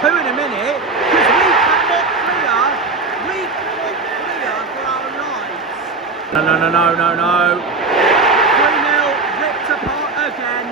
two in a minute, because we cannot clear for our lives. No. 3-0, ripped apart again.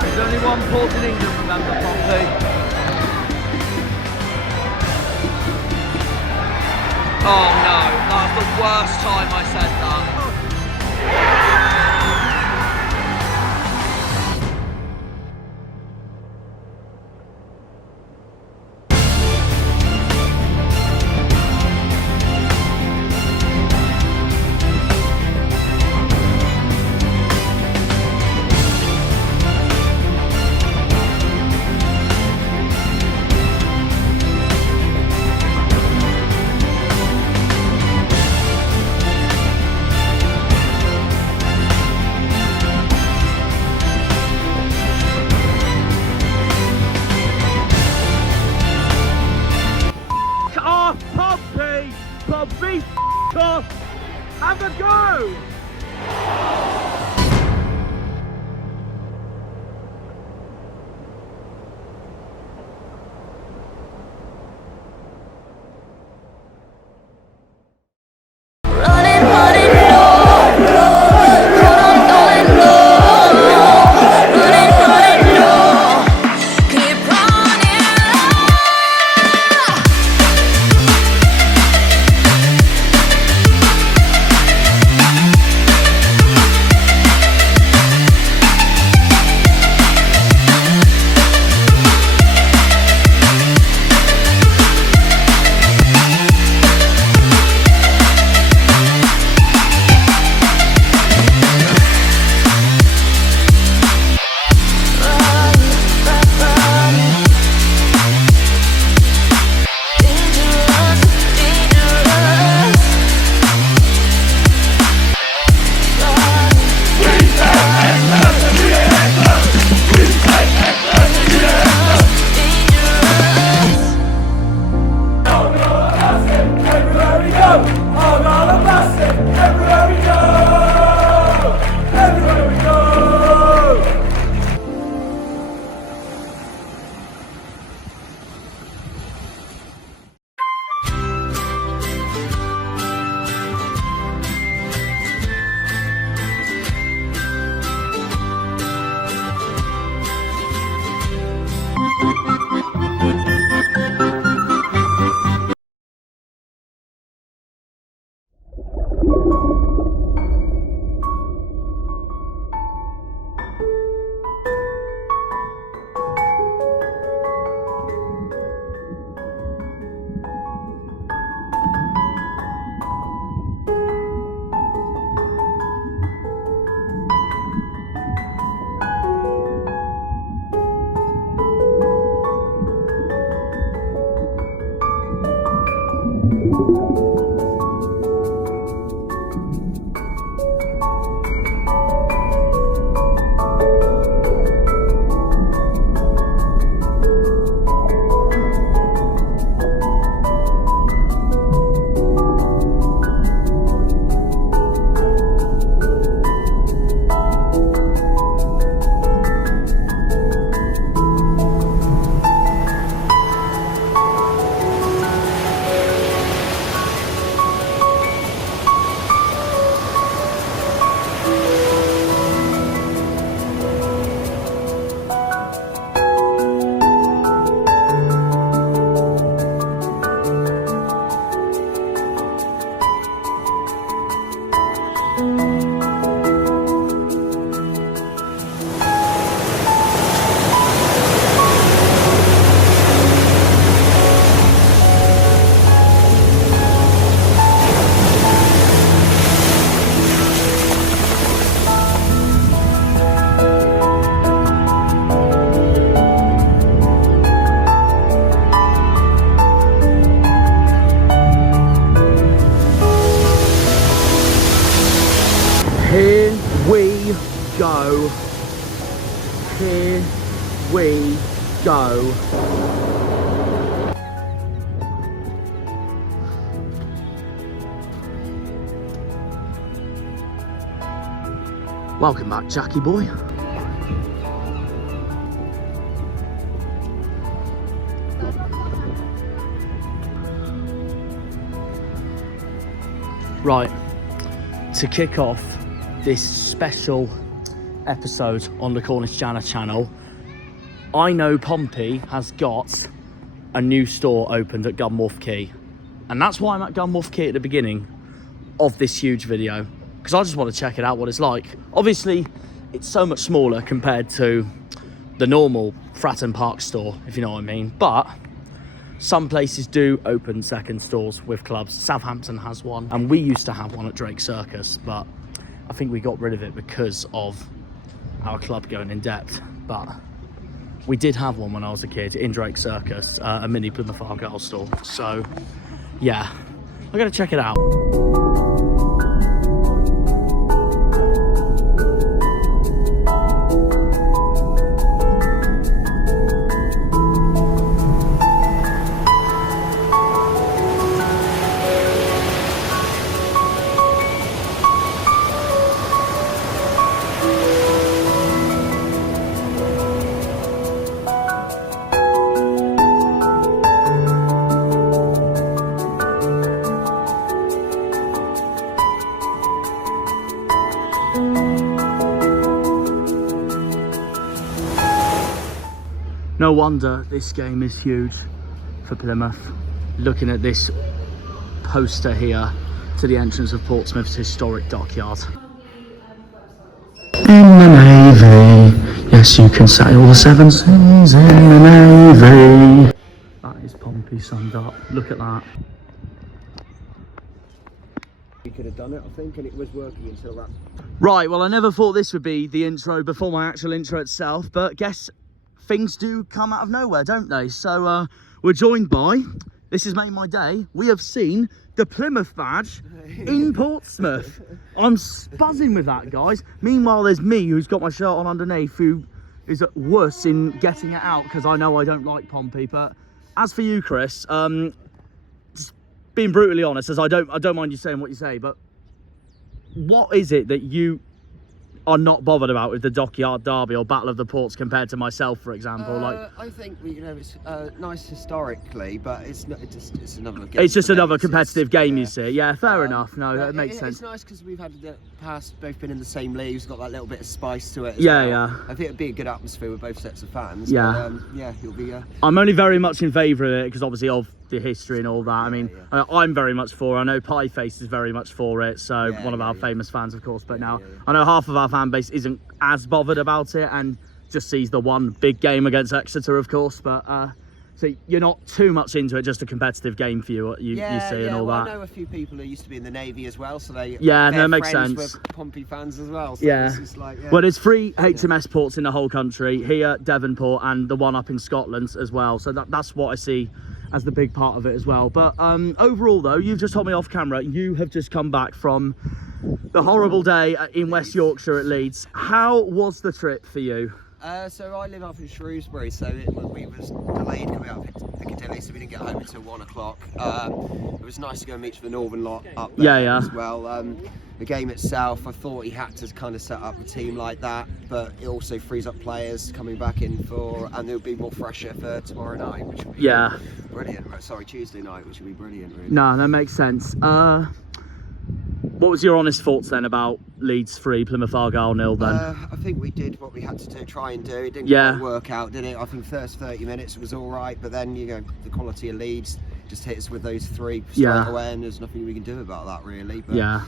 There's only one port in England, remember, Pompey. Oh no, that's the worst time I said that. Pompey, off! Have a go! Here we go. Here we go. Welcome back, Jackie boy. Right, to kick off this special episode on the Cornish Jana channel, I know Pompey has got a new store opened at Gunwharf Quay, and that's why I'm at Gunwharf Quay at the beginning of this huge video, because I just want to check it out, what it's like. Obviously, it's so much smaller compared to the normal Fratton Park store, if you know what I mean, but some places do open second stores with clubs. Southampton has one, and we used to have one at Drake Circus, but I think we got rid of it because of our club going in depth. But we did have one when I was a kid in Drake Circus, a mini Plymouth Argyle store. So yeah, I gotta check it out. No wonder this game is huge for Plymouth. Looking at this poster here to the entrance of Portsmouth's historic dockyard. In the Navy, yes you can sail the seven seas in the Navy. That is Pompey summed up, look at that. We could have done it, I think, and it was working until that. Right, well I never thought this would be the intro before my actual intro itself, but guess things do come out of nowhere, don't they? So we're joined by, this has made my day, we have seen the Plymouth badge in Portsmouth. I'm buzzing with that, guys. Meanwhile, there's me, who's got my shirt on underneath, who is worse in getting it out because I know I don't like Pompey. But as for you, Chris, just being brutally honest, as I don't mind you saying what you say, but what is it that you are not bothered about with the Dockyard Derby or Battle of the Ports compared to myself, for example? I think it's nice historically, but it's another game. It's just another competitive game, you see. Yeah, fair enough. No, that makes sense. It's nice because we've had in the past both been in the same leagues, got that little bit of spice to it. Yeah. I think it'd be a good atmosphere with both sets of fans. Yeah. But, yeah, you'll be. I'm only very much in favour of it because obviously of the history and all that. I mean, I'm very much for it. I know Pieface is very much for it, so one of our famous fans, of course. But now I know half of our fan base isn't as bothered about it and just sees the one big game against Exeter, of course. But so you're not too much into it, just a competitive game for you, you see, and all that. I know a few people who used to be in the Navy as well, so they makes sense. With Pompey fans as well. So it's like, well, there's 3 HMS ports in the whole country here, Devonport, and the one up in Scotland as well. So that's what I see as the big part of it as well. But overall, though, you've just told me off camera, you have just come back from the horrible day in West Yorkshire at Leeds. How was the trip for you? So I live up in Shrewsbury, so we was delayed coming up Piccadilly, so we didn't get home until 1 o'clock. It was nice to go and meet the northern lot up there as well. The game itself, I thought he had to kind of set up the team like that, but it also frees up players coming back in and there'll be more fresher for tomorrow night, which will be brilliant. Sorry, Tuesday night, which will be brilliant. Really. No, that makes sense. What was your honest thoughts then about Leeds 3, Plymouth Argyle 0 then? I think we did what we had to try and do. It didn't quite work out, did it? I think first 30 minutes was all right, but then the quality of Leeds just hit us with those 3 straight away, and there's nothing we can do about that really. But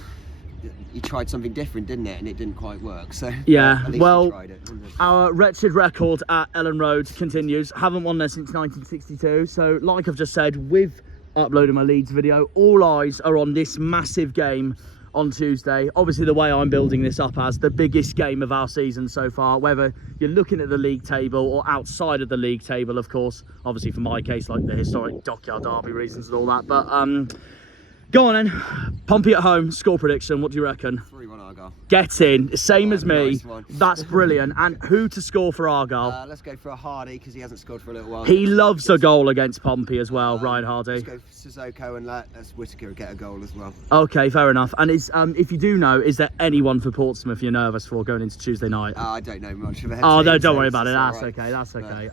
you tried something different, didn't it? And it didn't quite work. So at least you tried it, our wretched record at Ellen Road continues. Haven't won there since 1962. So like I've just said, with uploading my Leeds video, all eyes are on this massive game on Tuesday. Obviously, the way I'm building this up as the biggest game of our season so far, whether you're looking at the league table or outside of the league table, of course. Obviously, for my case, like the historic Dockyard Derby reasons and all that. But go on then. Pompey at home, score prediction, what do you reckon? 3-1 Argyle. Get in, same as me. Nice one. That's brilliant. And who to score for Argyle? Let's go for a Hardy because he hasn't scored for a little while. He loves a goal against Pompey as well, Ryan Hardy. Let's go for Sissoko and let's Whittaker get a goal as well. Okay, fair enough. And if you do know, is there anyone for Portsmouth you're nervous for going into Tuesday night? I don't know much about it. Oh, no, don't worry about it. That's okay. That's okay.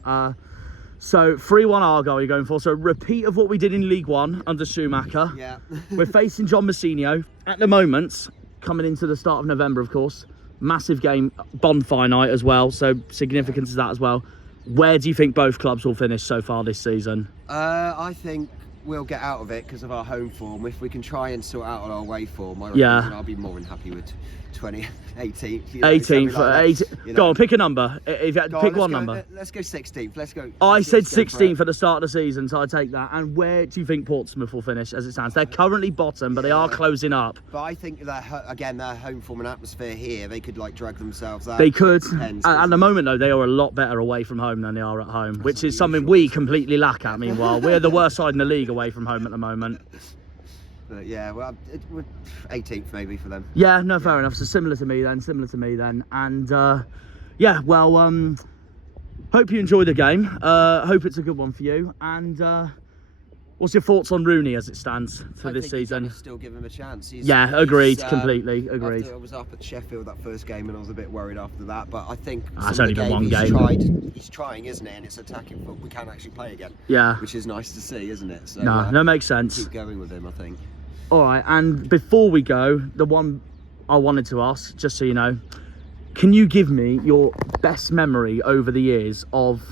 So 3-1 Argyle you're going for. So a repeat of what we did in League One under Schumacher. Yeah. We're facing John Mousinho at the moment, coming into the start of November, of course. Massive game, bonfire night as well. So significance is that as well. Where do you think both clubs will finish so far this season? I think we'll get out of it because of our home form. If we can try and sort out our away form, I'll be more than happy with 18th. 18th. Like Go on, pick a number. If you had to pick one number. Let's go 16th. Let's go. I said 16th at the start of the season, so I take that. And where do you think Portsmouth will finish as it stands? They're currently bottom, but they are closing up. But I think that their home form and atmosphere here, they could like drag themselves out. They could. At the moment, though, they are a lot better away from home than they are at home, which is something we completely lack at. Meanwhile, we're the worst side in the league away from home at the moment. But yeah, well, 18th maybe for them. Yeah, no, fair enough. So similar to me then. And yeah, well, hope you enjoy the game. Hope it's a good one for you. And what's your thoughts on Rooney as it stands for this season? Still give him a chance. Agreed, completely agreed. I was up at Sheffield that first game and I was a bit worried after that, but I think it's only been one game. He's trying, isn't it? And it's attacking football. We can actually play again. Yeah. Which is nice to see, isn't it? So, no, makes sense. Keep going with him, I think. All right, and before we go, the one I wanted to ask, just so you know, can you give me your best memory over the years of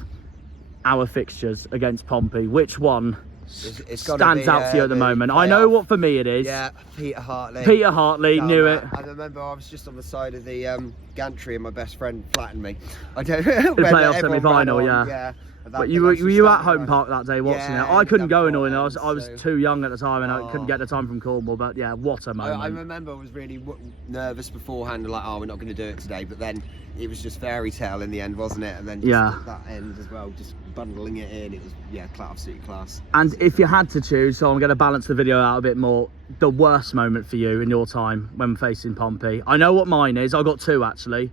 our fixtures against Pompey? Which one stands out to you at the moment? I know what for me it is. Yeah, Peter Hartley. Peter Hartley, knew it. I remember I was just on the side of the gantry and my best friend flattened me. I don't the playoff semi-final, yeah. But you were at home park that day watching it. I couldn't go annoying. I was too young at the time and I couldn't get the time from Cornwall. But yeah, what a moment. I remember I was really nervous beforehand, like, oh, we're not going to do it today. But then it was just fairy tale in the end, wasn't it? And then that end as well, just bundling it in. It was, absolutely class. And if you had to choose, so I'm going to balance the video out a bit more, the worst moment for you in your time when facing Pompey. I know what mine is. I got two actually.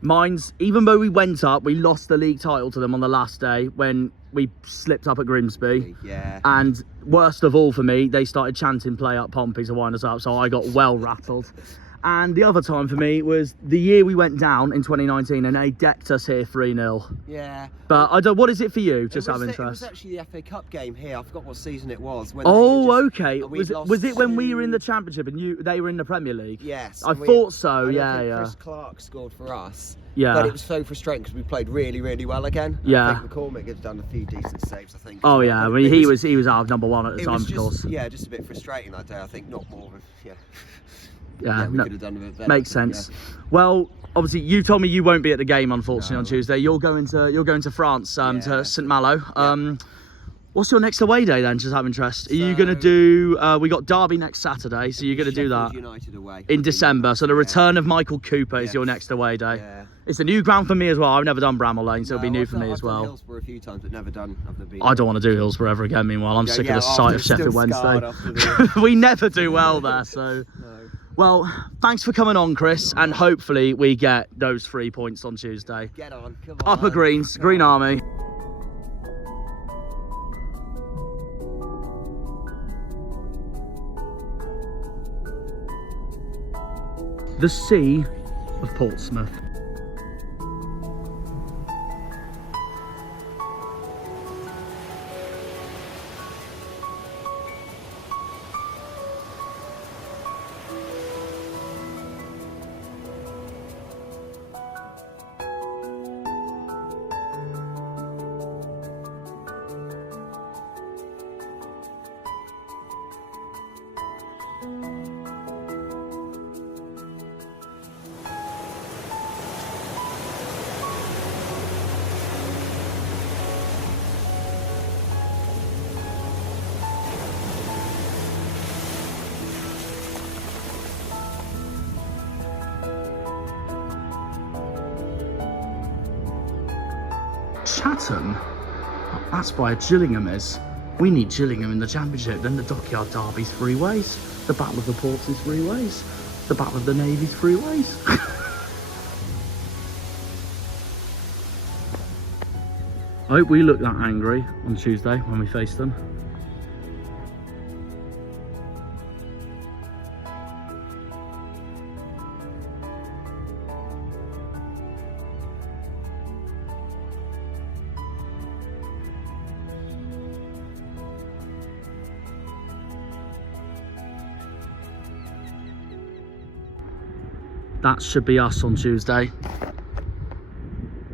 Mine's, even though we went up, we lost the league title to them on the last day when we slipped up at Grimsby. Yeah. And worst of all for me, they started chanting "Play Up Pompey" to wind us up, so I got well rattled. And the other time for me was the year we went down in 2019 and they decked us here 3-0. Yeah. But I don't. What is it for you? Just out of interest. It was actually the FA Cup game here. I forgot what season it was. Okay. Was it when we were in the Championship and they were in the Premier League? Yes. I thought so. Yeah. Chris Clark scored for us. Yeah. But it was so frustrating because we played really, really well again. Yeah. I think McCormick had done a few decent saves, I think. Oh yeah. I mean, he was our number one at the time, of course. Yeah, just a bit frustrating that day. I think not more than Yeah, we could have done a bit better. Makes sense. Yeah. Well, obviously, you told me you won't be at the game, unfortunately, on Tuesday. You're going to France, to St Malo. What's your next away day then? Just have interest. Are you going to do? We got Derby next Saturday, so you're going to do that United away in December. So the return of Michael Cooper is your next away day. Yeah. It's a new ground for me as well. I've never done Bramall Lane, so it'll be new for me as well. I've done Hillsborough a few times, but never done. I don't want to do Hillsborough ever again. Meanwhile, I'm sick of the sight of Sheffield Wednesday. We never do well there, so. No. Well, thanks for coming on, Chris, and hopefully we get those 3 points on Tuesday. Get on, come on. Upper Greens, Green Army. The Sea of Portsmouth. Chatham? That's where Gillingham is. We need Gillingham in the Championship, then the Dockyard Derby's 3 ways. The Battle of the Ports is 3 ways. The Battle of the Navy's three ways. I hope we look that angry on Tuesday when we face them. That should be us on Tuesday.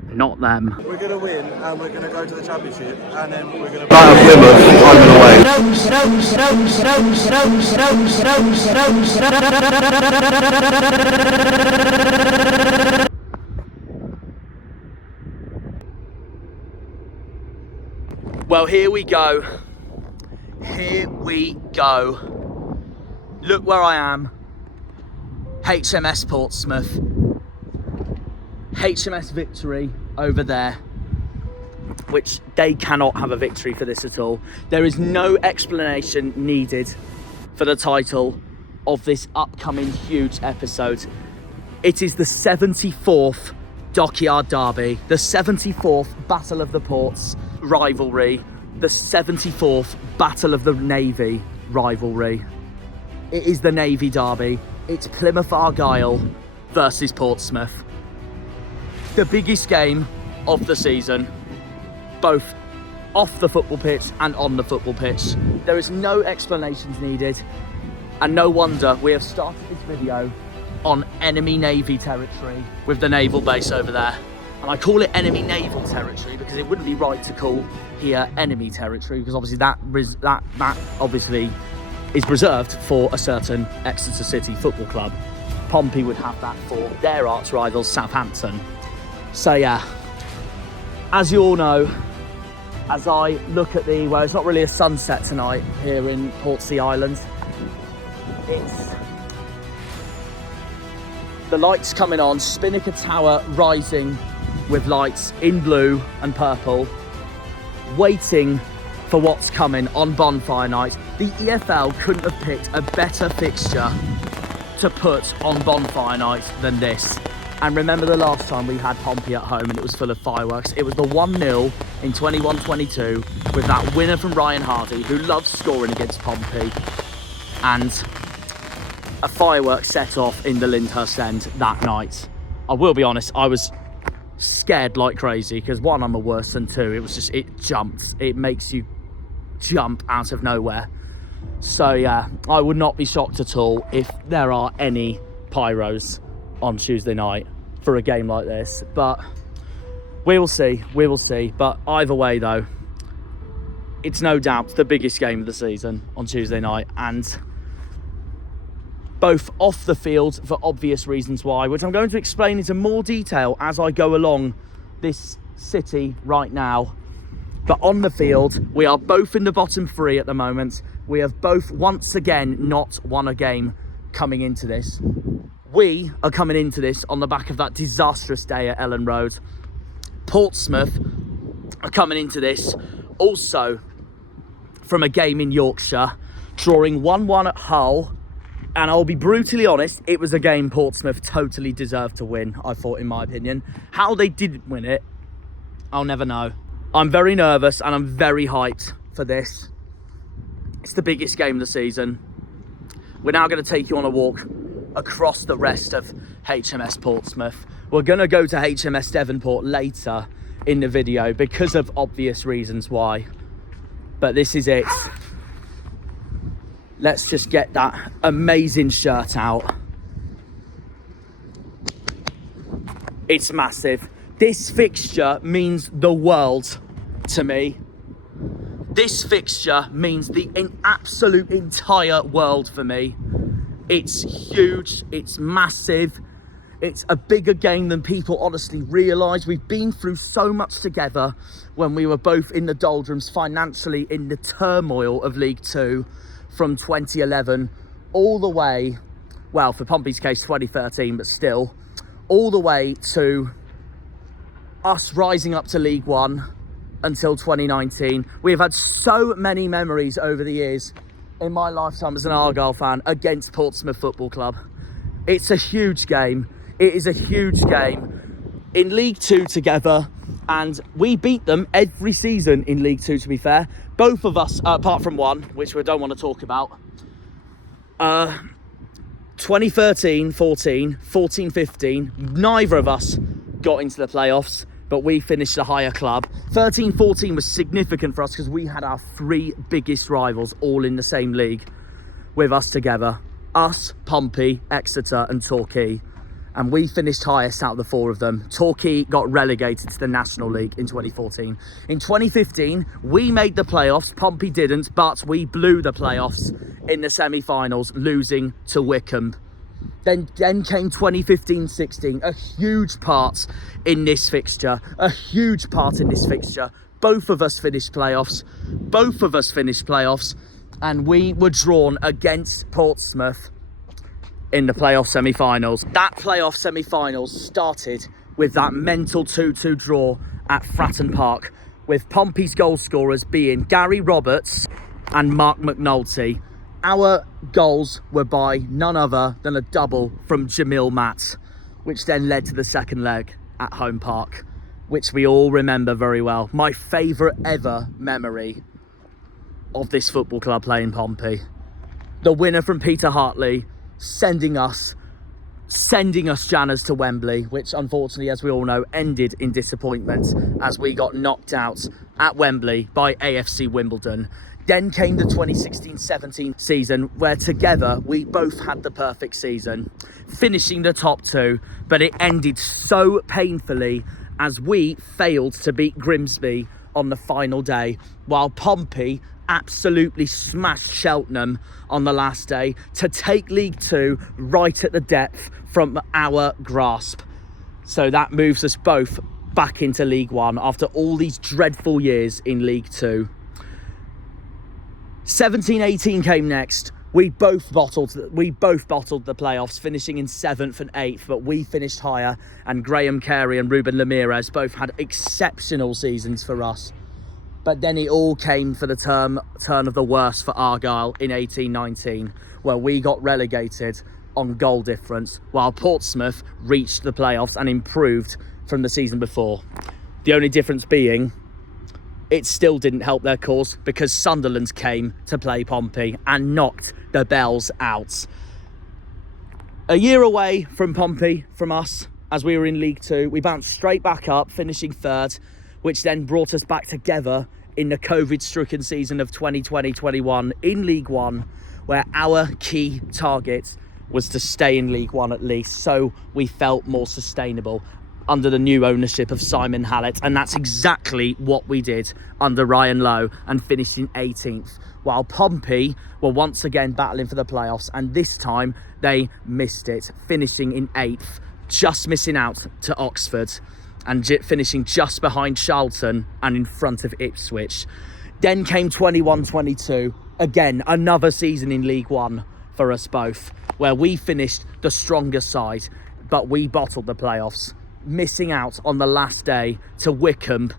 Not them. We're going to win and we're going to go to the championship and then we're going to battle Plymouth home and away. Well, here we go. Here we go. Look where I am. HMS Portsmouth. HMS Victory over there, which they cannot have a victory for this at all. There is no explanation needed for the title of this upcoming huge episode. It is the 74th Dockyard Derby, the 74th Battle of the Ports rivalry, the 74th Battle of the Navy rivalry. It is the Navy Derby. It's Plymouth Argyle versus Portsmouth. The biggest game of the season, both off the football pitch and on the football pitch. There is no explanations needed, and no wonder we have started this video on enemy Navy territory with the naval base over there. And I call it enemy naval territory because it wouldn't be right to call here enemy territory, because obviously that obviously is reserved for a certain Exeter City football club. Pompey would have that for their arch rivals, Southampton. So yeah, as you all know, as I look at well, it's not really a sunset tonight here in Portsea Island. It's the lights coming on, Spinnaker Tower rising with lights in blue and purple, waiting for what's coming on Bonfire Night. The EFL couldn't have picked a better fixture to put on Bonfire Night than this. And remember the last time we had Pompey at home and it was full of fireworks? It was the 1-0 in 21-22 with that winner from Ryan Hardy, who loves scoring against Pompey, and a firework set off in the Lyndhurst End that night. I will be honest, I was scared like crazy because one, I'm a worse, and two, it was just, it jumps. It makes you jump out of nowhere. So yeah, I would not be shocked at all if there are any pyros on Tuesday night for a game like this, but we will see. But either way though, it's no doubt the biggest game of the season on Tuesday night, and both off the field for obvious reasons why, which I'm going to explain into more detail as I go along this city right now. But on the field, we are both in the bottom three at the moment. We have both once again not won a game coming into this. We are coming into this on the back of that disastrous day at Ellen Road. Portsmouth are coming into this also from a game in Yorkshire, drawing 1-1 at Hull. And I'll be brutally honest, it was a game Portsmouth totally deserved to win, I thought, in my opinion. How they didn't win it, I'll never know. I'm very nervous and I'm very hyped for this. It's the biggest game of the season. We're now going to take you on a walk across the rest of HMS Portsmouth. We're going to go to HMS Devonport later in the video because of obvious reasons why. But this is it. Let's just get that amazing shirt out. It's massive. This fixture means the world to me. This fixture means the absolute entire world for me. It's huge, it's massive, it's a bigger game than people honestly realise. We've been through so much together when we were both in the doldrums financially, in the turmoil of League Two from 2011 all the way, well, for Pompey's case 2013, but still, all the way to us rising up to League One until 2019. We have had so many memories over the years in my lifetime as an Argyle fan against Portsmouth Football Club. It's a huge game. It is a huge game. In League Two together, and we beat them every season in League Two, to be fair. Both of us, apart from one, which we don't want to talk about. 2013, 14, 14, 15, neither of us got into the playoffs, but we finished a higher club. 13, 14 was significant for us because we had our three biggest rivals all in the same league with us together. Us, Pompey, Exeter and Torquay. And we finished highest out of the four of them. Torquay got relegated to the National League in 2014. In 2015, we made the playoffs. Pompey didn't, but we blew the playoffs in the semi-finals, losing to Wycombe. Then came 2015-16, a huge part in this fixture. A huge part in this fixture. Both of us finished playoffs. And we were drawn against Portsmouth in the playoff semi-finals. That playoff semi-finals started with that mental 2-2 draw at Fratton Park, with Pompey's goal scorers being Gary Roberts and Mark McNulty. Our goals were by none other than a double from Jamil Matt, which then led to the second leg at home park, which we all remember very well. My favourite ever memory of this football club playing Pompey. The winner from Peter Hartley, sending us Janners to Wembley, which unfortunately, as we all know, ended in disappointment as we got knocked out at Wembley by AFC Wimbledon. Then came the 2016-17 season, where together we both had the perfect season, finishing the top two, but it ended so painfully as we failed to beat Grimsby on the final day, while Pompey absolutely smashed Cheltenham on the last day to take League Two right at the depth from our grasp. So that moves us both back into League One after all these dreadful years in League Two. 17-18 came next. We both bottled the playoffs, finishing in 7th and 8th, but we finished higher, and Graham Carey and Ruben Ramirez both had exceptional seasons for us. But then it all came for the turn of the worst for Argyle in 18-19, where we got relegated on goal difference, while Portsmouth reached the playoffs and improved from the season before. The only difference being, it still didn't help their cause because Sunderland came to play Pompey and knocked the Bells out. A year away from Pompey, from us, as we were in League Two, we bounced straight back up, finishing 3rd, which then brought us back together in the COVID-stricken season of 2020-21 in League One, where our key target was to stay in League One at least, so we felt more sustainable under the new ownership of Simon Hallett, and that's exactly what we did under Ryan Lowe and finished in 18th, while Pompey were once again battling for the playoffs, and this time they missed it, finishing in 8th, just missing out to Oxford, and finishing just behind Charlton and in front of Ipswich. Then came 21-22, again another season in League One for us both, where we finished the stronger side, but we bottled the playoffs, missing out on the last day to Wycombe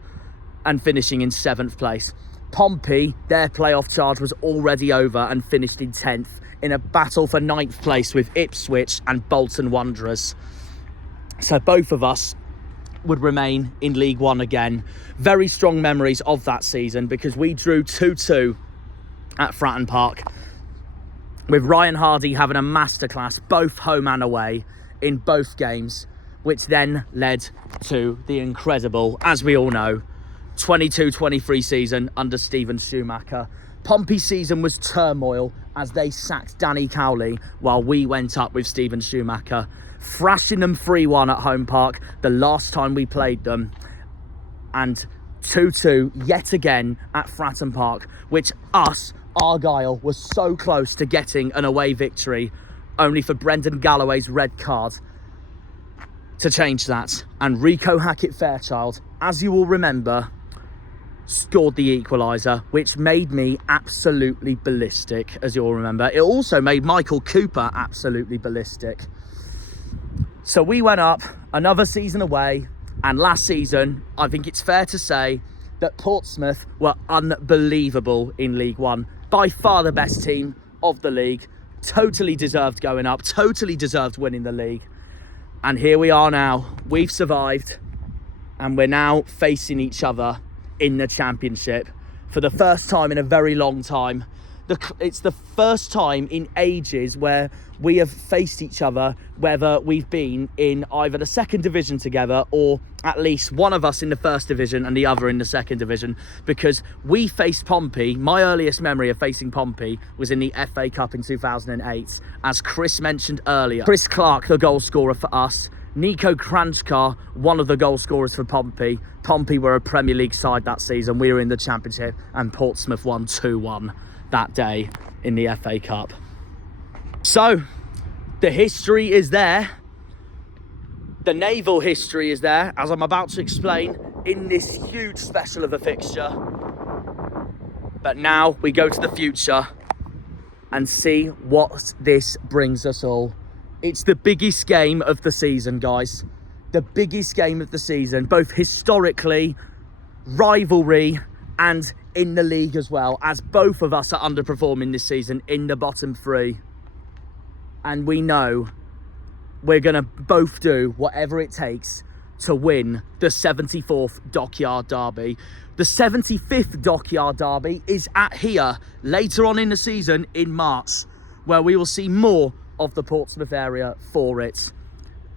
and finishing in 7th place. Pompey, their playoff charge was already over and finished in 10th in a battle for 9th place with Ipswich and Bolton Wanderers. So both of us would remain in League One again. Very strong memories of that season because we drew 2-2 at Fratton Park, with Ryan Hardy having a masterclass both home and away in both games, which then led to the incredible, as we all know, 22-23 season under Stephen Schumacher. Pompey's season was turmoil as they sacked Danny Cowley while we went up with Stephen Schumacher, thrashing them 3-1 at home park the last time we played them, and 2-2 yet again at Fratton Park, which us, Argyle, was so close to getting an away victory, only for Brendan Galloway's red card to change that. And Rico Hackett-Fairchild, as you will remember, scored the equaliser, which made me absolutely ballistic, as you'll remember. It also made Michael Cooper absolutely ballistic. So we went up another season away, and last season, I think it's fair to say that Portsmouth were unbelievable in League One. By far the best team of the league. totally deserved going up, totally deserved winning the league. And here we are now. We've survived, and we're now facing each other in the championship for the first time in a very long time. It's the first time in ages where we have faced each other, whether we've been in either the second division together or at least one of us in the first division and the other in the second division, because we faced Pompey. My earliest memory of facing Pompey was in the FA Cup in 2008, as Chris mentioned earlier. Chris Clark, the goal scorer for us. Nico Kranjkar, one of the goal scorers for Pompey. Pompey were a Premier League side that season. We were in the Championship, and Portsmouth won 2-1 that day in the FA Cup. So, the history is there. The naval history is there, as I'm about to explain in this huge special of a fixture. But now we go to the future and see what this brings us all. It's the biggest game of the season, guys. The biggest game of the season, both historically, rivalry, and in the league as well, as both of us are underperforming this season in the bottom three. And we know we're going to both do whatever it takes to win the 74th Dockyard Derby. The 75th Dockyard Derby is at here later on in the season in March, where we will see more of the Portsmouth area for it.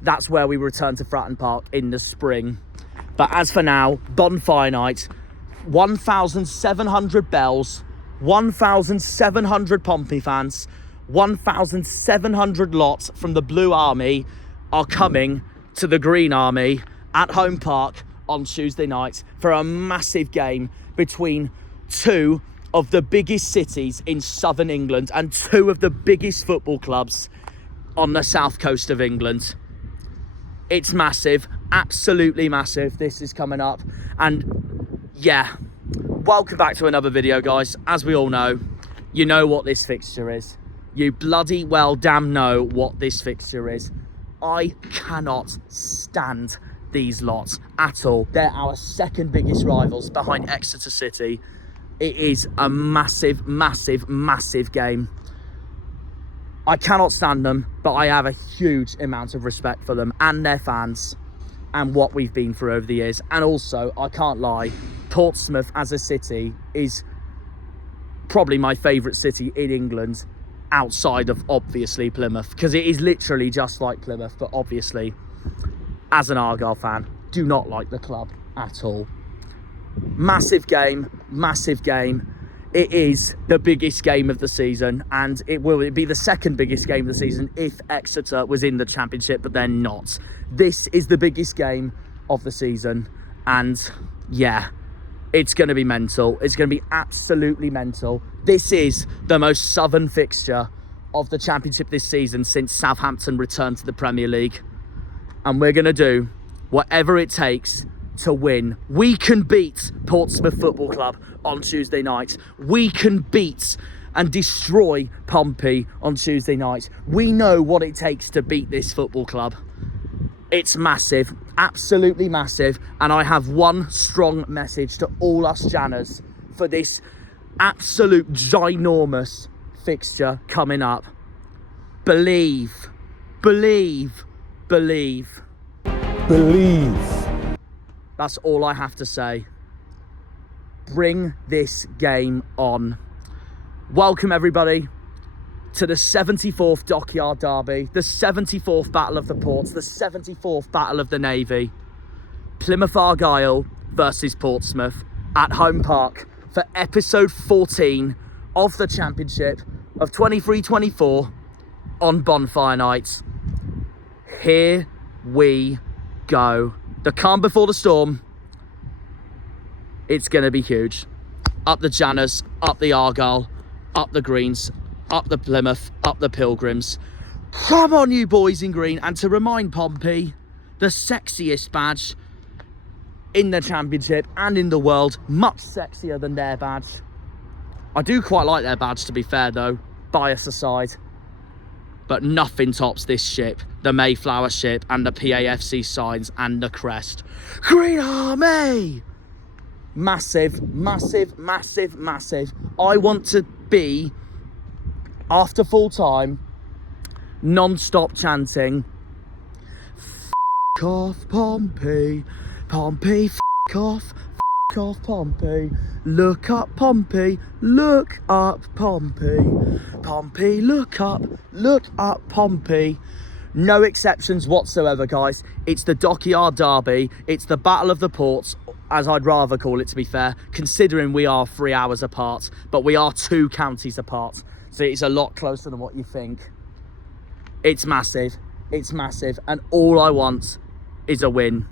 That's where we return to Fratton Park in the spring. But as for now, bonfire night, 1,700 bells, 1,700 Pompey fans, 1,700 lots from the Blue Army are coming to the Green Army at Home Park on Tuesday night for a massive game between two of the biggest cities in southern England and two of the biggest football clubs on the south coast of England. It's massive, absolutely massive. This is coming up, and yeah, welcome back to another video, guys. As we all know, you know what this fixture is. You bloody well damn know what this fixture is. I cannot stand these lots at all. They're our second biggest rivals behind Exeter City. It is a massive, massive, massive game. I cannot stand them, but I have a huge amount of respect for them and their fans and what we've been through over the years. And also, I can't lie, Portsmouth as a city is probably my favourite city in England, outside of obviously Plymouth, because it is literally just like Plymouth. But obviously, as an Argyle fan, do not like the club at all. Massive game, massive game. It is the biggest game of the season, and it will be the second biggest game of the season if Exeter was in the Championship, but they're not. This is the biggest game of the season, and yeah, it's going to be mental. It's going to be absolutely mental. This is the most southern fixture of the Championship this season since Southampton returned to the Premier League, and we're going to do whatever it takes to win. We can beat Portsmouth Football Club on Tuesday night. We can beat and destroy Pompey on Tuesday night. We know what it takes to beat this football club. It's massive, absolutely massive. And I have one strong message to all us Janners for this absolute ginormous fixture coming up. Believe, believe, believe. Believe. That's all I have to say. Bring this game on. Welcome everybody to the 74th Dockyard Derby, the 74th Battle of the Ports, the 74th Battle of the Navy. Plymouth Argyle versus Portsmouth at Home Park for episode 14 of the Championship of 23-24 on Bonfire Night. Here we go. The calm before the storm. It's going to be huge. Up the Janners, up the Argyle, up the Greens, up the Plymouth, up the Pilgrims. Come on, you boys in green. And to remind Pompey, the sexiest badge in the Championship and in the world, much sexier than their badge. I do quite like their badge, to be fair, though, bias aside. But nothing tops this ship, the Mayflower ship, and the PAFC signs and the crest. Green Army! Massive, massive, massive, massive. I want to be after full time, non-stop chanting, "F*** off Pompey, Pompey, f*** off Pompey, look up Pompey, look up Pompey, Pompey, look up Pompey." No exceptions whatsoever, guys. It's the Dockyard Derby. It's the Battle of the Ports, as I'd rather call it, to be fair, considering we are 3 hours apart, but we are 2 counties apart. So it's a lot closer than what you think. It's massive. It's massive. And all I want is a win.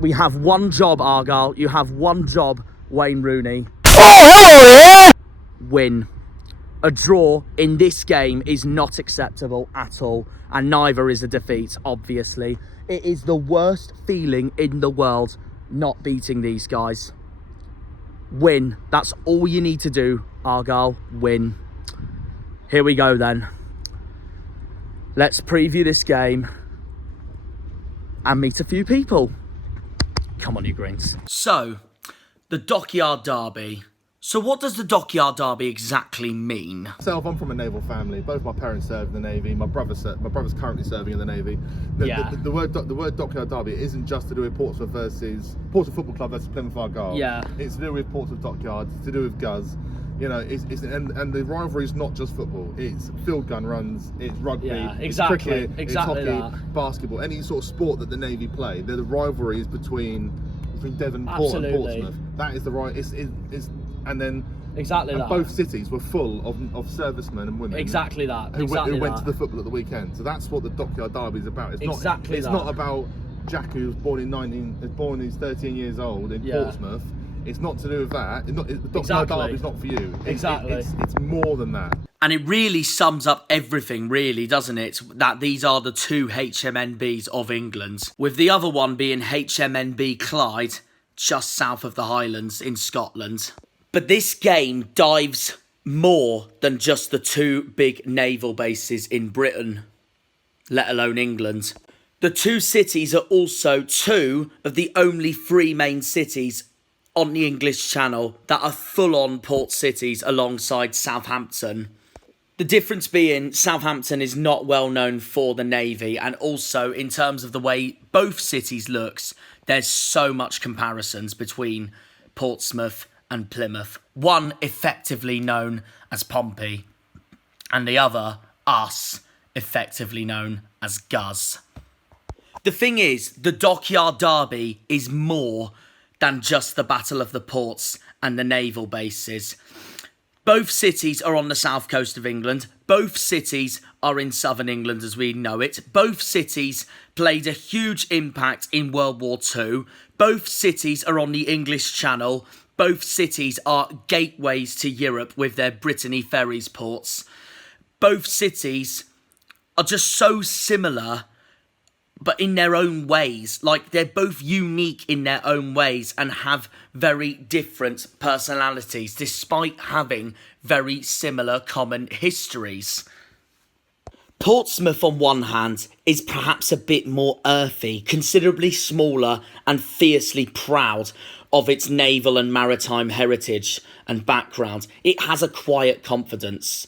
We have one job, Argyle. You have one job, Wayne Rooney. Win. A draw in this game is not acceptable at all, and neither is a defeat, obviously. It is the worst feeling in the world not beating these guys. Win. That's all you need to do, Argyle. Win. Here we go then. Let's preview this game and meet a few people. Come on, you greens. So, the Dockyard Derby. So what does the Dockyard Derby exactly mean? I'm from a naval family. Both my parents served in the Navy. My brother's currently serving in the Navy. The word Dockyard Derby isn't just to do with Portsmouth Football Club versus Plymouth Argyle. Yeah. It's to do with Portsmouth Dockyard. It's to do with Guz. You know, and the rivalry is not just football. It's field gun runs. It's rugby. Yeah, exactly. It's cricket. Exactly. It's hockey. Basketball. Any sort of sport that the Navy play. The rivalry is between Devonport and Portsmouth. That is the right. And then both cities were full of servicemen and women. Exactly that. Who went to the football at the weekend. So that's what the Dockyard Derby is about. It's not about Jack, who's born he's 13 years old in Portsmouth. It's not to do with that. The Dockyard Derby is not for you. It's more than that. And it really sums up everything, really, doesn't it? That these are the 2 HMNBs of England, with the other one being HMNB Clyde, just south of the Highlands in Scotland. But this game dives more than just the 2 big naval bases in Britain, let alone England. The 2 cities are also 2 of the only 3 main cities on the English Channel that are full-on port cities alongside Southampton. The difference being Southampton is not well known for the Navy, and also in terms of the way both cities looks, there's so much comparisons between Portsmouth and Plymouth. One effectively known as Pompey, and the other, us, effectively known as Guz. The thing is, the Dockyard Derby is more than just the Battle of the Ports and the naval bases. Both cities are on the south coast of England. Both cities are in southern England as we know it. Both cities played a huge impact in World War II. Both cities are on the English Channel. Both cities are gateways to Europe with their Brittany Ferries ports. Both cities are just so similar, but in their own ways. Like, they're both unique in their own ways and have very different personalities, despite having very similar common histories. Portsmouth, on one hand, is perhaps a bit more earthy, considerably smaller and fiercely proud of its naval and maritime heritage and background. It has a quiet confidence.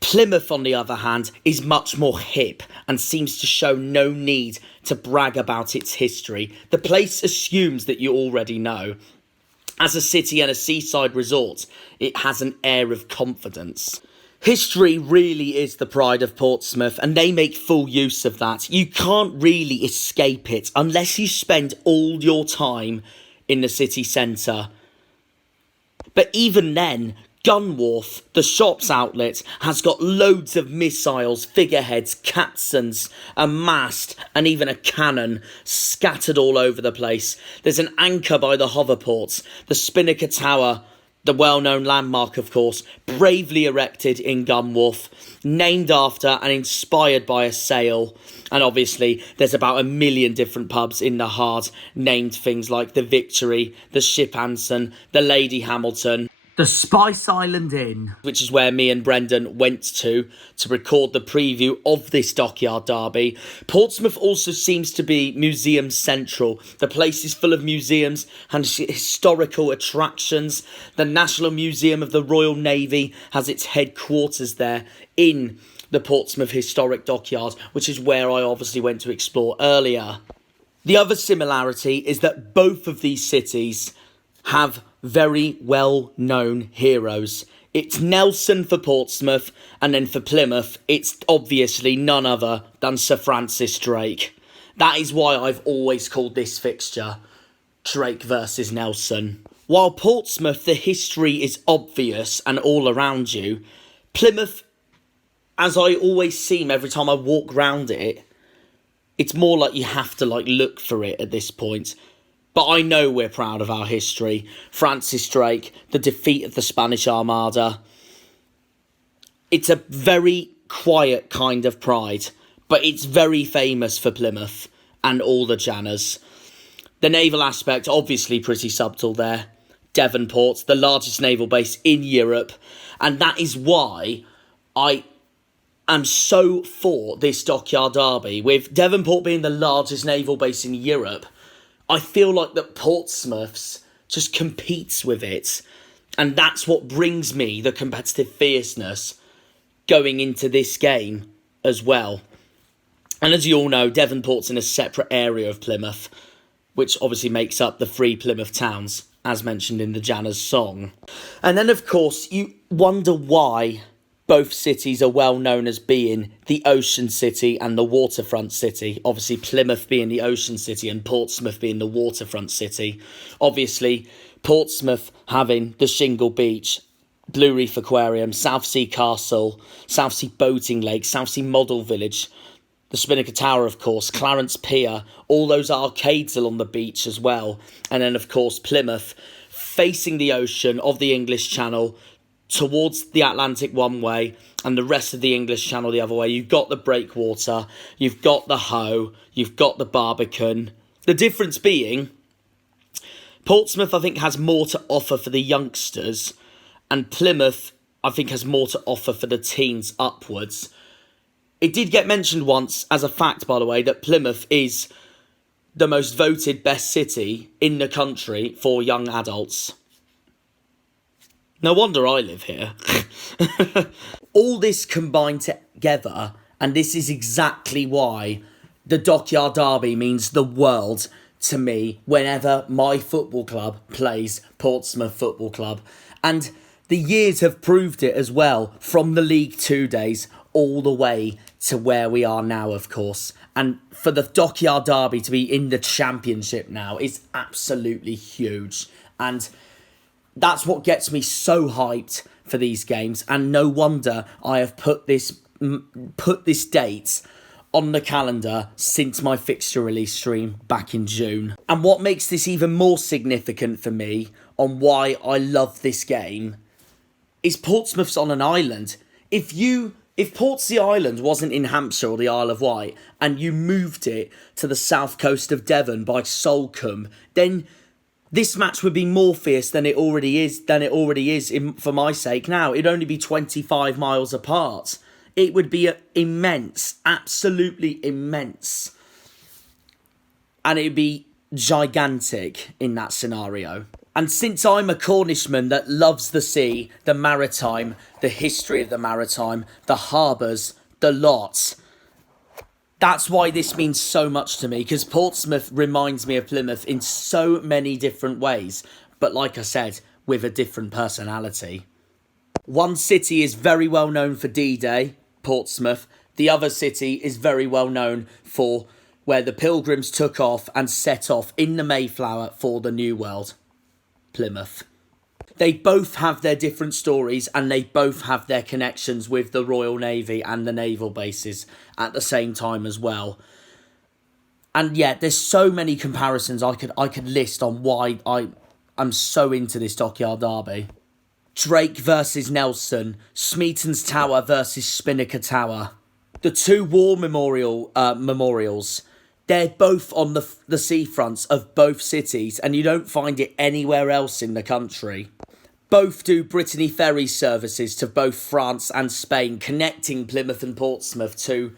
Plymouth, on the other hand, is much more hip and seems to show no need to brag about its history. The place assumes that you already know. As a city and a seaside resort, it has an air of confidence. History really is the pride of Portsmouth, and they make full use of that. You can't really escape it unless you spend all your time in the city centre. But even then, Gunwharf, the shops outlet, has got loads of missiles, figureheads, capstans, a mast, and even a cannon scattered all over the place. There's an anchor by the hoverports, the Spinnaker Tower, the well-known landmark, of course, bravely erected in Gunwharf, named after and inspired by a sail. And obviously, there's about 1 million different pubs in the heart, named things like the Victory, the Ship Anson, the Lady Hamilton. The Spice Island Inn, which is where me and Brendan went to record the preview of this Dockyard Derby. Portsmouth also seems to be museum central. The place is full of museums and historical attractions. The National Museum of the Royal Navy has its headquarters there in the Portsmouth Historic Dockyard, which is where I obviously went to explore earlier. The other similarity is that both of these cities have very well-known heroes. It's Nelson for Portsmouth, and then for Plymouth, it's obviously none other than Sir Francis Drake. That is why I've always called this fixture Drake versus Nelson. While Portsmouth, the history is obvious and all around you, Plymouth, as I always seem every time I walk round it, it's more like you have to look for it at this point. But I know we're proud of our history. Francis Drake, the defeat of the Spanish Armada. It's a very quiet kind of pride, but it's very famous for Plymouth and all the Janners. The naval aspect, obviously pretty subtle there. Devonport, the largest naval base in Europe. And that is why I am so for this Dockyard Derby. With Devonport being the largest naval base in Europe, I feel like that Portsmouth's just competes with it. And that's what brings me the competitive fierceness going into this game as well. And as you all know, Devonport's in a separate area of Plymouth, which obviously makes up the 3 Plymouth towns, as mentioned in the Janners song. And then, of course, you wonder why both cities are well known as being the ocean city and the waterfront city. Obviously, Plymouth being the ocean city and Portsmouth being the waterfront city. Obviously, Portsmouth having the Shingle Beach, Blue Reef Aquarium, Southsea Castle, Southsea Boating Lake, Southsea Model Village, the Spinnaker Tower, of course, Clarence Pier, all those arcades along the beach as well. And then, of course, Plymouth facing the ocean of the English Channel, towards the Atlantic one way and the rest of the English Channel the other way. You've got the breakwater, you've got the Hoe, you've got the Barbican. The difference being, Portsmouth I think has more to offer for the youngsters, and Plymouth I think has more to offer for the teens upwards. It did get mentioned once as a fact, by the way, that Plymouth is the most voted best city in the country for young adults. No wonder I live here. All this combined together, and this is exactly why the Dockyard Derby means the world to me whenever my football club plays Portsmouth Football Club. And the years have proved it as well, from the League 2 days all the way to where we are now, of course. And for the Dockyard Derby to be in the Championship now is absolutely huge. And that's what gets me so hyped for these games, and no wonder I have put this date on the calendar since my fixture release stream back in June. And what makes this even more significant for me on why I love this game is Portsmouth's on an island. If Portsea Island wasn't in Hampshire or the Isle of Wight, and you moved it to the south coast of Devon by Salcombe, then this match would be more fierce than it already is for my sake now. It'd only be 25 miles apart. It would be immense, absolutely immense. And it'd be gigantic in that scenario. And since I'm a Cornishman that loves the sea, the maritime, the history of the maritime, the harbours, the lot, that's why this means so much to me, because Portsmouth reminds me of Plymouth in so many different ways, but like I said, with a different personality. One city is very well known for D-Day, Portsmouth. The other city is very well known for where the Pilgrims took off and set off in the Mayflower for the New World, Plymouth. They both have their different stories, and they both have their connections with the Royal Navy and the naval bases at the same time as well. And yeah, there's so many comparisons I could list on why I'm so into this Dockyard Derby. Drake versus Nelson, Smeaton's Tower versus Spinnaker Tower. The 2 war memorials, they're both on the seafronts of both cities, and you don't find it anywhere else in the country. Both do Brittany ferry services to both France and Spain, connecting Plymouth and Portsmouth to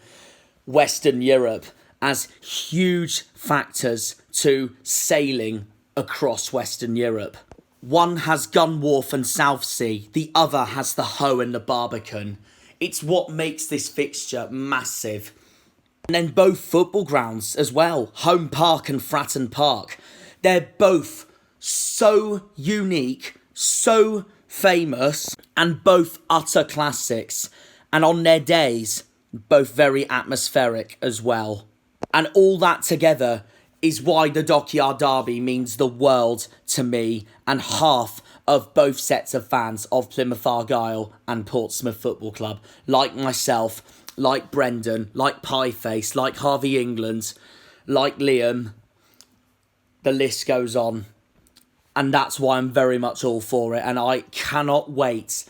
Western Europe as huge factors to sailing across Western Europe. One has Gun Wharf and Southsea, the other has the Hoe and the Barbican. It's what makes this fixture massive. And then both football grounds as well, Home Park and Fratton Park. They're both so unique, so famous, and both utter classics. And on their days, both very atmospheric as well. And all that together is why the Dockyard Derby means the world to me and half of both sets of fans of Plymouth Argyle and Portsmouth Football Club. Like myself, like Brendan, like Pieface, like Harvey England, like Liam. The list goes on. And that's why I'm very much all for it. And I cannot wait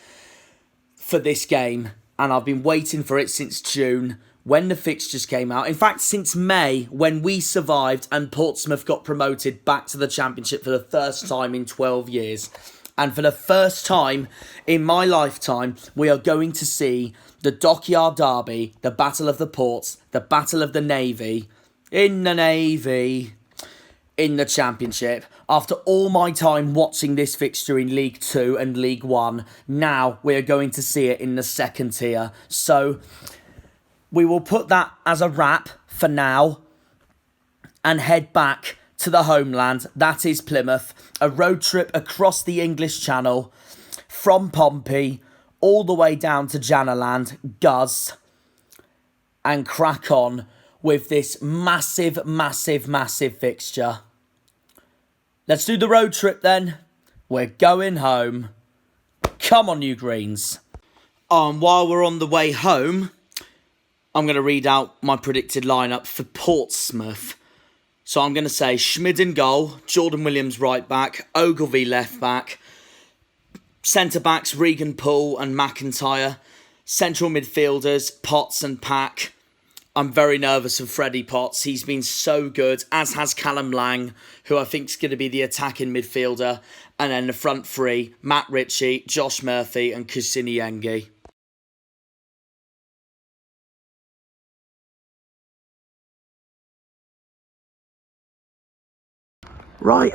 for this game. And I've been waiting for it since June, when the fixtures came out. In fact, since May, when we survived and Portsmouth got promoted back to the Championship for the first time in 12 years. And for the first time in my lifetime, we are going to see the Dockyard Derby, the Battle of the Ports, the Battle of the Navy, in the Championship. After all my time watching this fixture in League 2 and League 1, now we're going to see it in the second tier. So we will put that as a wrap for now and head back to the homeland. That is Plymouth. A road trip across the English Channel from Pompey all the way down to Janaland, Guz, and crack on with this massive, massive, massive fixture. Let's do the road trip then. We're going home. Come on, you Greens. While we're on the way home, I'm going to read out my predicted lineup for Portsmouth. So I'm going to say Schmid in goal, Jordan Williams right back, Ogilvie left back, centre backs Regan Poole and McIntyre, central midfielders Potts and Pack. I'm very nervous of Freddie Potts. He's been so good, as has Callum Lang, who I think is going to be the attacking midfielder. And then the front three, Matt Ritchie, Josh Murphy and Kusini Yengi. Right,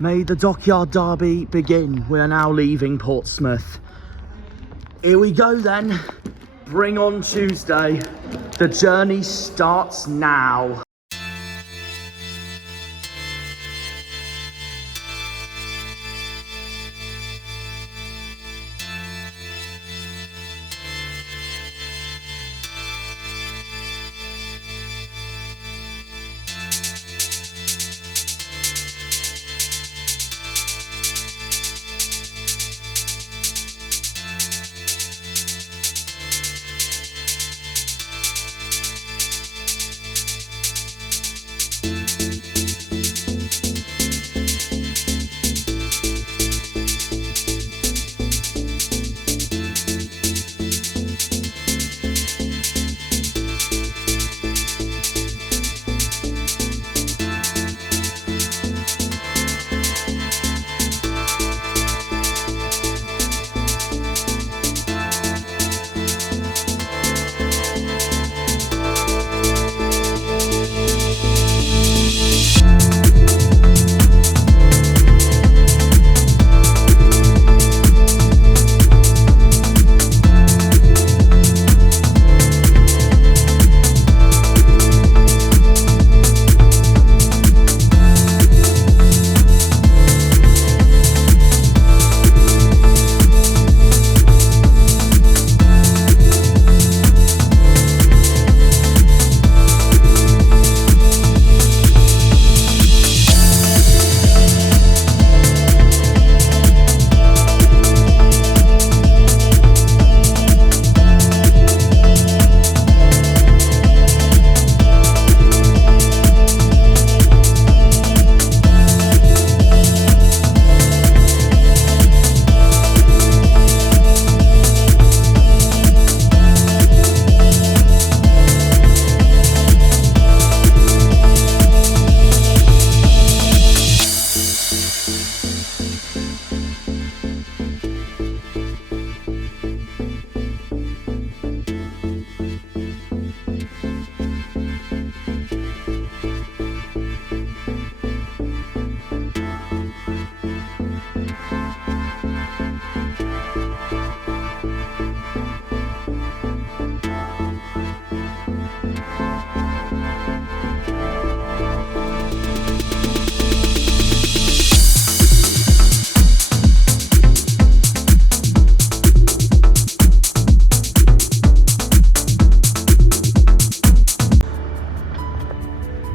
may the Dockyard Derby begin. We are now leaving Portsmouth. Here we go then. Bring on Tuesday. The journey starts now.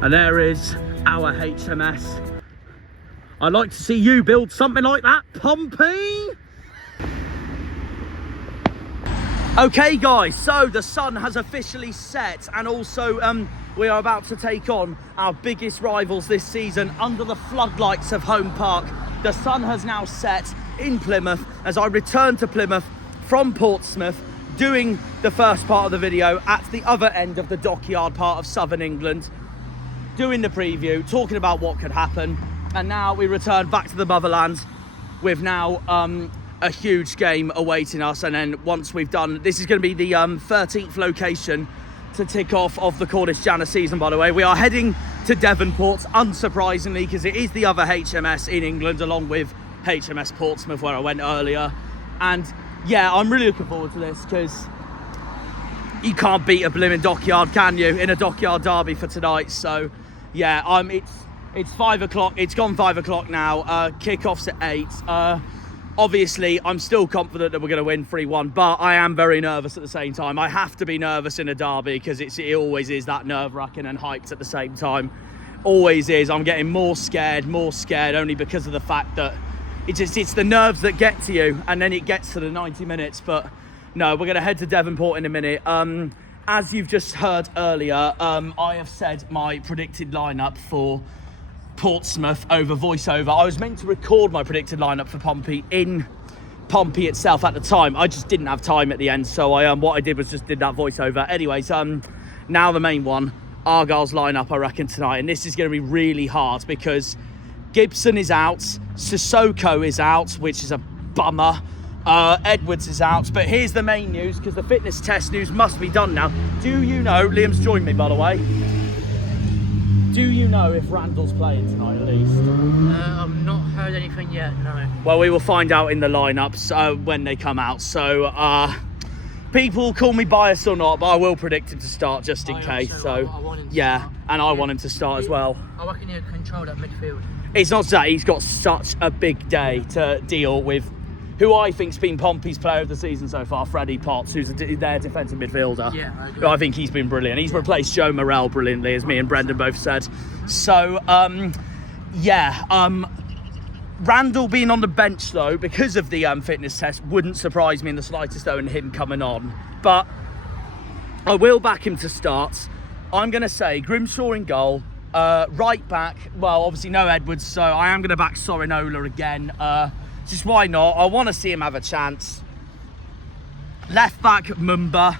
And there is our HMS. I'd like to see you build something like that, Pompey. Okay guys, so the sun has officially set, and also we are about to take on our biggest rivals this season under the floodlights of Home Park. The sun has now set in Plymouth as I return to Plymouth from Portsmouth, doing the first part of the video at the other end of the Dockyard part of southern England, doing the preview, talking about what could happen, and now we return back to the motherland with now a huge game awaiting us. And then once we've done, this is going to be the 13th location to tick off of the Cornish Jana season, by the way. We are heading to Devonport, unsurprisingly, because it is the other HMS in England, along with HMS Portsmouth, where I went earlier. And yeah, I'm really looking forward to this, because you can't beat a blimmin' Dockyard, can you, in a Dockyard Derby for tonight. So yeah, it's 5 o'clock, it's gone 5 o'clock now, kick-off's at 8. Obviously, I'm still confident that we're going to win 3-1, but I am very nervous at the same time. I have to be nervous in a derby, because it always is that nerve-wracking and hyped at the same time. Always is. I'm getting more scared, only because of the fact that it's the nerves that get to you, and then it gets to the 90 minutes. But no, we're going to head to Devonport in a minute. As you've just heard earlier, I have said my predicted lineup for Portsmouth over voiceover. I was meant to record my predicted lineup for Pompey in Pompey itself at the time. I just didn't have time at the end, so what I did was just did that voiceover. Anyways, now the main one, Argyle's lineup, I reckon, tonight, and this is going to be really hard because Gibson is out, Sissoko is out, which is a bummer. Edwards is out, but here's the main news, because the fitness test news must be done now. Do you know, Liam's joined me, by the way, do you know if Randall's playing tonight at least? I've not heard anything yet, no. Well, we will find out in the lineups when they come out. So people call me biased or not, but I will predict him to start just in case. Also, I want him to start. And I want him to start as well. I reckon he'll control that midfield. It's not that he's got such a big day to deal with who I think's been Pompey's player of the season so far, Freddie Potts, who's their defensive midfielder. Yeah, I agree. I think he's been brilliant. He's replaced Joe Morrell brilliantly, as me and Brendan both said. So, Randall being on the bench, though, because of the fitness test, wouldn't surprise me in the slightest, though, in him coming on. But I will back him to start. I'm going to say Grimshaw in goal. Right back, well, obviously no Edwards, so I am going to back Sorinola again. Just why not? I want to see him have a chance. Left back, Mumba.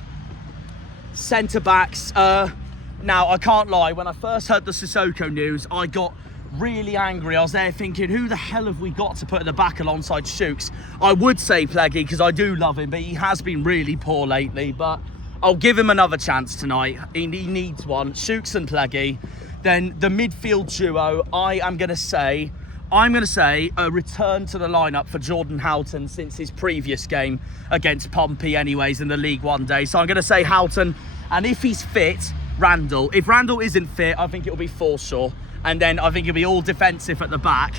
Centre backs. Now, I can't lie. When I first heard the Sissoko news, I got really angry. I was there thinking, who the hell have we got to put at the back alongside Shooks? I would say Pleggy, because I do love him, but he has been really poor lately. But I'll give him another chance tonight. He needs one. Shooks and Pleggy. Then the midfield duo, I'm going to say a return to the lineup for Jordan Houghton since his previous game against Pompey anyways in the League One day. So I'm going to say Houghton, and if he's fit, Randall. If Randall isn't fit, I think it'll be Forshaw, and then I think it'll be all defensive at the back.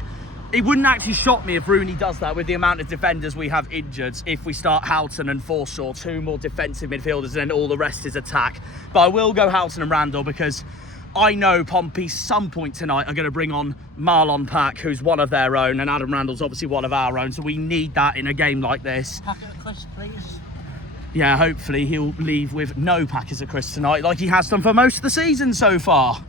It wouldn't actually shock me if Rooney does that with the amount of defenders we have injured, if we start Houghton and Forshaw, two more defensive midfielders, and then all the rest is attack. But I will go Houghton and Randall, because I know Pompey some point tonight are going to bring on Marlon Pack, who's one of their own, and Adam Randall's obviously one of our own, so we need that in a game like this. Pack at Chris, please. Yeah, hopefully he'll leave with no Packers at Chris tonight, like he has done for most of the season so far.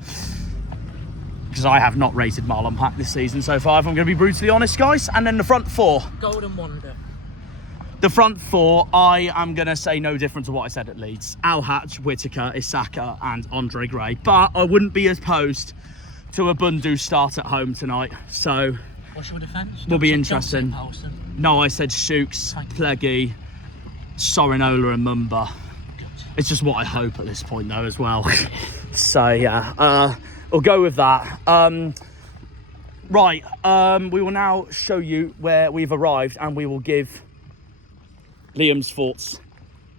Because I have not rated Marlon Pack this season so far, if I'm going to be brutally honest, guys. And then the front four. Golden Wonder. The front four, I am going to say no different to what I said at Leeds. Al Hatch, Whittaker, Isaka and Andre Gray. But I wouldn't be opposed to a Bundu start at home tonight. So what's your defence? Will be interesting. No, I said Shooks, Pleggy, Sorinola and Mumba. It's just what I hope at this point, though, as well. So, yeah, we'll go with that. We will now show you where we've arrived, and we will give Liam's thoughts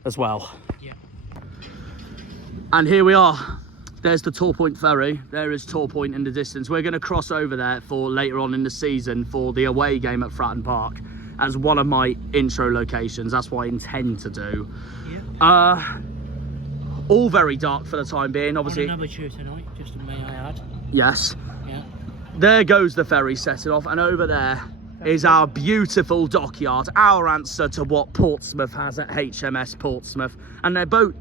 as well. Yeah. And here we are. There's the Torpoint ferry. There is Torpoint in the distance. We're going to cross over there for later on in the season for the away game at Fratton Park as one of my intro locations. That's what I intend to do. Yeah. All very dark for the time being, obviously. On another Tuesday night, just may I add. Yes. Yeah. There goes the ferry setting off, and over there is our beautiful dockyard, our answer to what Portsmouth has at HMS Portsmouth. And their boat,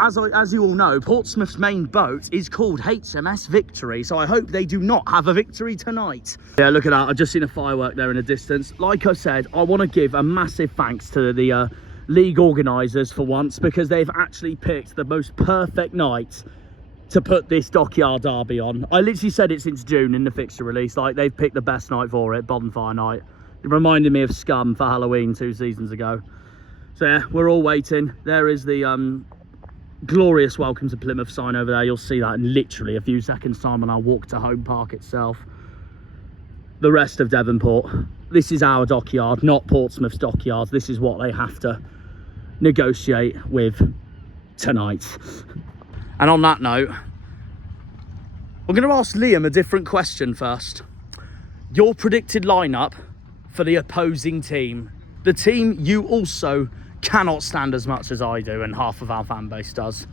as you all know, Portsmouth's main boat is called HMS Victory, so I hope they do not have a victory tonight. Yeah, look at that. I've just seen a firework there in the distance. Like I said, I want to give a massive thanks to the league organisers for once, because they've actually picked the most perfect night to put this Dockyard Derby on. I literally said it since June in the fixture release, like they've picked the best night for it, Bonfire night. It reminded me of Scum for Halloween 2 seasons ago. So yeah, we're all waiting. There is the glorious welcome to Plymouth sign over there. You'll see that in literally a few seconds time when I walk to Home Park itself. The rest of Devonport. This is our dockyard, not Portsmouth's dockyard. This is what they have to negotiate with tonight. And on that note, I'm going to ask Liam a different question first. Your predicted lineup for the opposing team, the team you also cannot stand as much as I do and half of our fan base does.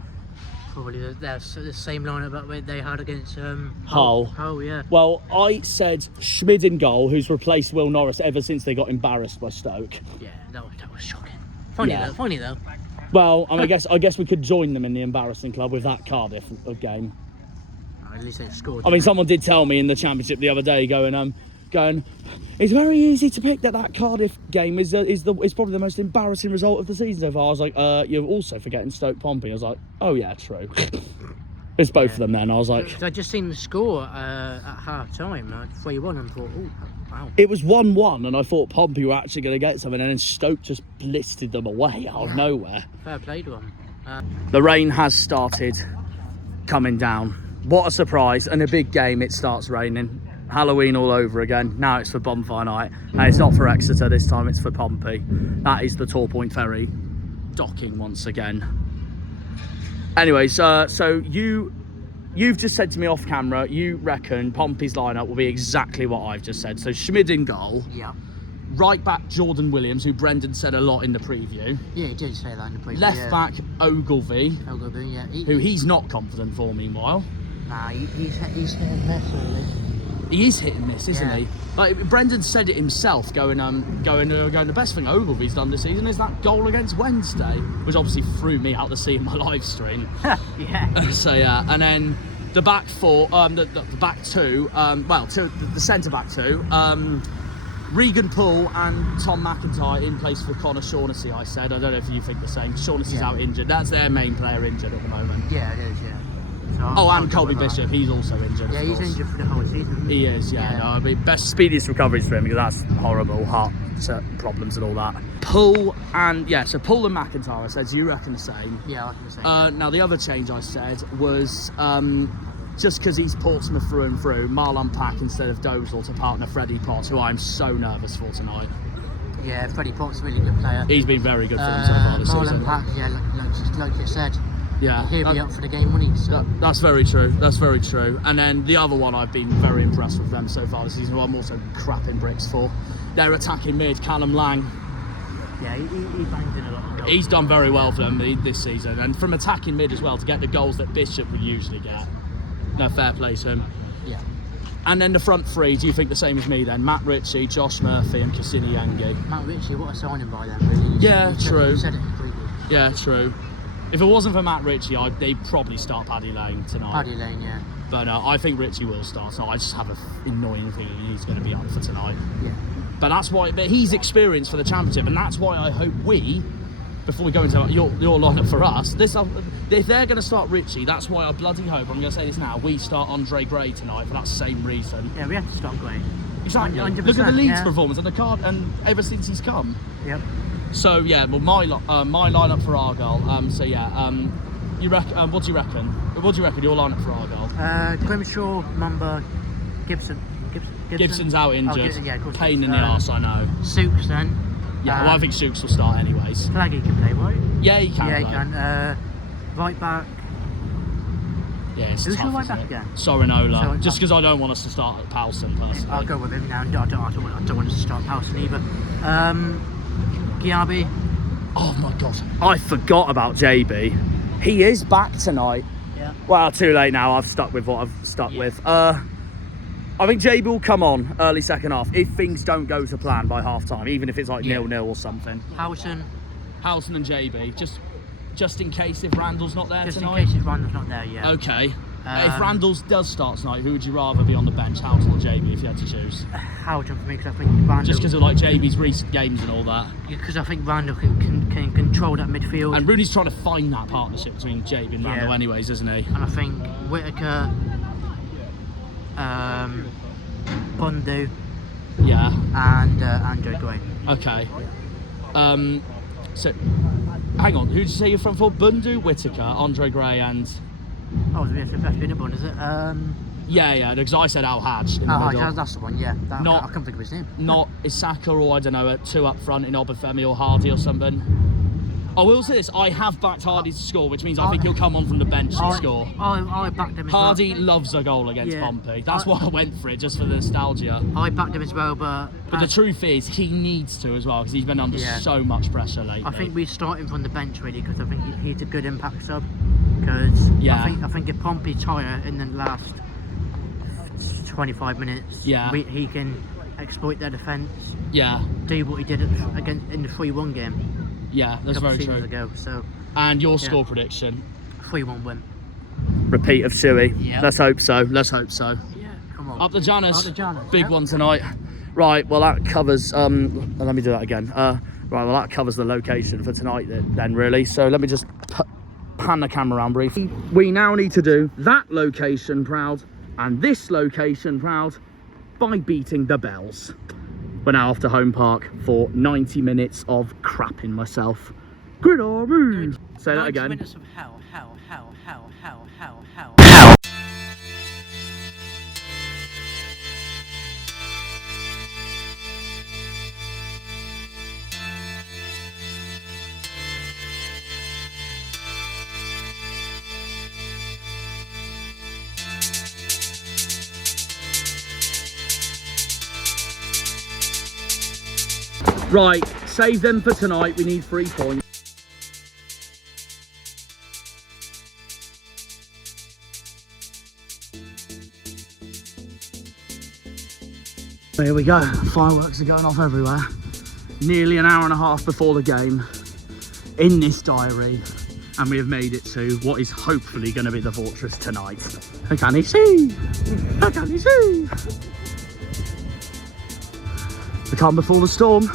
Probably the same lineup that they had against Hull. Hull, yeah. Well, I said Schmid in goal, who's replaced Will Norris ever since they got embarrassed by Stoke. Yeah, that was shocking. Funny though. Well, I guess we could join them in the embarrassing club with that Cardiff game. Oh, at least they scored. I mean, someone did tell me in the Championship the other day, going, it's very easy to pick that Cardiff game is probably the most embarrassing result of the season so far. I was like, you're also forgetting Stoke Pompey. I was like, oh yeah, true. It's both of them then. I was like, I just seen the score at half time, 3-1, and thought, oh wow. It was 1-1, and I thought Pompey were actually going to get something, and then Stoke just blistered them away out of nowhere. Fair play to them. The rain has started coming down. What a surprise, and a big game. It starts raining. Halloween all over again. Now it's for Bonfire night, and it's not for Exeter this time, it's for Pompey. That is the Tor Point Ferry docking once again. Anyways, so you've just said to me off camera, you reckon Pompey's lineup will be exactly what I've just said. So Schmid in goal. Yeah. Right back Jordan Williams, who Brendan said a lot in the preview. Yeah, he did say that in the preview. Left back Ogilvie. Ogilvie, yeah. Who he's not confident for, meanwhile. Nah, he's hit and miss, really. He is hit and miss, isn't he? Like Brendan said it himself, going. The best thing Ogilvie's done this season is that goal against Wednesday, which obviously threw me out to sea in my live stream. Yeah. So yeah, and then the back four, the back two, the centre back two, Regan Poole and Tom McIntyre in place for Connor Shaughnessy. I said, I don't know if you think the same. Shaughnessy's out injured. That's their main player injured at the moment. Yeah, it is. Yeah. So and Colby Bishop, he's also injured. Yeah, he's injured for the whole season. He is, yeah. No, I mean, speediest recoveries for him, because that's horrible, heart problems and all that. Poole and McIntyre, I said, do you reckon the same? Yeah, I reckon the same. Now, the other change I said was just because he's Portsmouth through and through, Marlon Pack instead of Dozel to partner Freddie Potts, who I'm so nervous for tonight. Yeah, Freddie Potts is a really good player. He's been very good for them so far this season. Marlon Pack, yeah, like you said. Yeah, he'll be up for the game, won't he? So. That's very true. That's very true. And then the other one I've been very impressed with them so far this season, who I'm also crapping bricks for. They're attacking mid, Callum Lang. Yeah, he banged in a lot of goals. He's done very well for them this season, and from attacking mid as well to get the goals that Bishop would usually get. No, fair play to him. Yeah. And then the front three, do you think the same as me then? Matt Ritchie, Josh Murphy, and Cassini Yangi. Matt Ritchie, what a signing by them, really. Yeah, true. You said it in the preview. Yeah, true. If it wasn't for Matt Ritchie, they'd probably start Paddy Lane tonight. Paddy Lane, yeah. But I think Ritchie will start, so I just have an annoying feeling he's going to be up for tonight. Yeah. But that's why. But he's experienced for the Championship, and that's why I hope we, before we go into your lineup for us, if they're going to start Ritchie, that's why I bloody hope, I'm going to say this now, we start Andre Gray tonight for that same reason. Yeah, we have to start Gray. Exactly. Look at the Leeds performance and the card, and ever since he's come. Yep. So yeah, well my lineup for Argyle. You reckon? What do you reckon? What do you reckon your lineup for Argyle? Grimshaw, Mumba, Gibson. Gibson's out injured. Of course. Pain in the arse, I know. Soups then. Yeah, well, I think Soups will start anyways. Flaggy can play, right? Yeah, he can. Yeah, he can. Right back. Yeah, it's Who's tough, your right back isn't it? again? Sorinola. Just because I don't want us to start at Powson personally. I'll go with him now. I don't want us to start Powson either. Giabi. Oh my god, I forgot about JB. He is back tonight. Yeah. Well, too late now. I've stuck with what I've stuck with. I think JB will come on early second half if things don't go to plan by half time, even if it's like 0-0 or something. Howson and JB, just in case if Randall's not there tonight. Just in case if Randall's not there, yeah. Okay. If Randall's does start tonight, who would you rather be on the bench, Howson or JB, if you had to choose? Howson for me, because I think Randall... Just because of like JB's recent games and all that. Because I think Randall can control that midfield. And Rooney's trying to find that partnership between JB and Randall anyways, isn't he? And I think Whittaker, Bundu, and Andre Gray. Okay. So, hang on, who did you say you're from for? Bundu, Whittaker, Andre Gray and... Oh, that's been a one, is it? Yeah, because I said Al Hadj in the middle. That's the one, yeah. I can't think of his name. Not Isaka or, I don't know, 2 up front in Obafemi or Hardy or something. I will say this, I have backed Hardy to score, which means I think he'll come on from the bench and score. I backed him as Hardy well. loves a goal against Pompey. That's why I went for it, just for the nostalgia. I backed him as well, but the truth is, he needs to as well, because he's been under so much pressure lately. I think we start him from the bench, really, because I think he's a good impact sub. Because I think if Pompey tire in the last 25 minutes, he can exploit their defence. Yeah. Do what he did in the 3-1 game. Yeah, that's very true. Ago, so. And your score prediction? 3-1 win. Repeat of Suey. Yeah. Let's hope so. Yeah, come on. Up the Janus. Big one tonight. Right, well that covers, let me do that again. Right, well that covers the location for tonight then really. So let me just pan the camera around briefly. We now need to do that location proud and this location proud by beating the Bells. We're now off to Home Park for 90 minutes of crapping myself. Good army. Say that again. 90 minutes of hell. Right, save them for tonight. We need 3 points. Here we go. Fireworks are going off everywhere. Nearly an hour and a half before the game in this diary. And we have made it to what is hopefully going to be the fortress tonight. Can you see? Can you see? The calm before the storm.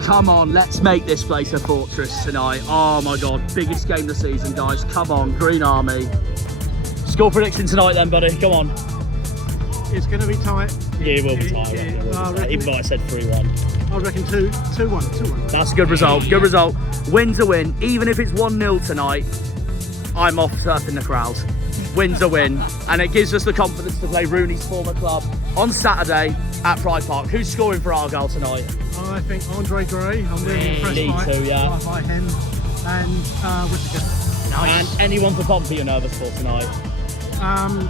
Come on, let's make this place a fortress tonight. Oh my God, biggest game of the season, guys. Come on, Green Army. Score prediction tonight then, buddy. Come on. It's going to be tight. Yeah, it will be tight. Even though I said 3-1. I reckon 2-1. That's a good result. Good result. Win's a win. Even if it's 1-0 tonight, I'm off surfing the crowd. Win's a win, and it gives us the confidence to play Rooney's former club on Saturday at Pride Park. Who's scoring for Argyle tonight? I think Andre Gray. I'm really impressed by him, and Whittaker. Nice. And anyone for Pompey you're nervous for tonight?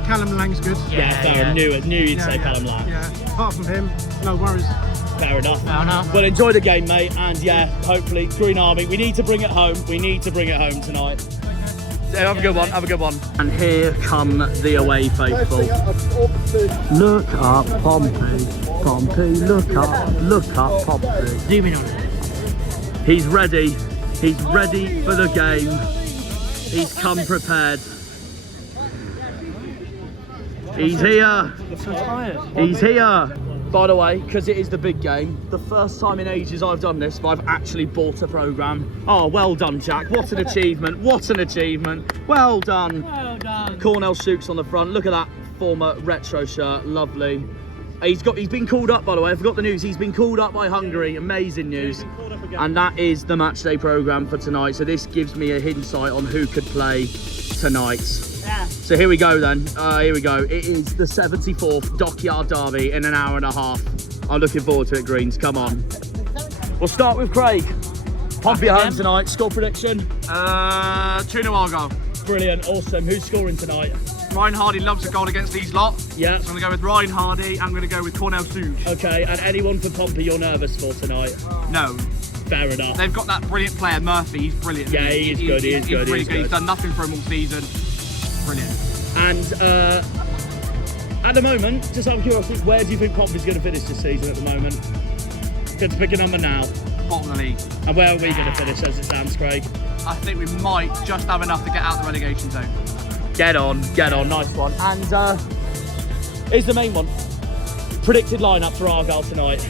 Callum Lang's good. Yeah, fair. Knew you'd say Callum Lang. Yeah, apart from him, no worries. Fair enough. Well, enjoy the game, mate, and hopefully Green Army. We need to bring it home. Tonight. So have a good one. And here come the away faithful. Look up, Pompey. Look up, Pompey. Zoom in on it. He's ready for the game. He's come prepared. He's here. He's here. By the way, because it is the big game, the first time in ages I've done this, but I've actually bought a programme. Oh, well done, Jack. What an achievement. Well done. Cornwall Shooks on the front. Look at that former retro shirt. Lovely. He's been called up, by the way. I forgot the news. He's been called up by Hungary. Amazing news. And that is the match day programme for tonight. So this gives me a insight on who could play tonight. So here we go then. Here we go. It is the 74th Dockyard Derby in an hour and a half. I'm looking forward to it, Greens. Come on. We'll start with Craig. Pompey at home tonight. Score prediction? 2-0 Argyle. Brilliant. Awesome. Who's scoring tonight? Ryan Hardy loves a goal against these lot. Yeah. So I'm going to go with Ryan Hardy. I'm going to go with Cornwall Suge. Okay, and anyone for Pompey you're nervous for tonight? No. Fair enough. They've got that brilliant player, Murphy. He's brilliant. Yeah, he is good. He's really good. He's done nothing for him all season. Brilliant. And at the moment, just out of curiosity, where do you think Pompey's going to finish this season at the moment? Good to pick a number now. Bottom of the league. And where are we going to finish as it stands, Craig? I think we might just have enough to get out the relegation zone. Get on, nice one. And here's the main one. Predicted lineup for Argyle tonight.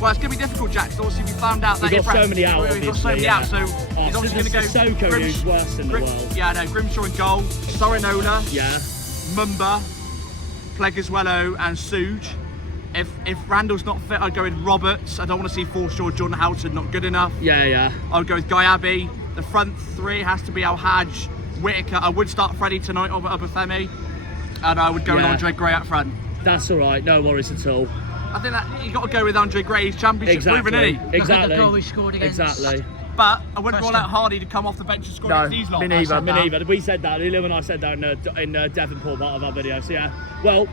Well, it's going to be difficult, Jack, because obviously we found out that we've got so many out, obviously. We've got so many out, so he's obviously going to go... Sissoko, who's worst in the world. Yeah, no, Grimshaw in goal, Sorinola, yeah, Mumba, Pleguezuelo and Suge. If Randall's not fit, I'd go with Roberts. I don't want to see Forshaw, John Houghton, not good enough. Yeah. I'd go with Guy Abbey. The front three has to be Al-Hajj, Whitaker. I would start Freddie tonight over Obafemi. And I would go with Andre Gray up front. That's all right, no worries at all. I think that you've got to go with Andre Gray. He's championship proven, isn't he? Exactly. The goal he scored against. Exactly. But I wouldn't rule out Hardy to come off the bench and score against these lot. Me neither. We said that. Liam and I said that in Devonport part of our video. So yeah, well,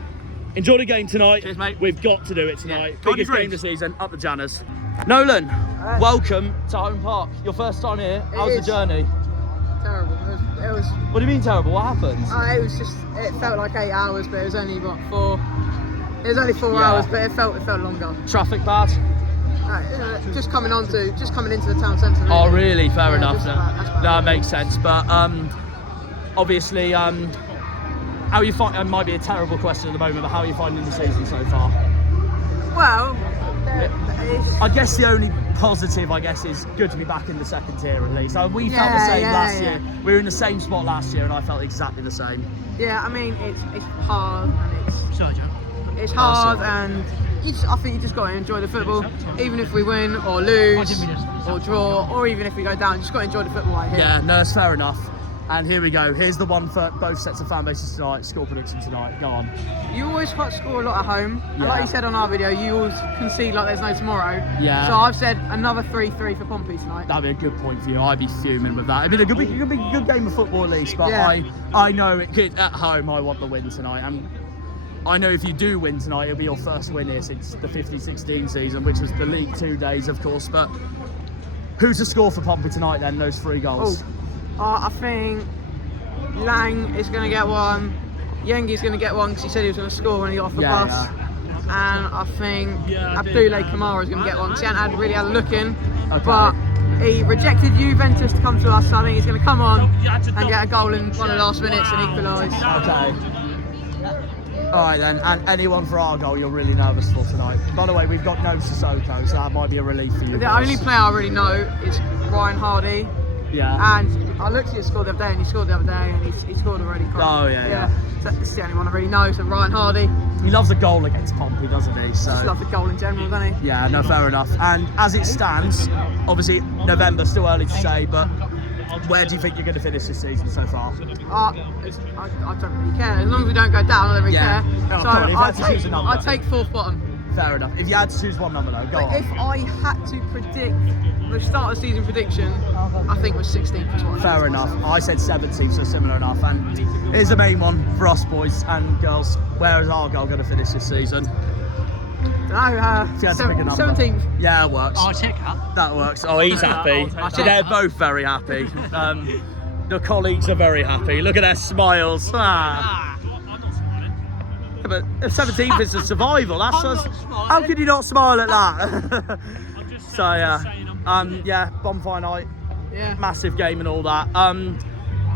enjoy the game tonight. Cheers, mate. We've got to do it tonight. Yeah. Biggest game of the season. Up the Janners. Nolan, welcome to Home Park. Your first time here. How's the journey? Terrible. It was. What do you mean terrible? What happened? It was just. It felt like 8 hours, but it was only what 4. It was only 4 hours, but it felt longer. Traffic bad? Just coming into the town centre. Really. Oh, really? Fair enough. That's bad. That makes sense. But obviously, how you find? It might be a terrible question at the moment, but how are you finding the season so far? Well, I guess the only positive, is good to be back in the second tier at least. We felt the same last year. We were in the same spot last year, and I felt exactly the same. Yeah, I mean it's hard and it's Oh, hard and I think you just got to enjoy the football, even if we win or lose or draw, or even if we go down. You just got to enjoy the football right here. Yeah, no, it's fair enough. And here we go. Here's the one for both sets of fan bases tonight. Score prediction tonight. Go on. You always score a lot at home. And like you said on our video, you always concede like there's no tomorrow. Yeah. So I've said another 3-3 for Pompey tonight. That'd be a good point for you. I'd be fuming with that. It'd be a good game of football at least. But I know at home I want the win tonight. And I know if you do win tonight, it'll be your first win here since the 15-16 season, which was the League 2 days, of course. But who's the score for Pompey tonight then? Those 3 goals. I think Lang is going to get one. Yengi's going to get one because he said he was going to score when he got off the bus. And I think Abdoulaye Kamara is going to get one because he hadn't really had a look in. Okay. But he rejected Juventus to come to us, so I think he's going to come on and get a goal in one of the last minutes and equalise. Okay. Alright then, and anyone for Argyle you're really nervous for tonight? By the way, we've got no Sissoko, so that might be a relief for you. The only player I really know is Ryan Hardy. Yeah. And I looked at his score the other day, and he scored the other day, and he scored already. Oh yeah. So that's the only one I really know. So Ryan Hardy. He loves a goal against Pompey, doesn't he? So. Just loves a goal in general, doesn't he? Yeah, no, fair enough. And as it stands, obviously November, still early to say, but where do you think you're going to finish this season so far? I don't really care. As long as we don't go down, I don't really care. Oh, so I'd take 4th bottom. Fair enough. If you had to choose one number though, go on. If I had to predict the start of the season prediction, I think was 16th. Fair enough. I said 17th, so similar enough. And here's the main one for us boys and girls. Where is Argyle going to finish this season? No, 17th. Yeah, it works. I'll take that. That works. Oh, he's happy. They're both very happy. The colleagues are very happy. Look at their smiles. But 17th is a survival. How could you not smile at that? So yeah, bonfire night. Yeah. Massive game and all that.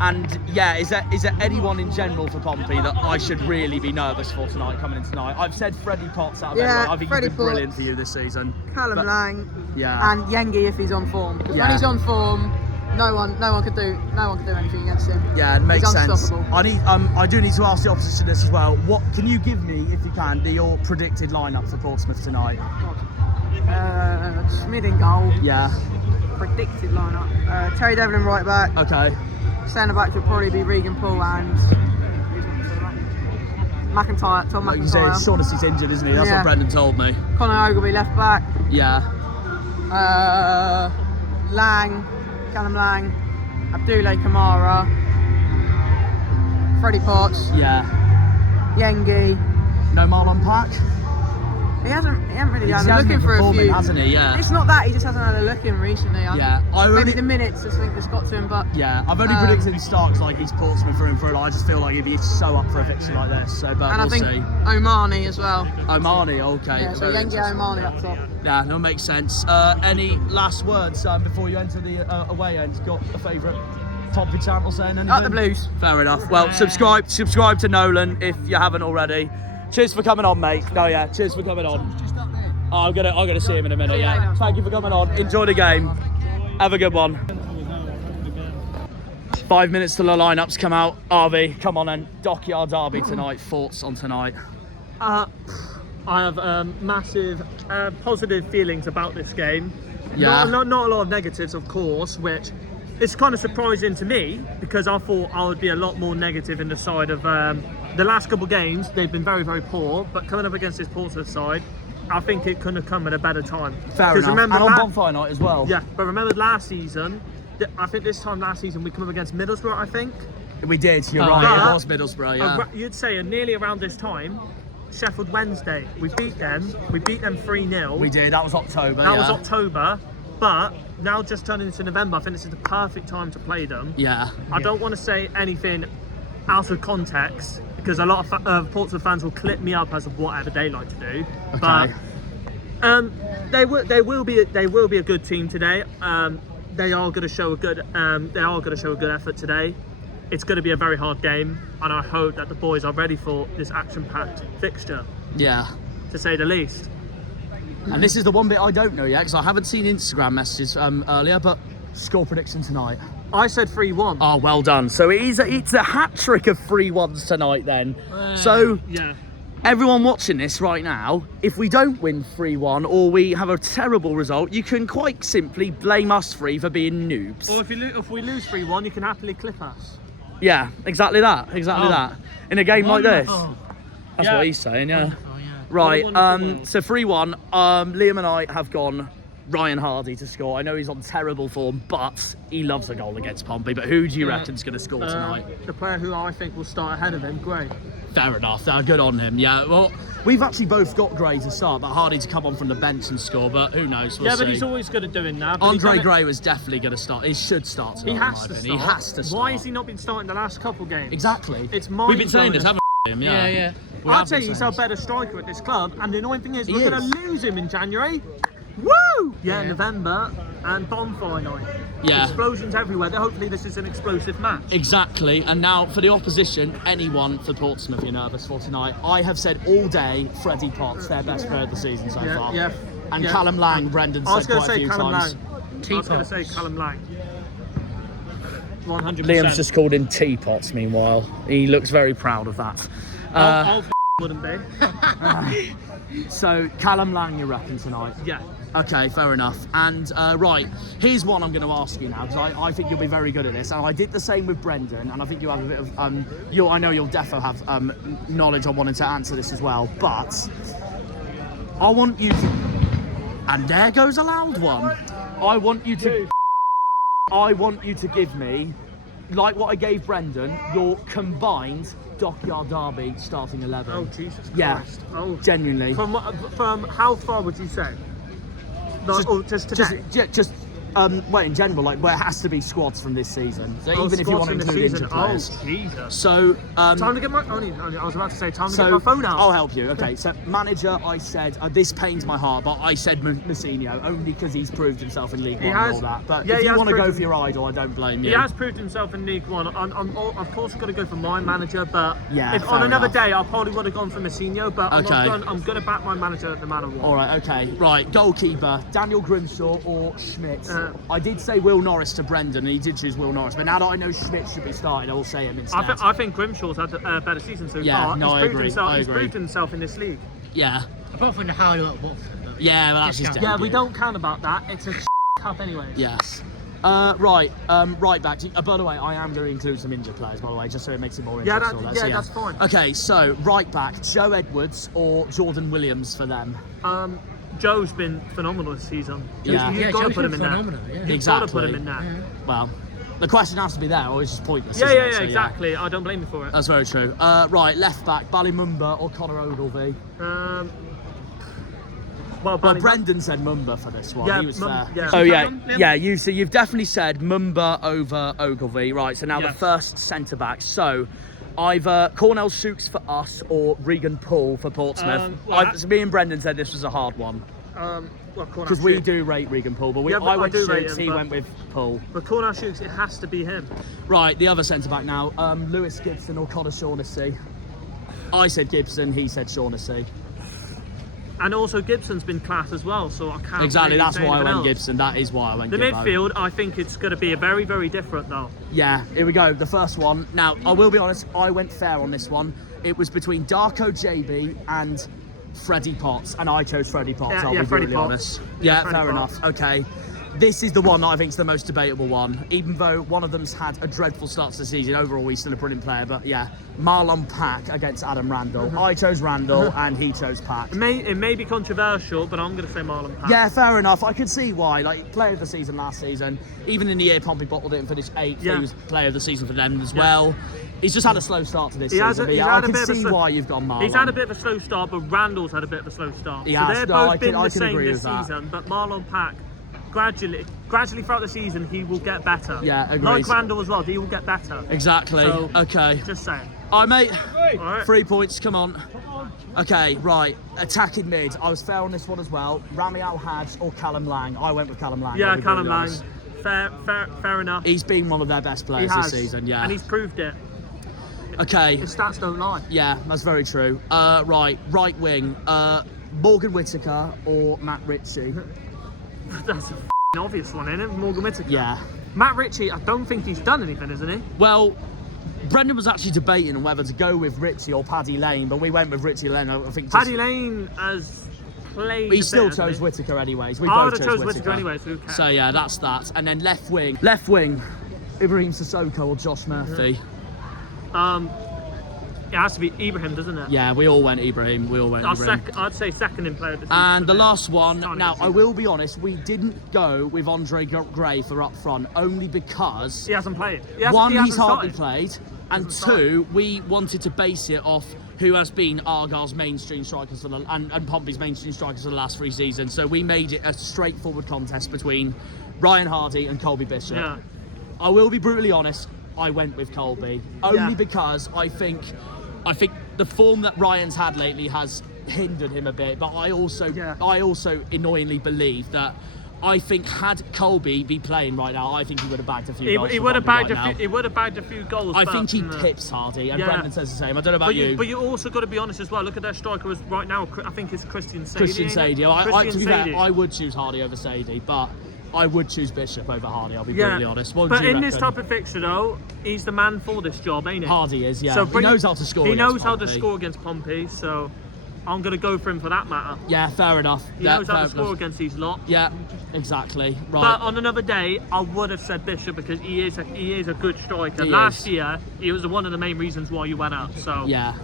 And yeah, is there anyone in general for Pompey that I should really be nervous for tonight, coming in tonight? I've said Freddie Potts out of everyone. I think he's been brilliant for you this season. Callum Lang. Yeah. And Yengi if he's on form. Because when he's on form, no one could do anything against him. Yeah, it makes sense. Unstoppable. I do need to ask the opposition this as well. What can you give me, if you can, your predicted lineup for Portsmouth tonight? Schmid in goal. Yeah. Predicted lineup. Terry Devlin right back. Okay. Centre back would probably be Regan Paul and McIntyre. Tom like McIntyre. You say, Shaughnessy's injured, isn't he? That's what Brendan told me. Connor Ogilvie left back. Yeah. Lang, Callum Lang, Abdoulaye Kamara. Freddie Potts. Yeah. Yengi. No Marlon Pack? He hasn't really He's had a look in for a few. hasn't he? Yeah. It's not that, he just hasn't had a look in recently. Yeah. Maybe the minutes I think has got to him, but... Yeah, I've only predicted Starks like he's Portsmouth through and through. I just feel like he'd be so up for a fixture like this. So, but and we'll I think see. Omani as well. Omani, okay. Yeah, so Yengi Omani up top. Yeah, no, makes sense. Any last words before you enter the away end? Got a favourite Pompey chant or saying anything? Up the Blues. Fair enough. Well, subscribe to Nolan if you haven't already. Cheers for coming on, mate. No, yeah, cheers for coming on. Oh, I'm gonna see him in a minute. Yeah. Thank you for coming on. Enjoy the game. Have a good one. 5 minutes till the lineups come out. RV, come on then. Dockyard Derby tonight. Thoughts on tonight? I have massive positive feelings about this game. Yeah. Not a lot of negatives, of course, which is kind of surprising to me because I thought I would be a lot more negative in the side of the last couple of games. They've been very, very poor, but coming up against this Portsmouth side, I think it couldn't have come at a better time. Fair enough. Remember and on bonfire night as well. Yeah, but remember last season, I think this time last season we come up against Middlesbrough, I think. We did, you're right, it was Middlesbrough, yeah. You'd say nearly around this time, Sheffield Wednesday, we beat them 3-0. We did, that was October, That was October, but now just turning into November, I think this is the perfect time to play them. Yeah. I don't want to say anything out of context, because a lot of Portsmouth fans will clip me up as of whatever they like to do. Okay. But they will be a good team today. They are going to show a good effort today. It's going to be a very hard game, and I hope that the boys are ready for this action-packed fixture. Yeah. To say the least. And this is the one bit I don't know yet, because I haven't seen Instagram messages earlier, but score prediction tonight. I said 3-1. Oh, well done. So it's a hat-trick of 3-1s tonight then. So yeah. Everyone watching this right now, if we don't win 3-1 or we have a terrible result, you can quite simply blame us three for being noobs. Or if we lose 3-1, you can happily clip us. Yeah, exactly that. That. In a game like this. That's Yeah. what he's saying, yeah. Oh, yeah. Right, so 3-1, Liam and I have gone Ryan Hardy to score. I know he's on terrible form, but he loves a goal against Pompey. But who do you reckon's going to score tonight? The player who I think will start ahead of him, Gray. Fair enough, good on him. Yeah, well, we've actually both got Gray to start, but Hardy to come on from the bench and score, but who knows, we'll see. But he's always good at doing that. Andre Gray was definitely going to start. He should start tonight. He has to start. He has to start. Why has he not been starting the last couple games? Exactly. It's We've been saying this, haven't we? Yeah. I'd say he's our better striker at this club, and the annoying thing is we're going to lose him in January. Woo! Yeah, November and bonfire night. Yeah. Explosions everywhere. Hopefully this is an explosive match. Exactly. And now for the opposition, anyone for Portsmouth you're nervous for tonight. I have said all day Freddie Potts, their best player of the season so far. Yeah. And Callum Lang, Brendan said quite a few times. I was going to say Callum Lang. 100%. Liam's just called him Teapots, meanwhile. He looks very proud of that. I wouldn't be. So, Callum Lang, you reckon, tonight? Yeah. Okay, fair enough. And, right, here's one I'm going to ask you now, because I think you'll be very good at this. And I did the same with Brendan, and I think you have a bit of... I know you'll defo have knowledge on wanting to answer this as well, but I want you to... And there goes a loud one. I want you to give me, like what I gave Brendan, your combined Dockyard Derby starting 11. Oh, Jesus Christ. Yeah, genuinely. From how far would you say? Just today? Just well, in general, like where it has to be squads from this season. So even if you want to include injured players. Oh, Jesus. So time to get my. I was about to say time to get my phone out. I'll help you. Okay, so manager, I said this pains my heart, but I said Mousinho only because he's proved himself in League One and all that. But if you want to go for your idol, I don't blame you. He has proved himself in League One. I'm of course going to go for my manager, but if on another day I probably would have gone for Mousinho. But okay. I'm going to back my manager no matter what. All right. Okay. Right. Goalkeeper Daniel Grimshaw or Schmidt. I did say Will Norris to Brendan, and he did choose Will Norris. But now that I know Schmidt should be starting, I will say him instead. I think Grimshaw's had a better season so far. No, I agree. He's proved himself in this league. Yeah. Apart from the hard work, Watford. Yeah, well, that's just we don't count about that. It's a cup anyway. Yes. Right back. By the way, I am going to include some injured players, by the way, just so it makes it more interesting. That's fine. Okay, so right back, Joe Edwards or Jordan Williams for them? Joe's been phenomenal this season. Yeah. You've got to put him in there. Yeah. You've got to put him in there. Well, The question has to be there, or it's just pointless. Yeah, isn't yeah, it? yeah, So, exactly. I don't blame you for it. That's very true. Right, left back, Ballymumba or Connor Ogilvie? Well, Brendan said Mumba for this one. Yeah, he was there. Yeah. Oh yeah, you've definitely said Mumba over Ogilvie. Right, so now the first centre back. So either Cornell Shooks for us or Regan Poole for Portsmouth. So me and Brendan said this was a hard one. Because we do rate Regan Poole, but I went Shooks, he went with Poole. But Cornell Shooks, it has to be him. Right, the other centre back now, Lewis Gibson or Connor Shaughnessy. I said Gibson, he said Shaughnessy. And also Gibson's been class as well, so I can't. Exactly, really that's say why I went else. Gibson. That is why I went The Gibbo. midfield, I think it's going to be a very, very different though. Yeah, here we go. The first one. Now, I will be honest, I went fair on this one. It was between Darko JB and Freddie Potts, and I chose Freddie Potts. I'll be Freddie brutally Potts. honest. Yeah, Freddie fair Potts. enough. Okay. This is the one that I think is the most debatable one, even though one of them's had a dreadful start to the season. Overall, he's still a brilliant player, but yeah, Marlon Pack against Adam Randall. I chose Randall, and he chose Pack. It may be controversial, but I'm going to say Marlon Pack. Yeah, fair enough. I could see why. Like, player of the season last season, even in the year Pompey bottled it and finished 8th, he was player of the season for them as well. He's just had a slow start to this season. I can see why you've gone Marlon. He's had a bit of a slow start, but Randall's had a bit of a slow start. He so has. they're No, both been the same agree this with that. season, but Marlon Pack, gradually throughout the season, he will get better. Yeah, agreed. Like Randall as well, he will get better. Exactly. So, okay. Just saying. All right, mate. All right. 3 points, come on. Okay, right. Attacking mid. I was fair on this one as well. Rami Al-Hajj or Callum Lang. I went with Callum Lang. Yeah, Callum Lang. Fair enough. He's been one of their best players this season, yeah. And he's proved it. Okay. His stats don't lie. Yeah, that's very true. Right wing. Morgan Whittaker or Matt Ritchie. That's a obvious one, isn't it? Morgan Whittaker. Yeah. Matt Ritchie, I don't think he's done anything, isn't he? Well, Brendan was actually debating on whether to go with Ritchie or Paddy Lane, but we went with Ritchie Lane. I think Paddy Lane has played. He still chose Whittaker anyways. We I both would have chose Whittaker anyway, so who cares? So yeah, that's that. And then left wing, Ibrahim Sissoko or Josh Murphy. It has to be Ibrahim, doesn't it? Yeah, we all went Ibrahim. I'd say second in player of the season. And the last one, now I will be honest, we didn't go with Andre Gray for up front, only because he hasn't played. He's hardly played, and two, we wanted to base it off who has been Argyle's mainstream strikers for and Pompey's mainstream strikers for the last 3 seasons. So we made it a straightforward contest between Ryan Hardy and Colby Bishop. Yeah. I will be brutally honest, I went with Colby, only because I think the form that Ryan's had lately has hindered him a bit, but I also annoyingly believe that I think had Colby be playing right now, I think he would have bagged a few goals. He would have bagged a few goals. I think he pips Hardy, and Brendan says the same. I don't know about you. But you also got to be honest as well. Look at their striker right now. I think it's Christian Sadie. Christian Sadie. To be fair, I would choose Hardy over Sadie, but I would choose Bishop over Hardy, I'll be brutally honest. But in this type of fixture though, he's the man for this job, ain't he? Hardy is, yeah. So he knows how to score. He knows how to score against Pompey, so I'm going to go for him for that matter. Yeah, fair enough. He knows how to score against these lot. Yeah, exactly. Right. But on another day, I would have said Bishop because he is a good striker. Last year, he was one of the main reasons why you went up. So yeah,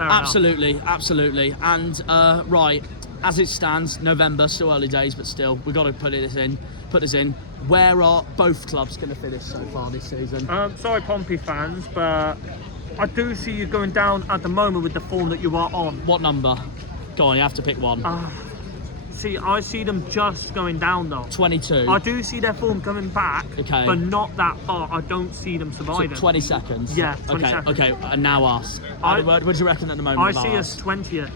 absolutely. And right, as it stands, November, still early days, but still, we've got to put this in. Where are both clubs going to finish so far this season? Sorry, Pompey fans, but I do see you going down at the moment with the form that you are on. What number? Go on, you have to pick one. I see them just going down though. 22. I do see their form coming back, but not that far. I don't see them surviving. So 20 seconds? Yeah, 20 seconds. Okay, and now us. What do you reckon at the moment? I see us 20th.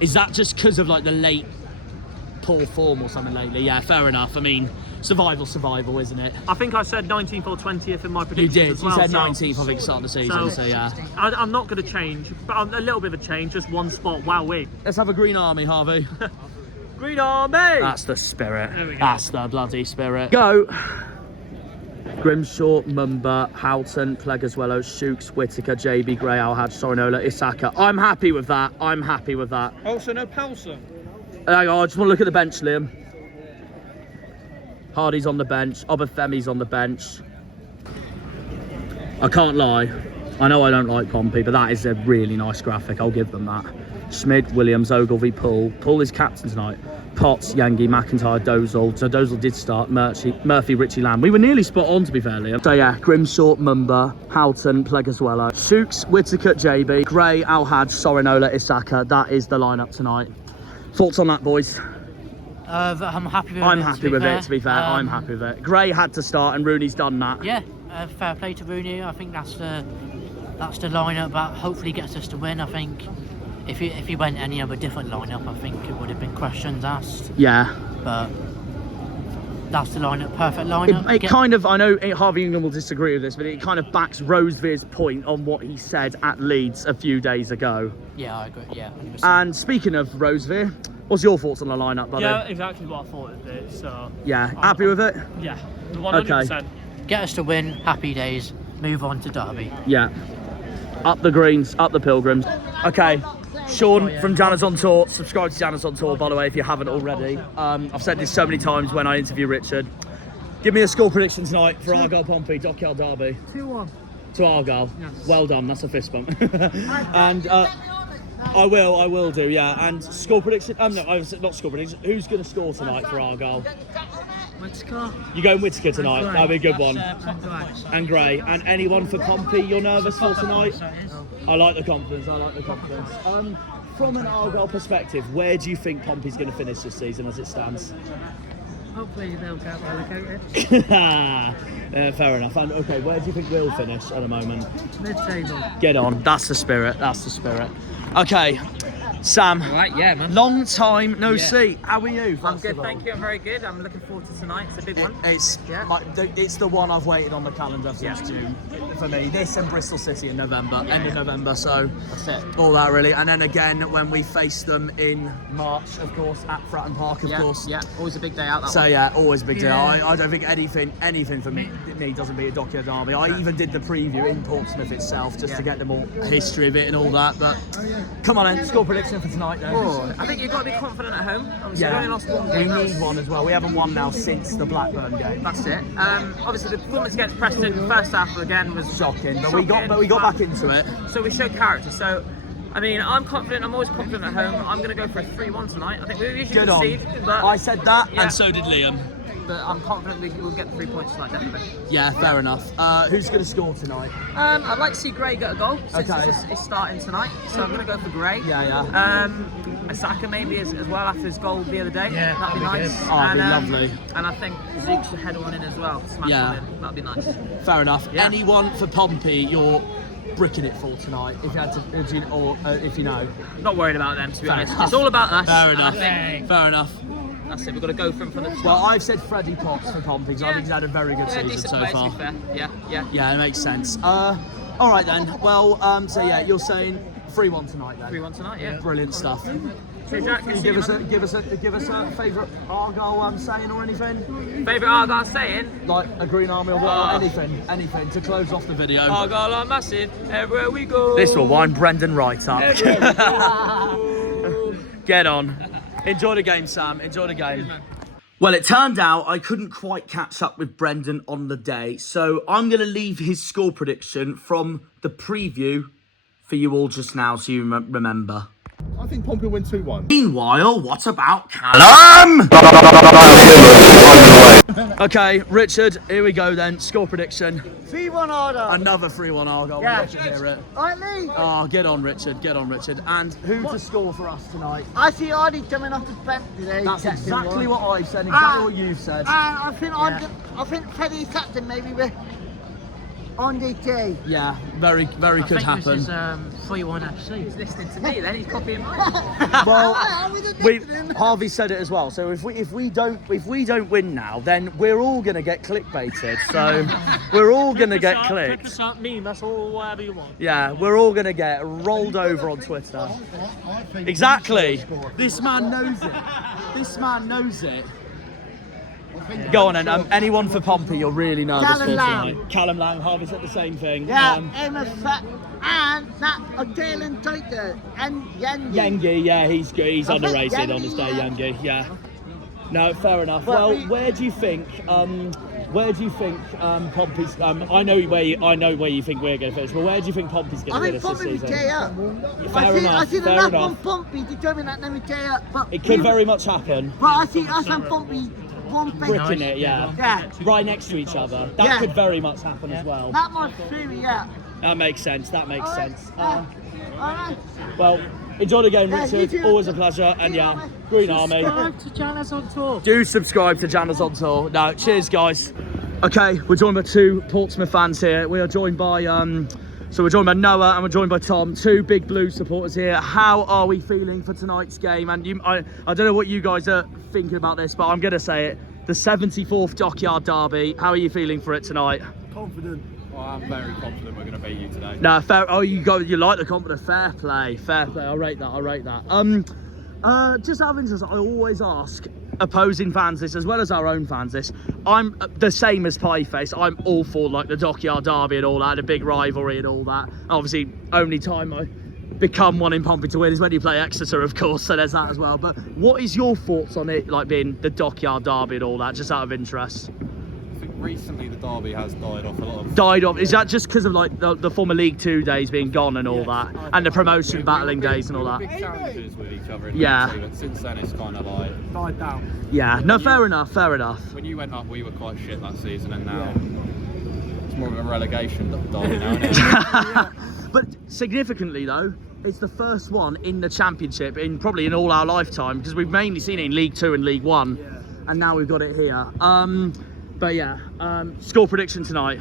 Is that just because of like the late poor form or something lately? Yeah, fair enough. I mean, survival, isn't it? I think I said 19th or 20th in my predictions. You did. As well, you said 19th, I think, start of the season. So yeah. I'm not going to change, but a little bit of a change, just one spot. Wowee. Let's have a green army, Harvey. Green army. That's the spirit. There we go. That's the bloody spirit. Go. Grimshaw, Mumba, Houghton, Plegaswello, Shooks, Whittaker, JB, Gray, Al-Hajj, Sorinola, Isaka. I'm happy with that. Also, no Pelson. Hang on, I just want to look at the bench, Liam. Hardy's on the bench. Obafemi's on the bench. I can't lie. I know I don't like Pompey, but that is a really nice graphic. I'll give them that. Schmidt, Williams, Ogilvie, Poole. Poole is captain tonight. Potts, Yangi, McIntyre, Dozel. So Dozel did start. Murphy, Richie Lamb. We were nearly spot on, to be fair, Liam. So yeah, Grimshaw, Mumba, Houghton, Pleguezuelo, Shooks, Whittaker, JB, Gray, Alhad, Sorinola, Isaka. That is the lineup tonight. Thoughts on that, boys? I'm happy with it. I'm happy with it, to be fair. I'm happy with it. Gray had to start, and Rooney's done that. Yeah, fair play to Rooney. I think that's the lineup that hopefully gets us to win. I think if he went any other different lineup, I think it would have been questions asked. Yeah. But that's the lineup, perfect lineup. It kind of, I know Harvey England will disagree with this, but it kind of backs Rosevear's point on what he said at Leeds a few days ago. Yeah, I agree. Yeah, 100%. And speaking of Rosevear, what's your thoughts on the lineup, buddy? Yeah, exactly what I thought it did. So yeah, happy with it? Yeah, 100%. Okay. Get us to win, happy days, move on to Derby. Yeah. Up the Greens, up the Pilgrims. Okay, Sean from Janners on Tour. Subscribe to Janners on Tour, by the way, if you haven't already. I've said this so many times when I interview Richard. Give me a score prediction tonight for Argyle Pompey, Dockyard Derby. 2-1. To Argyle. Yes. Well done, that's a fist bump. And I will do, yeah. And score prediction, no, not score prediction. Who's going to score tonight for Argyle? Whittaker. You going Whittaker tonight? Gray. That'll be a good one. And And Gray. And anyone for Pompey you're nervous for tonight? I like the confidence, from an Argyle perspective, where do you think Pompey's going to finish this season as it stands? hopefully they'll get relegated. Fair enough. And okay, where do you think we'll finish at the moment? Mid-table. Get on. That's the spirit. That's the spirit. Okay, Sam. Right, yeah, man. Long time no see. How are you? I'm good, thank you. I'm very good. I'm looking forward to tonight. It's a big one. It's it's the one I've waited on the calendar since June for me. This and Bristol City in November, end of November. So That's it. all that really. And then again when we face them in March, of course, at Fratton Park, of course. Yeah, always a big day out. That So one. yeah, always a big deal. Yeah. I don't think anything for me doesn't beat a Dockyard Derby. I even did the preview in Portsmouth itself just to get the more history of it and all that. But come on then, score prediction for tonight then. Oh, I think you've got to be confident at home. Obviously, we've only lost one we game. need one as well. We haven't won now since the Blackburn game. That's it. Obviously, the performance against Preston first half again was Shocking, but we got back into it. So we showed character. So, I mean, I'm confident. I'm always confident at home. I'm going to go for a 3-1 tonight. I think we usually Good on. concede, but I said that, Yeah. and so did Liam. I'm confident we'll get the 3 points tonight, definitely. Yeah, fair enough. Who's going to score tonight? I'd like to see Gray get a goal since Okay. it's starting tonight. So I'm going to go for Gray. Yeah. Asaka maybe as well after his goal the other day. Yeah, that'd be nice. Oh, that'd be lovely. And I think Zeke should head one in as well. Smash one in. That'd be nice. Fair enough. Yeah. Anyone for Pompey you're bricking it for tonight? If you had to, if you know. Not worried about them, to be honest. enough. It's all about us. Fair and enough. I think Fair enough. that's it. We've got to go from the top. Well, I've said Freddie Potts for Pompey because I think he's had a very good season decent so player, far. to be fair. Yeah. Yeah, it makes sense. All right then. Well, so yeah, you're saying 3-1 tonight then. 3-1 tonight, yeah. Brilliant stuff. So Jack, Can you give us a favourite Argyle saying or anything? Favourite Argyle saying? Like a Green Army or what? Anything to close off the video. Argyle are massive, everywhere we go. This will wind Brendan right up. Get on. Enjoy the game, Sam. Enjoy the game. Well, it turned out I couldn't quite catch up with Brendan on the day, so I'm going to leave his score prediction from the preview for you all just now so you remember. I think Pompey will win 2-1. Meanwhile, what about Callum? Okay, Richard, here we go then. Score prediction. 3-1 Argyle. Another 3-1 Argyle. Yeah. We'll let you hear it. Right, Lee? Oh, get on, Richard. Get on, Richard. And who to score for us tonight? I see Ardy coming off the bench today. That's Captain exactly one. what I've said, exactly what you've said. And I think Freddie Fratton maybe with on the day. Yeah, very could happen. This is 3-1 FC. He's listening to me then, he's copying mine. Well, Harvey said it as well. So if we don't win now, then we're all gonna get clickbaited. So we're all gonna get clicked. Pick us up, meme, that's all, whatever you want. Yeah, we're all gonna get rolled over on Twitter. Exactly. This man knows it. This man knows it. Go on then. Anyone for Pompey you're really nervous Callum for Lang. tonight? Callum Lang. Harvey said the same thing. Yeah, Emma Fat and that Italian tighter and Yangi. Yangi, yeah, he's good. He's I think underrated on Yangi, his day, yeah. Yangi. Yeah. No, fair enough. Well, Well, where do you think Where do you think Pompey's? I know where you think we're going to finish, but where do you think Pompey's going to finish this season? I see the last one Pompey determined that name but it could very much happen. But I see us and Pompey Bricking it, yeah. Right next to each other. That could very much happen as well. That much true, yeah. That makes sense. That makes sense. Alright. Well, enjoy the game, Richard. Always a pleasure. And yeah, Green Army. Subscribe to Jana's on Tour. Do subscribe to Jana's on Tour. No, cheers, guys. Okay, we're joined by two Portsmouth fans here. We are joined by so we're joined by Noah and we're joined by Tom, two big blue supporters here. How are we feeling for tonight's game? And I don't know what you guys are thinking about this, but I'm going to say it. The 74th Dockyard Derby. How are you feeling for it tonight? Confident. Well, I'm very confident we're going to beat you today. No, fair. Oh, you like the confidence. Fair play. Fair play. I rate that. Just out of interest, I always ask opposing fans this, as well as our own fans this. I'm the same as Pieface. I'm all for like the Dockyard Derby and all that, the big rivalry and all that. Obviously, only time I become one in Pompey to win is when you play Exeter, of course, so there's that as well. But what is your thoughts on it, like being the Dockyard Derby and all that, just out of interest? I think recently the derby has died off a lot of... Died off? Is that just because of like the former League 2 days being gone and all that, and the promotion battling days and all that? Big challenges with each other in yeah. the but since then it's kind of like... died down. Yeah, no, fair enough. When you went up, we were quite shit that season, and now it's more of a relegation derby now, isn't it? But significantly though, it's the first one in the Championship probably in all our lifetime, because we've mainly seen it in League 2 and League 1, and now we've got it here. But yeah, score prediction tonight.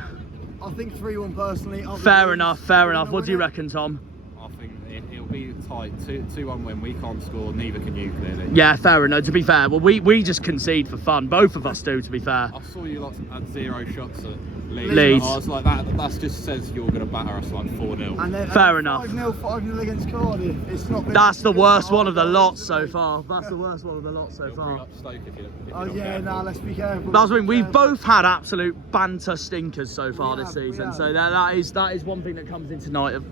I think 3-1 personally. Fair enough. What do you reckon, Tom? I think it'll be tight. 2-1 win. We can't score, neither can you, clearly. Yeah, fair enough. To be fair, well, we just concede for fun. Both of us do, to be fair. I saw you lot at 0 shots at Leeds. I was like, that just says you're going to batter us like 4-0. Fair enough. 5-0 against Cardiff. It's not. That's the worst one of the lot so far. That's the worst one of the lot so far. Let's be careful. That's when we've both had absolute banter stinkers so far this season. So that is one thing that comes in tonight, of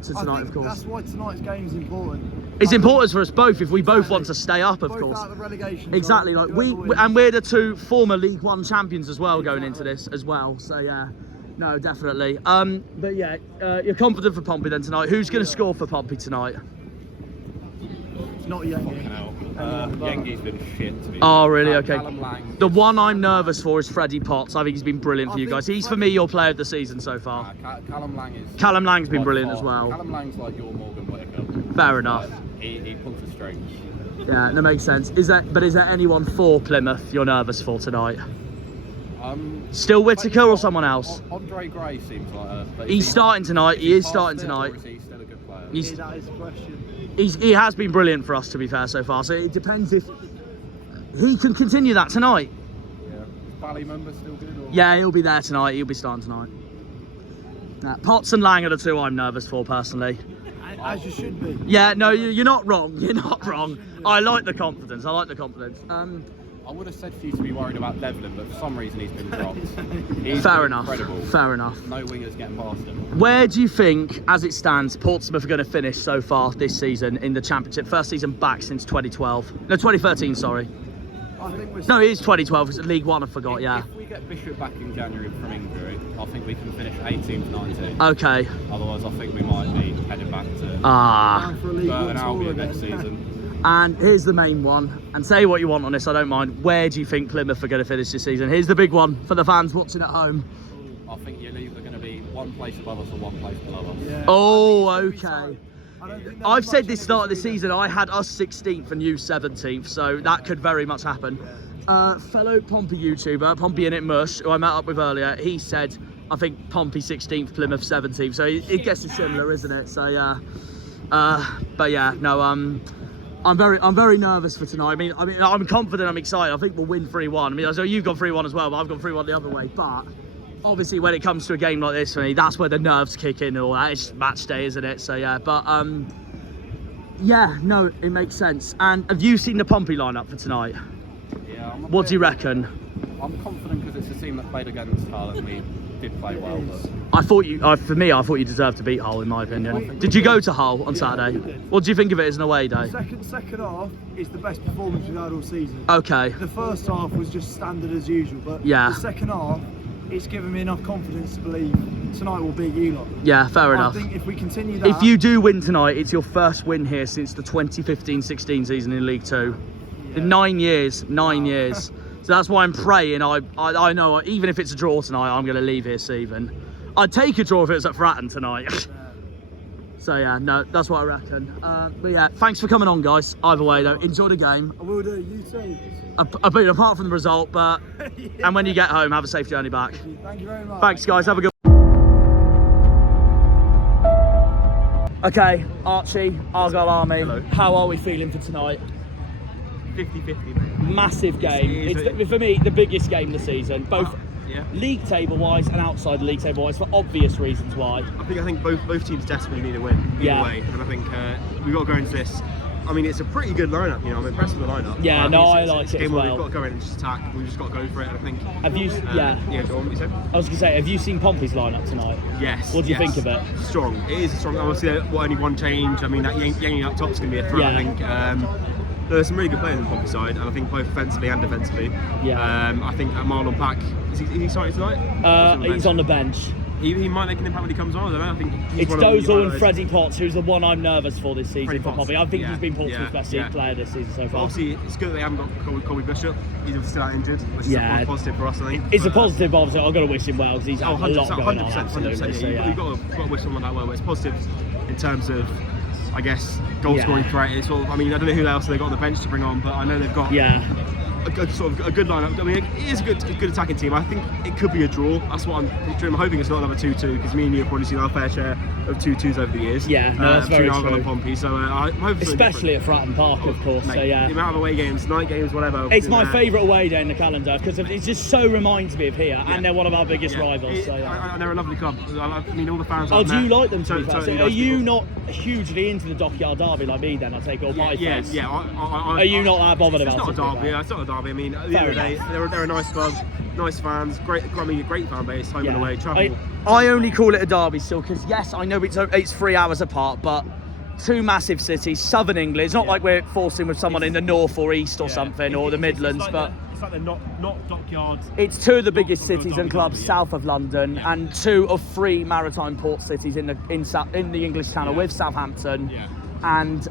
course. That's why tonight's game is important. It's important for us both if we both want to stay up, of course. Out of relegation, exactly. Like we're the two former League 1 champions as well, going into this as well. So yeah. No, definitely. But yeah, you're confident for Pompey then tonight. Who's going to score for Pompey tonight? It's not Yengi. Yengi's been shit to me. Oh, really? Okay. The one I'm nervous for is Freddie Potts. I think he's been brilliant for you guys. He's, for me, your player of the season so far. Callum Lang's been brilliant as well. Callum Lang's like your Morgan Whittaker. Fair enough. He pulls the strings. Yeah, that makes sense. Is there anyone for Plymouth you're nervous for tonight? Still Whittaker or someone else? Andre Gray seems like a... He's starting tonight. He is starting tonight. Or is he still a good player? That is the question. He has been brilliant for us, to be fair, so far. So it depends if he can continue that tonight. Yeah. Bally member still good? Or? Yeah, he'll be there tonight. He'll be starting tonight. Potts and Lang are the two I'm nervous for, personally. As you should be. Yeah, no, you're not wrong. You're not wrong. I like the confidence. I would have said for you to be worried about Devon, but for some reason he's been dropped. Fair enough. Incredible. Fair enough. No wingers getting past him. Where do you think, as it stands, Portsmouth are going to finish so far this season in the Championship? First season back since 2012. No, 2013, sorry. No, it is 2012. It's League 1, I forgot, yeah. If we get Bishop back in January from injury, I think we can finish 18th, 19th. Okay. Otherwise, I think we might be heading back to Burton Albion next season. And here's the main one, and say what you want on this, I don't mind. Where do you think Plymouth are going to finish this season? Here's the big one for the fans watching at home. I think you're either going to be one place above us or one place below us. Yeah, oh, okay. I've said this start of the season, I had us 16th and you 17th, so that could very much happen. Fellow Pompey YouTuber, PompeyInnitMush, who I met up with earlier, he said, I think Pompey 16th, Plymouth 17th, so it gets it similar, isn't it? So yeah. But yeah, no, I'm very nervous for tonight. I mean, I'm confident, I'm excited. I think we'll win 3-1. I mean, so you've gone 3-1 as well, but I've gone 3-1 the other way. But obviously, when it comes to a game like this for me, that's where the nerves kick in and all that. It's match day, isn't it? So yeah, but yeah, no, it makes sense. And have you seen the Pompey lineup for tonight? Yeah. What do you reckon? I'm confident because it's a team that played against Hull and we did play well. But I thought you deserved to beat Hull, in my opinion. Did you go to Hull on Saturday? What do you think of it as an away day? Second half is the best performance we've had all season. Okay. The first half was just standard as usual, but yeah. The second half, it's given me enough confidence to believe tonight will beat you lot. Yeah, fair enough. I think if we continue that... If you do win tonight, it's your first win here since the 2015-16 season in League Two. In 9 years, 9 years. So that's why I'm praying. I know even if it's a draw tonight, I'm going to leave here Stephen. I'd take a draw if it was at Fratton tonight. So yeah, no, that's what I reckon. But yeah, thanks for coming on, guys. Either way, though, enjoy the game. I will do. You too. Apart from the result, but and when you get home, have a safe journey back. Thank you very much. Thanks, guys. Have a good. Okay, Archie, Argyle Army. Hello. How are we feeling for tonight? 50-50. Massive game. It's for me the biggest game of the season, both league table wise and outside the league table wise, for obvious reasons why. I think both teams desperately need a win either way, and I think we've got to go into this. I mean, it's a pretty good lineup. I'm impressed with the lineup. Yeah, I like it as well. We've got to go in and just attack. We've just got to go for it. I think. Have you? Yeah. Go on. What you said? I was gonna say, have you seen Pompey's lineup tonight? Yes. What do you think of it? Strong. It is strong. Obviously, only one change. I mean, that Yang up top's going to be a threat. I think. There's some really good players on the Pompey side, and I think both offensively and defensively. Yeah. I think Marlon Pack is he starting tonight? He's on the bench. He might make an impact when he comes on. I don't know. I think it's Dozell and Freddie Potts, who's the one I'm nervous for this season for Pompey. I think he's been Portsmouth's best player this season so far. Obviously, it's good that they haven't got Colby Bishop. He's still out injured, which is a positive for us, I think. It's a positive, obviously. I've got to wish him well because he's had a lot going on. 100%. So, You've got to wish someone that well, but it's positive in terms of, I guess, goal scoring threat. It's I mean, I don't know who else they've got on the bench to bring on, but I know they've got a good lineup. I mean, it is a good attacking team. I think it could be a draw. That's what I'm picturing. I'm hoping it's not another 2-2 because me and you have probably seen our fair share of 2-2s over the years. Yeah, no, that's very true. And Pompey, so I'm hoping especially at Fratton Park, of course. Mate, so yeah, the amount of away games, night games, whatever. It's my favourite away day in the calendar because it just so reminds me of here, and they're one of our biggest rivals. So, and they're a lovely club. I mean, all the fans. Oh, do you like them? To be fair? Totally are you not hugely into the Dockyard Derby like me? Then I take all my face. Yeah. Are you not that bothered about it? It's not a derby. It's not a derby. I mean, at the end of the day, they're a nice club, nice fans, great fan base, home and away, travel. I only call it a derby still because yes, I know it's 3 hours apart, but two massive cities, southern England. It's not like we're forcing with someone in the north or east or something, or the Midlands, but it's like they're not Dockyards. It's two of the biggest cities and clubs south of London, and 2 of 3 maritime port cities in the English Channel with Southampton. And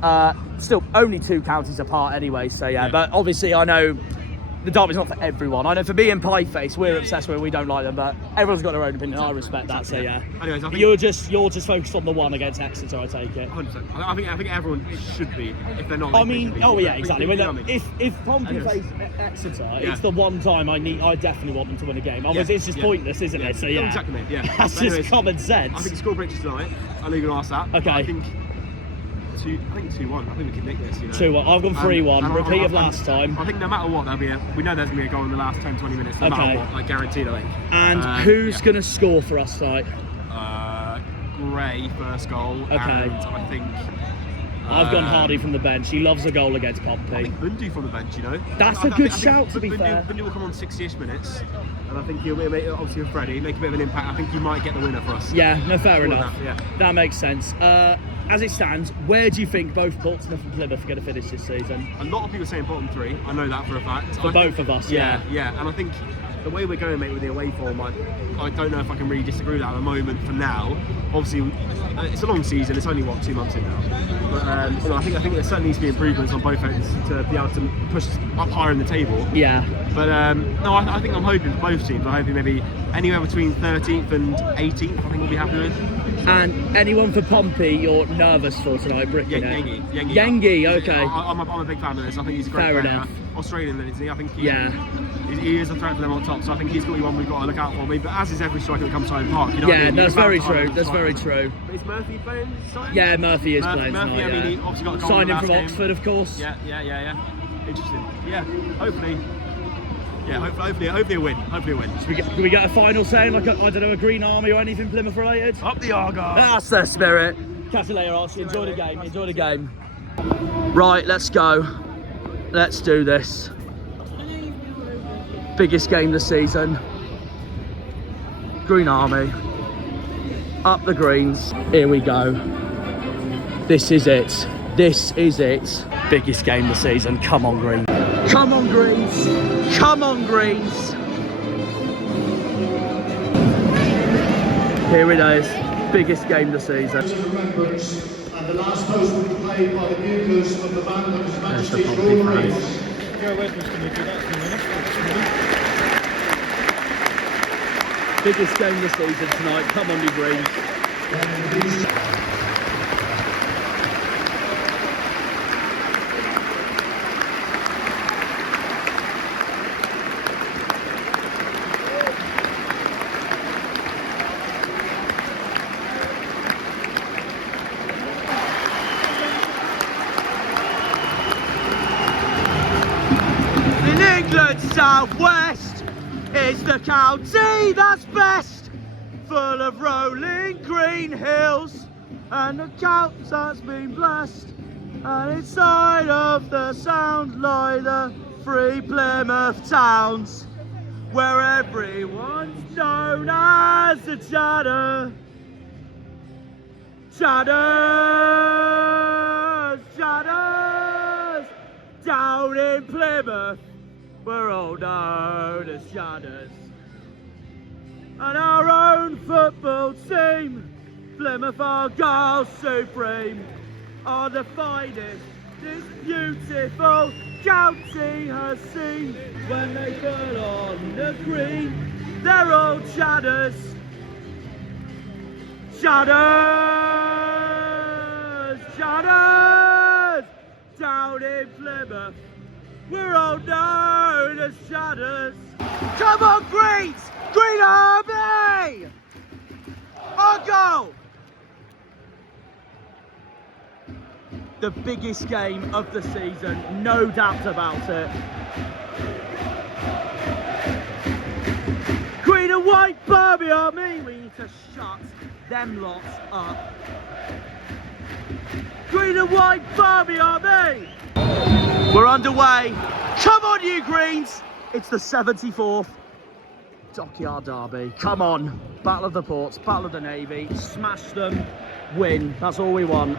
still only 2 counties apart anyway, so but obviously I know the derby's not for everyone. I know for me and Pieface, we're obsessed with it, we don't like them, but everyone's got their own opinion. I respect that, so yeah. Anyways, I think you're just focused on the one against Exeter, I take it. 100%. I think everyone should be, if they're not. I mean, exactly. If Pompey face Exeter, it's the one time I definitely want them to win a game. Obviously, it's just pointless, isn't it? So yeah, exactly, mate. Yeah, that's just common sense. I think score predictions tonight. I know you're going to ask that. Okay. I think 2-1. I think we can nick this. 2-1. I've gone 3-1. Repeat of last time. I think no matter what, we know there's going to be a goal in the last 10-20 minutes. No matter what, like guaranteed, I think. And who's going to score for us tonight? Gray first goal. Okay. And I think I've gone Hardy from the bench. He loves a goal against Pompey. I think Bundy from the bench, That's a good shout, to be fair. Bundy will come on 60-ish minutes, and I think he'll make, obviously with Freddie, make a bit of an impact. I think he might get the winner for us. Yeah, no, fair enough. That makes sense. As it stands, where do you think both Portsmouth and Plymouth are going to finish this season? A lot of people are saying bottom 3. I know that for a fact. For both of us, yeah. And I think the way we're going, mate, with the away form, I don't know if I can really disagree with that at the moment. For now, obviously, it's a long season. It's only 2 months in now. But I think there certainly needs to be improvements on both ends to be able to push us up higher in the table. Yeah. But no, I think I'm hoping for both teams. I'm hoping maybe anywhere between 13th and 18th. I think we'll be happy with. And anyone for Pompey you're nervous for tonight, Yengi, okay. I'm a big fan of this. I think he's a great player. Enough. Australian, isn't he? I think he is a threat for them on top, so I think he's got to be one we've got to look out for. But as is every striker that comes to Hyde Park, you know what I mean? That's very true. That's very true. But is Murphy playing tonight? Yeah, Murphy is playing tonight. I mean, he obviously got a goal signed him from game. Oxford, of course. Yeah. Interesting. Yeah, hopefully a win. Hopefully a win. Can we get a final saying, like a Green Army or anything Plymouth related? Up the Argyle. That's the spirit. Catch you later, Archie. Enjoy the game. Right, let's go. Let's do this. Biggest game this season. Green Army. Up the greens. Here we go. This is it. Biggest game this season. Come on, Green. Come on, Greens. Come on, Greens. Here it is, biggest game of the season. And the last post will be played by the buglers of the band of His Majesty's Pompey Royal fans. Marines. Biggest game of the season tonight. Come on, you Greens. Southwest is the county that's best, full of rolling green hills and the county that's been blessed. And inside of the sound lie the 3 Plymouth towns, where everyone's known as the Chatter. Chatters, Chatters, down in Plymouth. We're all known as Chatters. And our own football team, Plymouth Argyle Supreme, are the finest this beautiful county has seen. When they put on the green, they're all Chatters. Chatters, Chatters, down in Plymouth. We're all known as Chatters. Come on, Greens! Green Army! Argyle! The biggest game of the season, no doubt about it. Green and white Barbie Army! We need to shut them lots up. Green and white Barbie Army! We're underway. Come on, you Greens. It's the 74th Dockyard Derby. Come on. Battle of the Ports, Battle of the Navy. Smash them, win. That's all we want.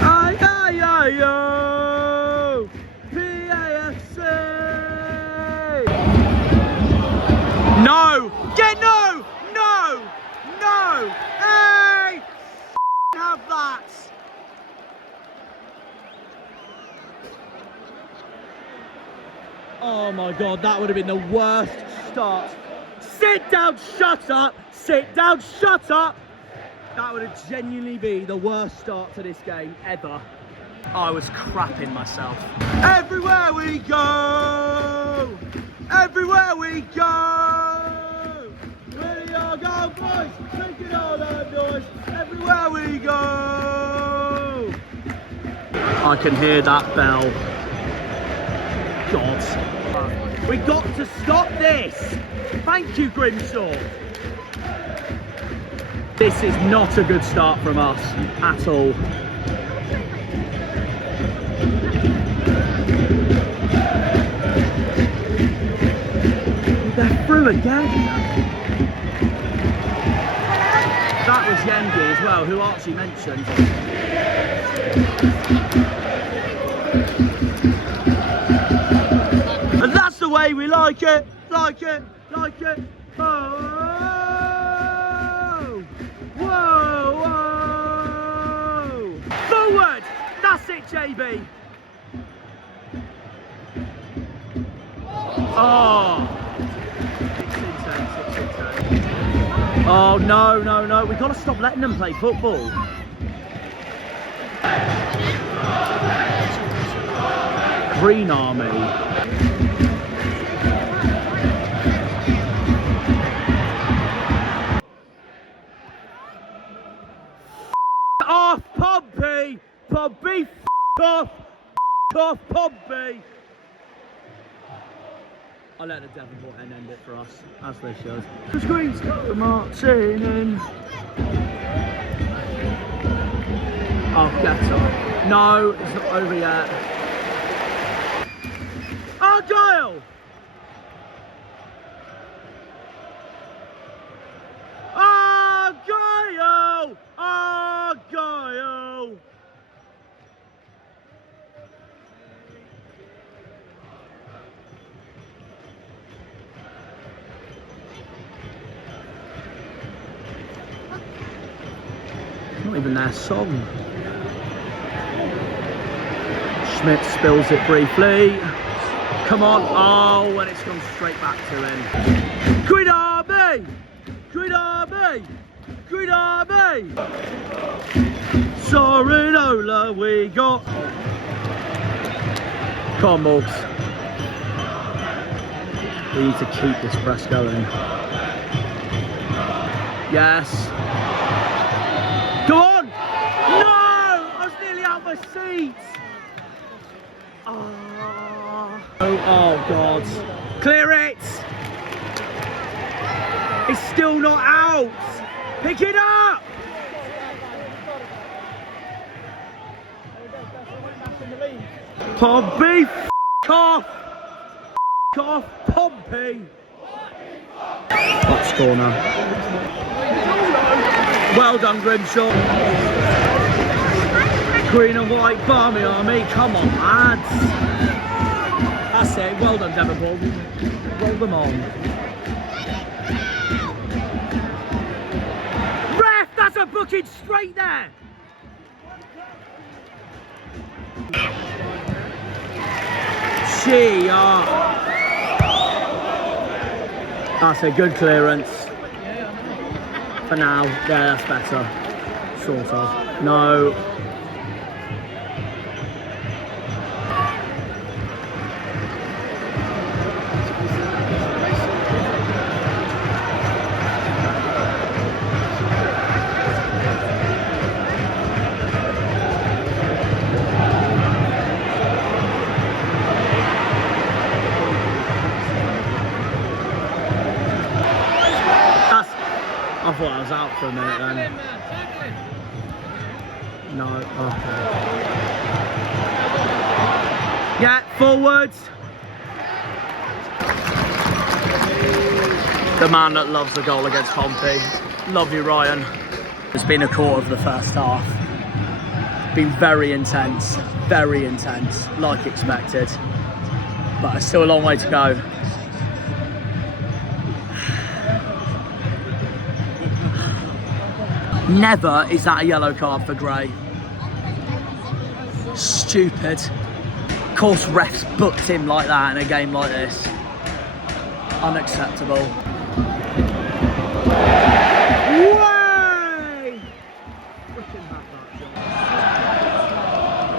Aye, aye, aye, yo. PAFC. No. Get no. No. No. Hey. Have that. Oh my God, that would have been the worst start. Sit down, shut up! Sit down, shut up! That would have genuinely been the worst start to this game ever. I was crapping myself. Everywhere we go! Everywhere we go! We're the Argyle boys, making all that noise. Everywhere we go! I can hear that bell. God. We got to stop this! Thank you, Grimshaw! This is not a good start from us at all. They're through again! That was Yengi as well, who Archie mentioned. And that's the way we like it, like it, like it. Oh, whoa, whoa. Forward, that's it, JB. Oh. Oh, no, no, no. We've got to stop letting them play football. Green Army. Off Pompey! Pompey, off! Off Pompey! I'll let the Devonport end it for us, as they should. The screens go marching in. Oh, get up. No, it's not over yet. Argyle! Argyle! Argyle! not even their song. Schmidt spills it briefly. Come on. Oh, and it's gone straight back to him. Green Derby! Green Derby! Green Derby! Sorinola we got. Come on, Morgs. We need to keep this press going. Yes. Go on! No! I was nearly out of my seat. Oh God. Clear it! It's still not out! Pick it up! Pompey, f*** off! F*** off, Pompey! Box corner. Well done, Grimshaw. Green and white, Barmy Army, come on, lads. That's it, well done, Devonport. Roll them on. Ref, that's a booking straight there. That's a good clearance. For now, yeah, that's better. Sort of. No. I thought I was out for a minute then. No, okay. Yeah, forwards. The man that loves the goal against Pompey. Love you, Ryan. It's been a quarter of the first half. Been very intense, like expected. But it's still a long way to go. Never is that a yellow card for Gray. Stupid. Of course refs booked him like that in a game like this. Unacceptable. Way!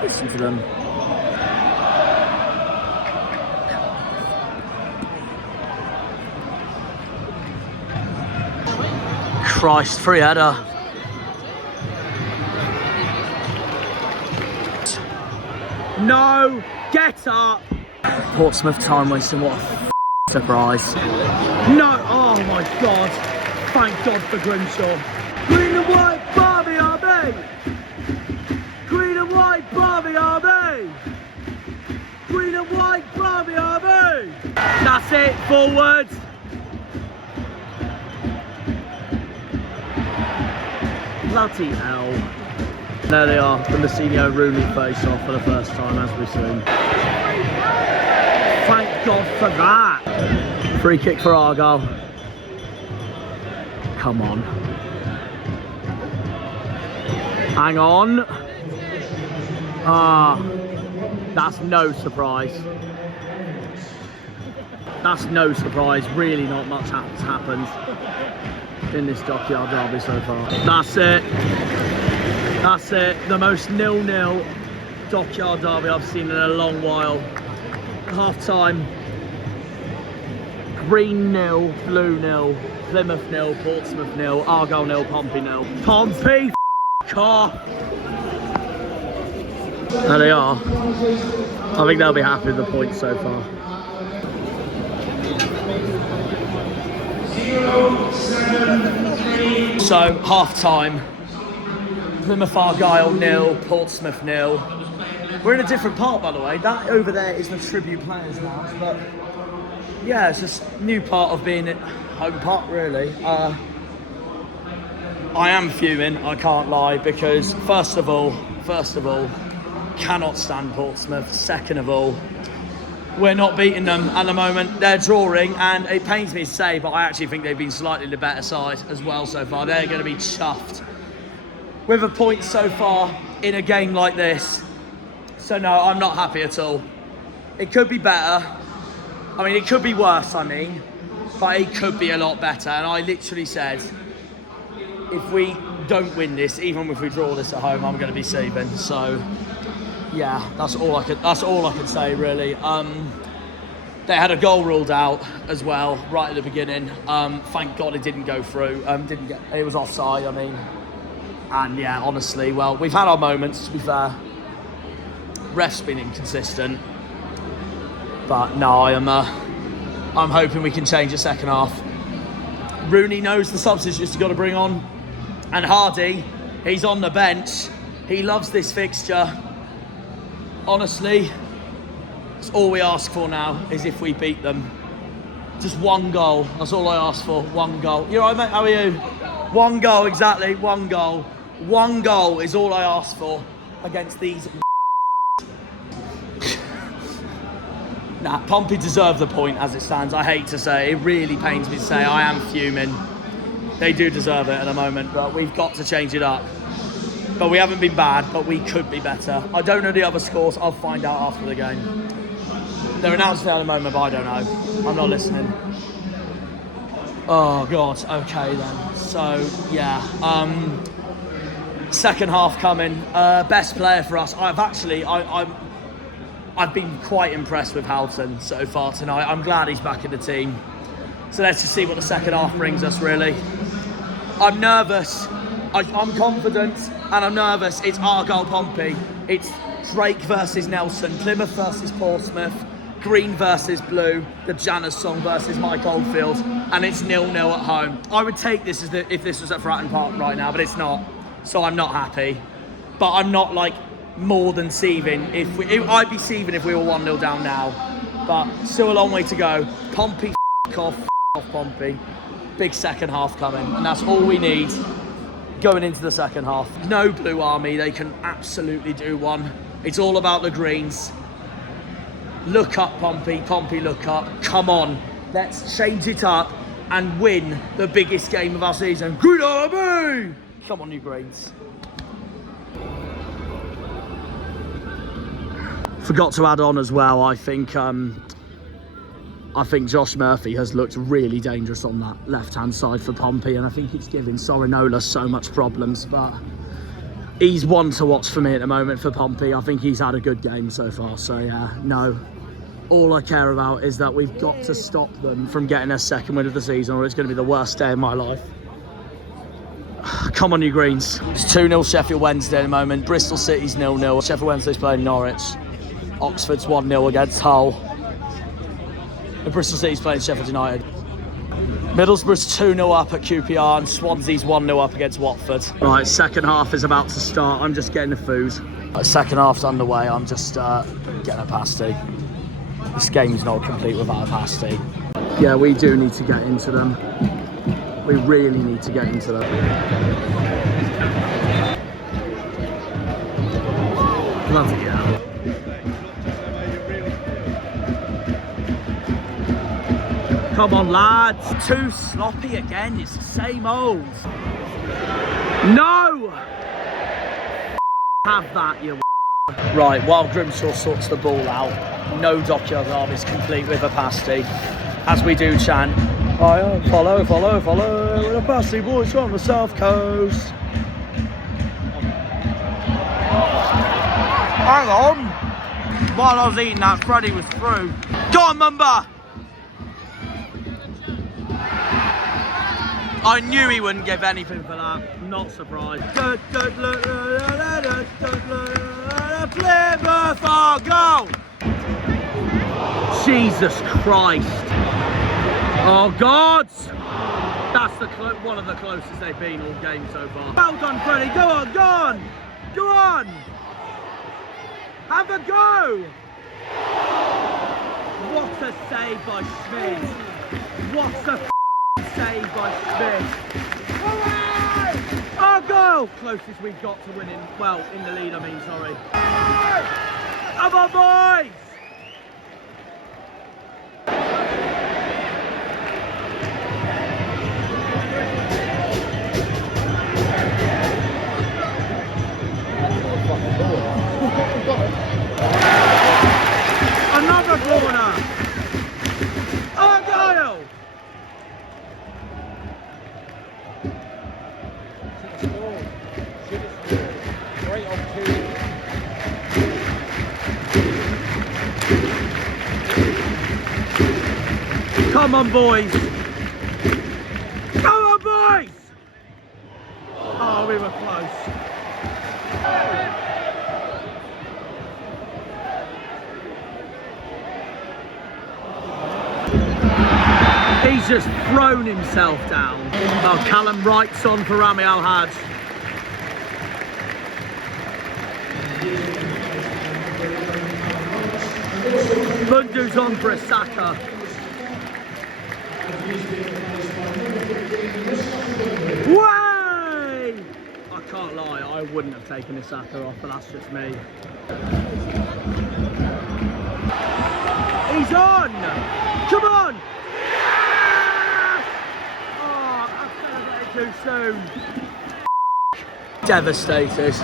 Listen to them. Christ, free header. No! Get up! Portsmouth time wasting, what a surprise. No! Oh my God! Thank God for Grimshaw. Green and white, Barbie RB! Green and white, Barbie RB! Green and white, Barbie RB! That's it, forwards! Bloody hell. There they are, the Messino Rooney face off for the first time, as we've seen. Thank God for that. Free kick for Argyle. Come on. Hang on. That's no surprise. That's no surprise. Really not much has happened in this Dockyard Derby so far. That's it. That's it, the most 0-0 Dockyard Derby I've seen in a long while. Half time, Green 0, Blue 0, Plymouth 0, Portsmouth 0, Argyle 0, Pompey 0. Pompey off! There they are. I think they'll be happy with the points so far. 0-7-3. So, half time. Plymouth Argyle 0, Portsmouth 0. We're in a different part, by the way. That over there is the tribute players lounge, but yeah, it's just a new part of being at home park, really. I am fuming, I can't lie, because first of all, cannot stand Portsmouth. Second of all, we're not beating them at the moment. They're drawing, and it pains me to say, but I actually think they've been slightly the better side as well so far. They're going to be chuffed with a point so far in a game like this. So no, I'm not happy at all. It could be better. I mean, it could be worse, but it could be a lot better. And I literally said, if we don't win this, even if we draw this at home, I'm going to be seething. So yeah, that's all I could say really. They had a goal ruled out as well right at the beginning. Thank God it didn't go through. It was offside, I mean. And yeah, honestly, well, we've had our moments, to be fair. Ref's been inconsistent. But no, I'm hoping we can change the second half. Rooney knows the substitutes he's got to bring on. And Hardy, he's on the bench. He loves this fixture. Honestly, it's all we ask for now is if we beat them. Just one goal. That's all I ask for. One goal. You all right, mate? How are you? One goal, exactly. One goal. One goal is all I ask for against these. Nah, Pompey deserve the point as it stands. I hate to say it. It really pains me to say. I am fuming. They do deserve it at the moment, but we've got to change it up. But we haven't been bad, but we could be better. I don't know the other scores. I'll find out after the game. They're announced at the moment, but I don't know. I'm not listening. Oh, God. Okay, then. So, yeah. Second half coming. Best player for us. I've been quite impressed with Houghton so far tonight. I'm glad he's back in the team. So let's just see what the second half brings us, really. I'm nervous. I'm confident, and I'm nervous. It's Argyle Pompey. It's Drake versus Nelson, Plymouth versus Portsmouth, Green versus Blue, the Janus song versus Mike Oldfield, and it's 0-0 at home. I would take this as if this was at Fratton Park right now, but it's not. So I'm not happy. But I'm not like more than seething. I'd be seething if we were 1-0 down now. But still a long way to go. Pompey, off Pompey. Big second half coming, and that's all we need going into the second half. No Blue Army, they can absolutely do one. It's all about the Greens. Look up, Pompey. Pompey, look up. Come on, let's change it up and win the biggest game of our season. Green Army! Come on, you Greens. Forgot to add on as well, I think Josh Murphy has looked really dangerous on that left-hand side for Pompey, and I think it's giving Sorinola so much problems, but he's one to watch for me at the moment for Pompey. I think he's had a good game so far, so yeah, no. All I care about is that we've got to stop them from getting their second win of the season, or it's going to be the worst day of my life. Come on, you Greens. It's 2-0 Sheffield Wednesday at the moment. Bristol City's 0-0. Sheffield Wednesday's playing Norwich. Oxford's 1-0 against Hull. And Bristol City's playing Sheffield United. Middlesbrough's 2-0 up at QPR, and Swansea's 1-0 up against Watford. Right, second half is about to start. I'm just getting the food. Second half's underway. I'm just getting a pasty. This game's not complete without a pasty. Yeah, we do need to get into them. We really need to get into them. Bloody hell. Come on, lads. Too sloppy again. It's the same old. No! Have that, you. Right, while Grimshaw sorts the ball out, no Dockyard Derby is complete with a pasty. As we do chant, follow, follow, follow, with a pasty boys from the south coast. Hang on. While I was eating that, Freddie was through. Go on, Mumba! I knew he wouldn't give anything for that. Not surprised. Plymouth Argyle! Jesus Christ! Oh God! That's one of the closest they've been all game so far. Well done, Freddie. Go on, go on, go on! Have a go! What a save by Smith! What a save by Smith! Oh, goal! Closest we've got to winning, well, in the lead, I mean, sorry. Come on, boys! Come on, boys. Come on, boys. Oh, we were close. He's just thrown himself down. Oh, Callum Wright's on for Rami Al-Hajj. Bundu's on for a Saka. Way! I can't lie, I wouldn't have taken a Saka off, but that's just me. He's on! Come on! Yes! Oh, I fell a bit too soon. Devastated.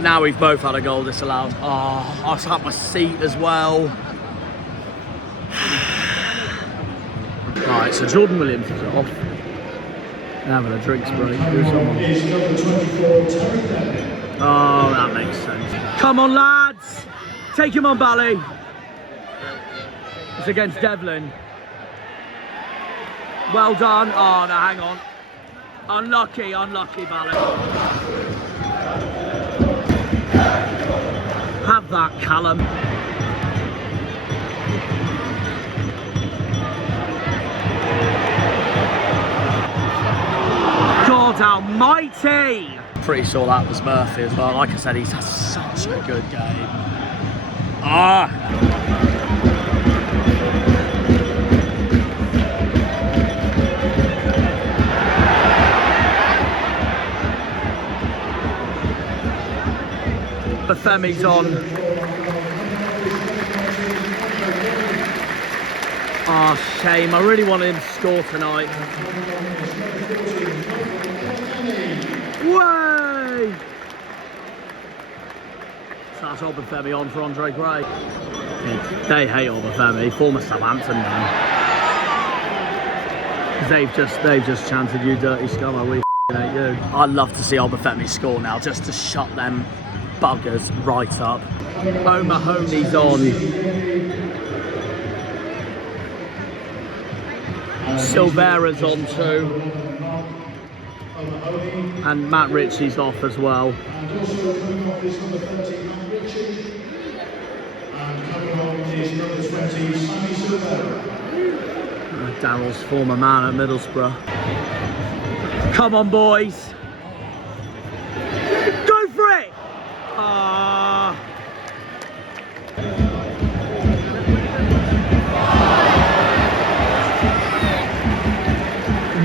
Now we've both had a goal disallowed. Oh, I was at my seat as well. Right, so Jordan Williams is off. Having a drinks break. Oh, that makes sense. Come on, lads! Take him on, Bally. It's against Devlin. Well done. Oh, no, hang on. Unlucky, Bally. Have that, Callum. God almighty! Pretty sure that was Murphy as well. Like I said, he's had such a good game. Obafemi's on. Oh, shame. I really wanted him to score tonight. Way! So that's Obafemi on for Andre Gray. They hate Obafemi, former Southampton man. They've just chanted, "You dirty scum, we hate you." I'd love to see Obafemi score now, just to shut them buggers right up. O'Mahony's on. Silvera's on too. And Matt Ritchie's off as well. Daryl's former man at Middlesbrough. Come on, boys. Go for it!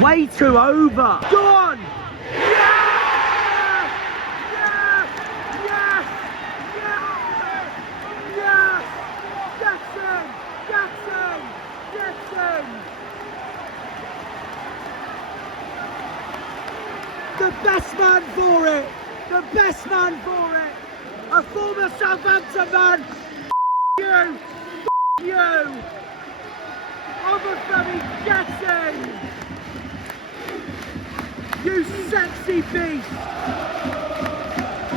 Way too over. Go on! Yes! Yes! Yes! Yes! Yes! Jackson! Jackson! Jackson! The best man for it! The best man for it! A former Southampton man! You! You! Obafemi Jackson! You sexy beast!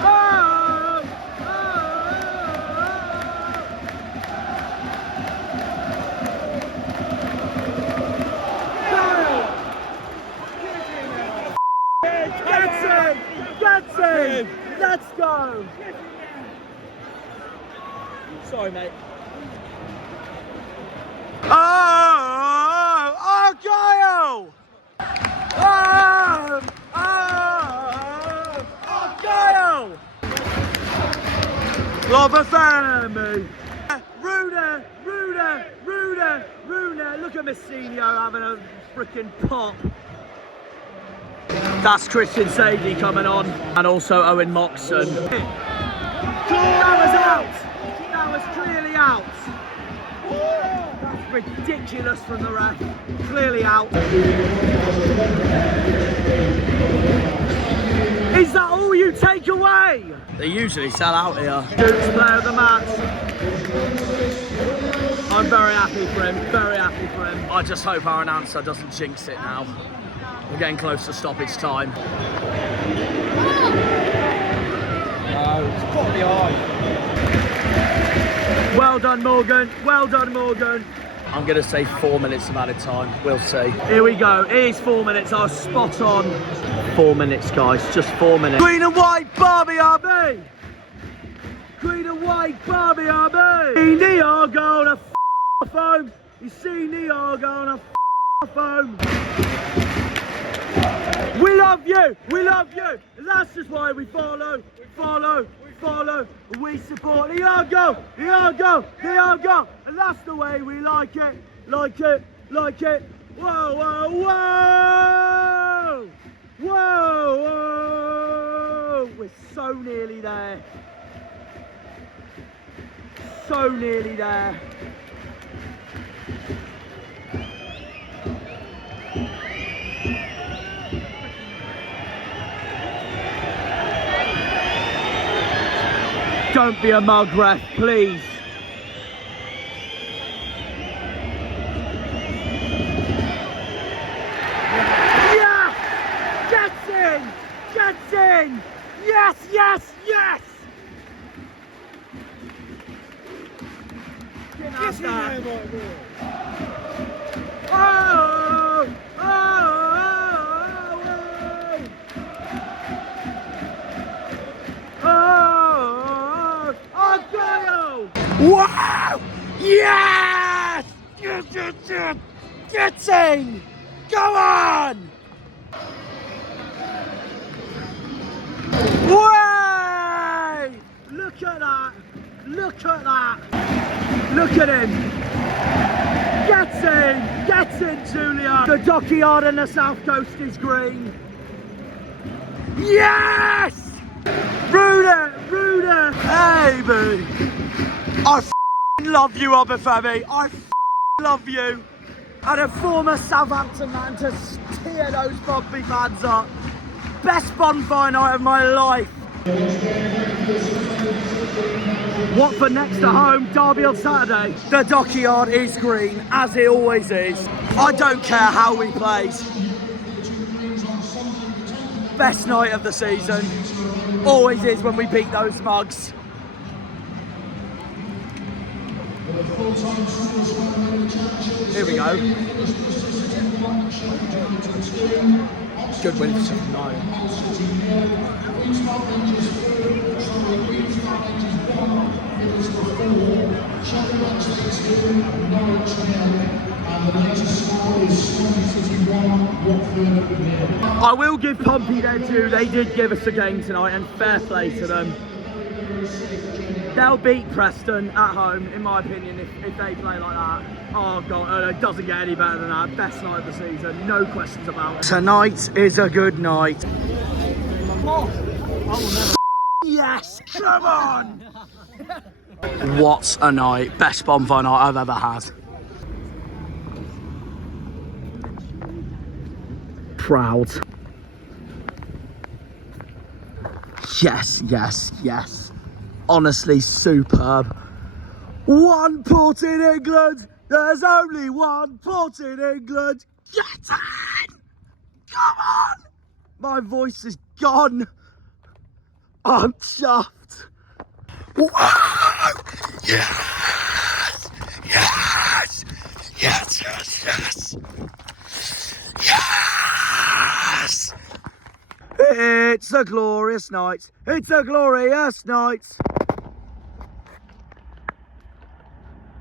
Oh! Jackson! Jackson! Let's go! Sorry, mate. Oh! Argyle! Oh! Oh! Argyle! Obafemi! Runa! Runa! Runa! Runa! Look at Messinho having a freaking pop. That's Christian Sadie coming on. And also Owen Moxon. That was out! That was clearly out. That's ridiculous from the ref. Clearly out. Is that all you take away? They usually sell out here. Duke's player of the match. I'm very happy for him, very happy for him. I just hope our announcer doesn't jinx it now. We're getting close to stoppage time. It's caught the eye. Well done, Morgan. Well done, Morgan. I'm going to say 4 minutes of added time. We'll see. Here we go. Here's 4 minutes. I was spot on. 4 minutes, guys. Just 4 minutes. Green and white, Barbie Army! Green and white, Barbie Army! You see the Argyle on a phone. You see the Argyle on a phone. We love you! We love you! And that's just why we follow. We support the Argyle! The Argyle! The Argyle! And that's the way we like it. Like it. Like it. Whoa, whoa, whoa! Whoa, whoa! We're so nearly there. So nearly there. Don't be a mug, ref, please. Yes! Gets in! Gets in! Yes, yes, yes! Get out there. Oh! Oh! Oh! Oh! Wow! Yes! Get in! Come on! Way! Look at that! Look at that! Look at him! Get in, Julia! The Dockyard and the South Coast is green. Yes! Ruder! Baby! I love you, Obafemi. I love you. And a former Southampton man to tear those Pompey fans up. Best bonfire night of my life. Watford next to home, Derby on Saturday. The Dockyard is green, as it always is. I don't care how we played. Best night of the season. Always is when we beat those mugs. Here we go. Good win for 79. I will give Pompey their due. They did give us a game tonight, and fair play to them. They'll beat Preston at home, in my opinion, if they play like that. Oh God, it doesn't get any better than that. Best night of the season, no questions about it. Tonight is a good night. Yes, come on! What a night. Best bonfire night I've ever had. Proud. Yes, yes, yes. Honestly, superb. One port in England. There's only one port in England. Get in! Come on! My voice is gone. I'm chuffed. Wow! Yes! Yes! Yes, yes, yes! Yes! It's a glorious night. It's a glorious night.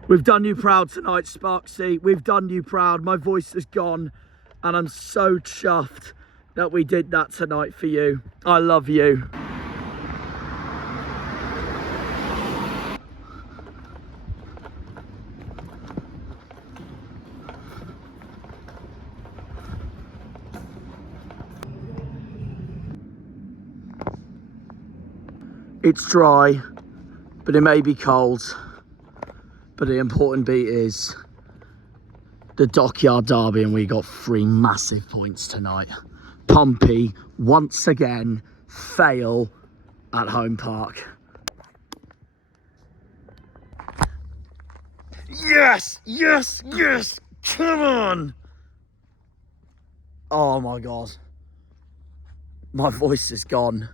We've done you proud tonight, Sparksy. We've done you proud. My voice is gone, and I'm so chuffed that we did that tonight for you. I love you. It's dry, but it may be cold. But the important beat is the Dockyard Derby, and we got 3 massive points tonight. Pompey, once again, fail at home park. Yes, yes, yes, come on. Oh my God. My voice is gone.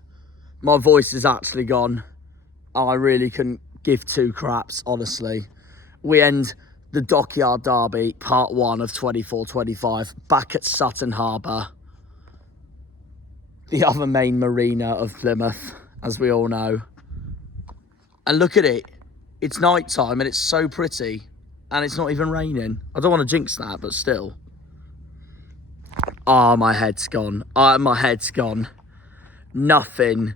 My voice is actually gone. I really couldn't give 2 craps, honestly. We end the Dockyard Derby, part 1 of 24-25, back at Sutton Harbour, the other main marina of Plymouth, as we all know. And look at it. It's night time and it's so pretty. And it's not even raining. I don't want to jinx that, but still. Ah, my head's gone. My head's gone. Nothing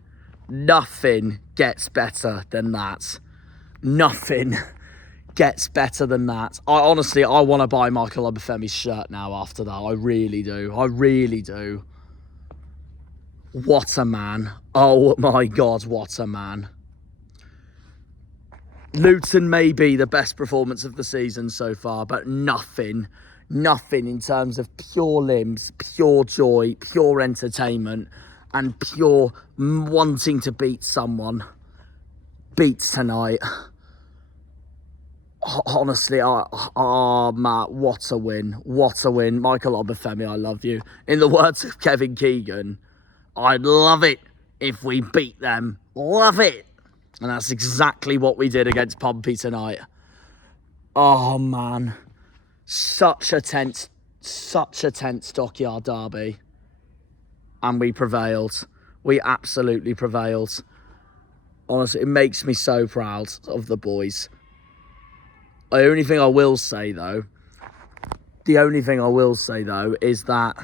gets better than that. Nothing gets better than that. Honestly, I want to buy Michael Obafemi's shirt now after that. I really do. I really do. What a man. Oh my God, what a man. Luton may be the best performance of the season so far, but nothing in terms of pure limbs, pure joy, pure entertainment, and pure wanting to beat someone beats tonight. Honestly, Matt, what a win. What a win. Michael Obafemi, I love you. In the words of Kevin Keegan, I'd love it if we beat them. Love it. And that's exactly what we did against Pompey tonight. Oh, man. Such a tense Dockyard Derby. And we prevailed. We absolutely prevailed. Honestly, it makes me so proud of the boys. The only thing I will say, though, is that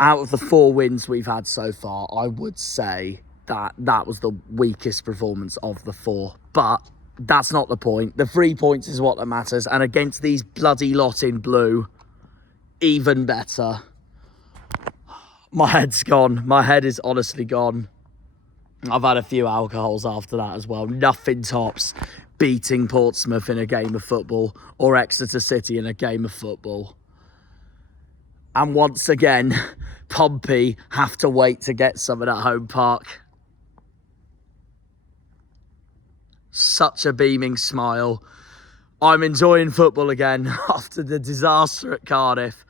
out of the 4 wins we've had so far, I would say that was the weakest performance of the 4. But that's not the point. The 3 points is what matters. And against these bloody lot in blue, even better. My head's gone. My head is honestly gone. I've had a few alcohols after that as well. Nothing tops beating Portsmouth in a game of football or Exeter City in a game of football. And once again, Pompey have to wait to get something at home park. Such a beaming smile. I'm enjoying football again after the disaster at Cardiff,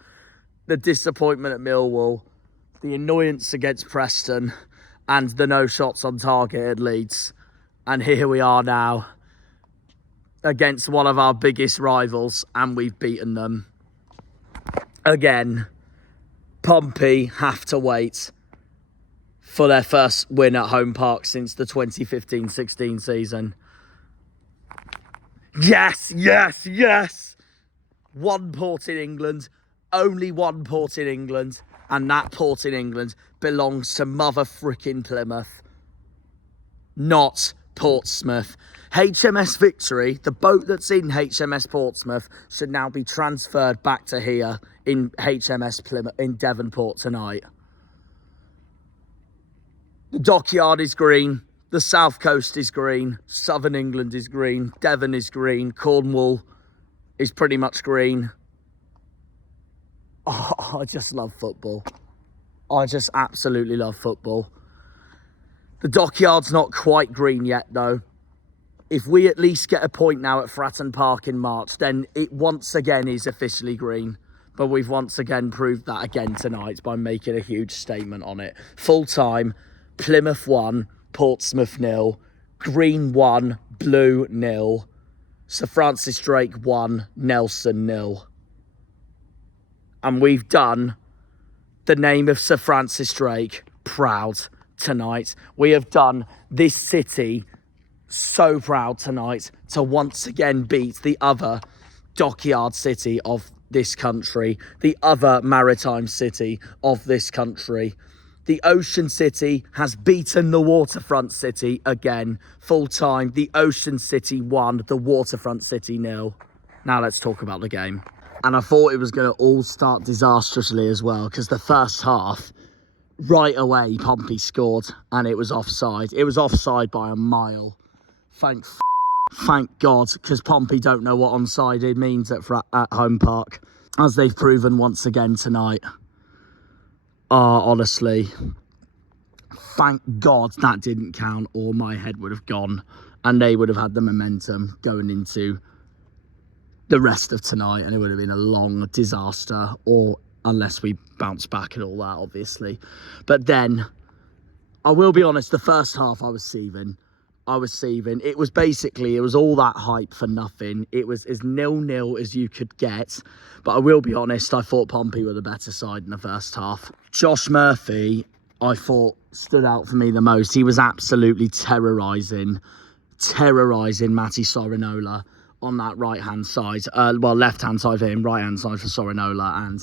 the disappointment at Millwall, the annoyance against Preston, and the no shots on target at Leeds. And here we are now against one of our biggest rivals, and we've beaten them. Again, Pompey have to wait for their first win at home park since the 2015-16 season. Yes, yes, yes! 1 port in England, only 1 port in England, and that port in England belongs to mother frickin' Plymouth, not Portsmouth. HMS Victory, the boat that's in HMS Portsmouth, should now be transferred back to here in HMS Plymouth in Devonport tonight. The Dockyard is green. The South Coast is green. Southern England is green. Devon is green. Cornwall is pretty much green. Oh, I just love football. I just absolutely love football. The Dockyard's not quite green yet, though. If we at least get a point now at Fratton Park in March, then it once again is officially green. But we've once again proved that again tonight by making a huge statement on it. Full time, Plymouth 1, Portsmouth 0, green 1, blue 0, Sir Francis Drake 1, Nelson 0. And we've done the name of Sir Francis Drake proud tonight. We have done this city so proud tonight to once again beat the other dockyard city of this country, the other maritime city of this country. The ocean city has beaten the waterfront city again. Full time, the ocean city 1, the waterfront city 0. Now let's talk about the game. And I thought it was going to all start disastrously as well, because the first half, right away, Pompey scored and it was offside. It was offside by a mile. Thank God, because Pompey don't know what onside it means at home park, as they've proven once again tonight. Honestly, thank God that didn't count, or my head would have gone and they would have had the momentum going into the rest of tonight, and it would have been a long disaster, or unless we bounce back and all that, obviously. But then, I will be honest, the first half I was seething. I was seething. It was all that hype for nothing. It was as 0-0 as you could get. But I will be honest, I thought Pompey were the better side in the first half. Josh Murphy, I thought, stood out for me the most. He was absolutely terrorising Matty Sorinola on that right-hand side. Well, left-hand side for him, right-hand side for Sorinola. And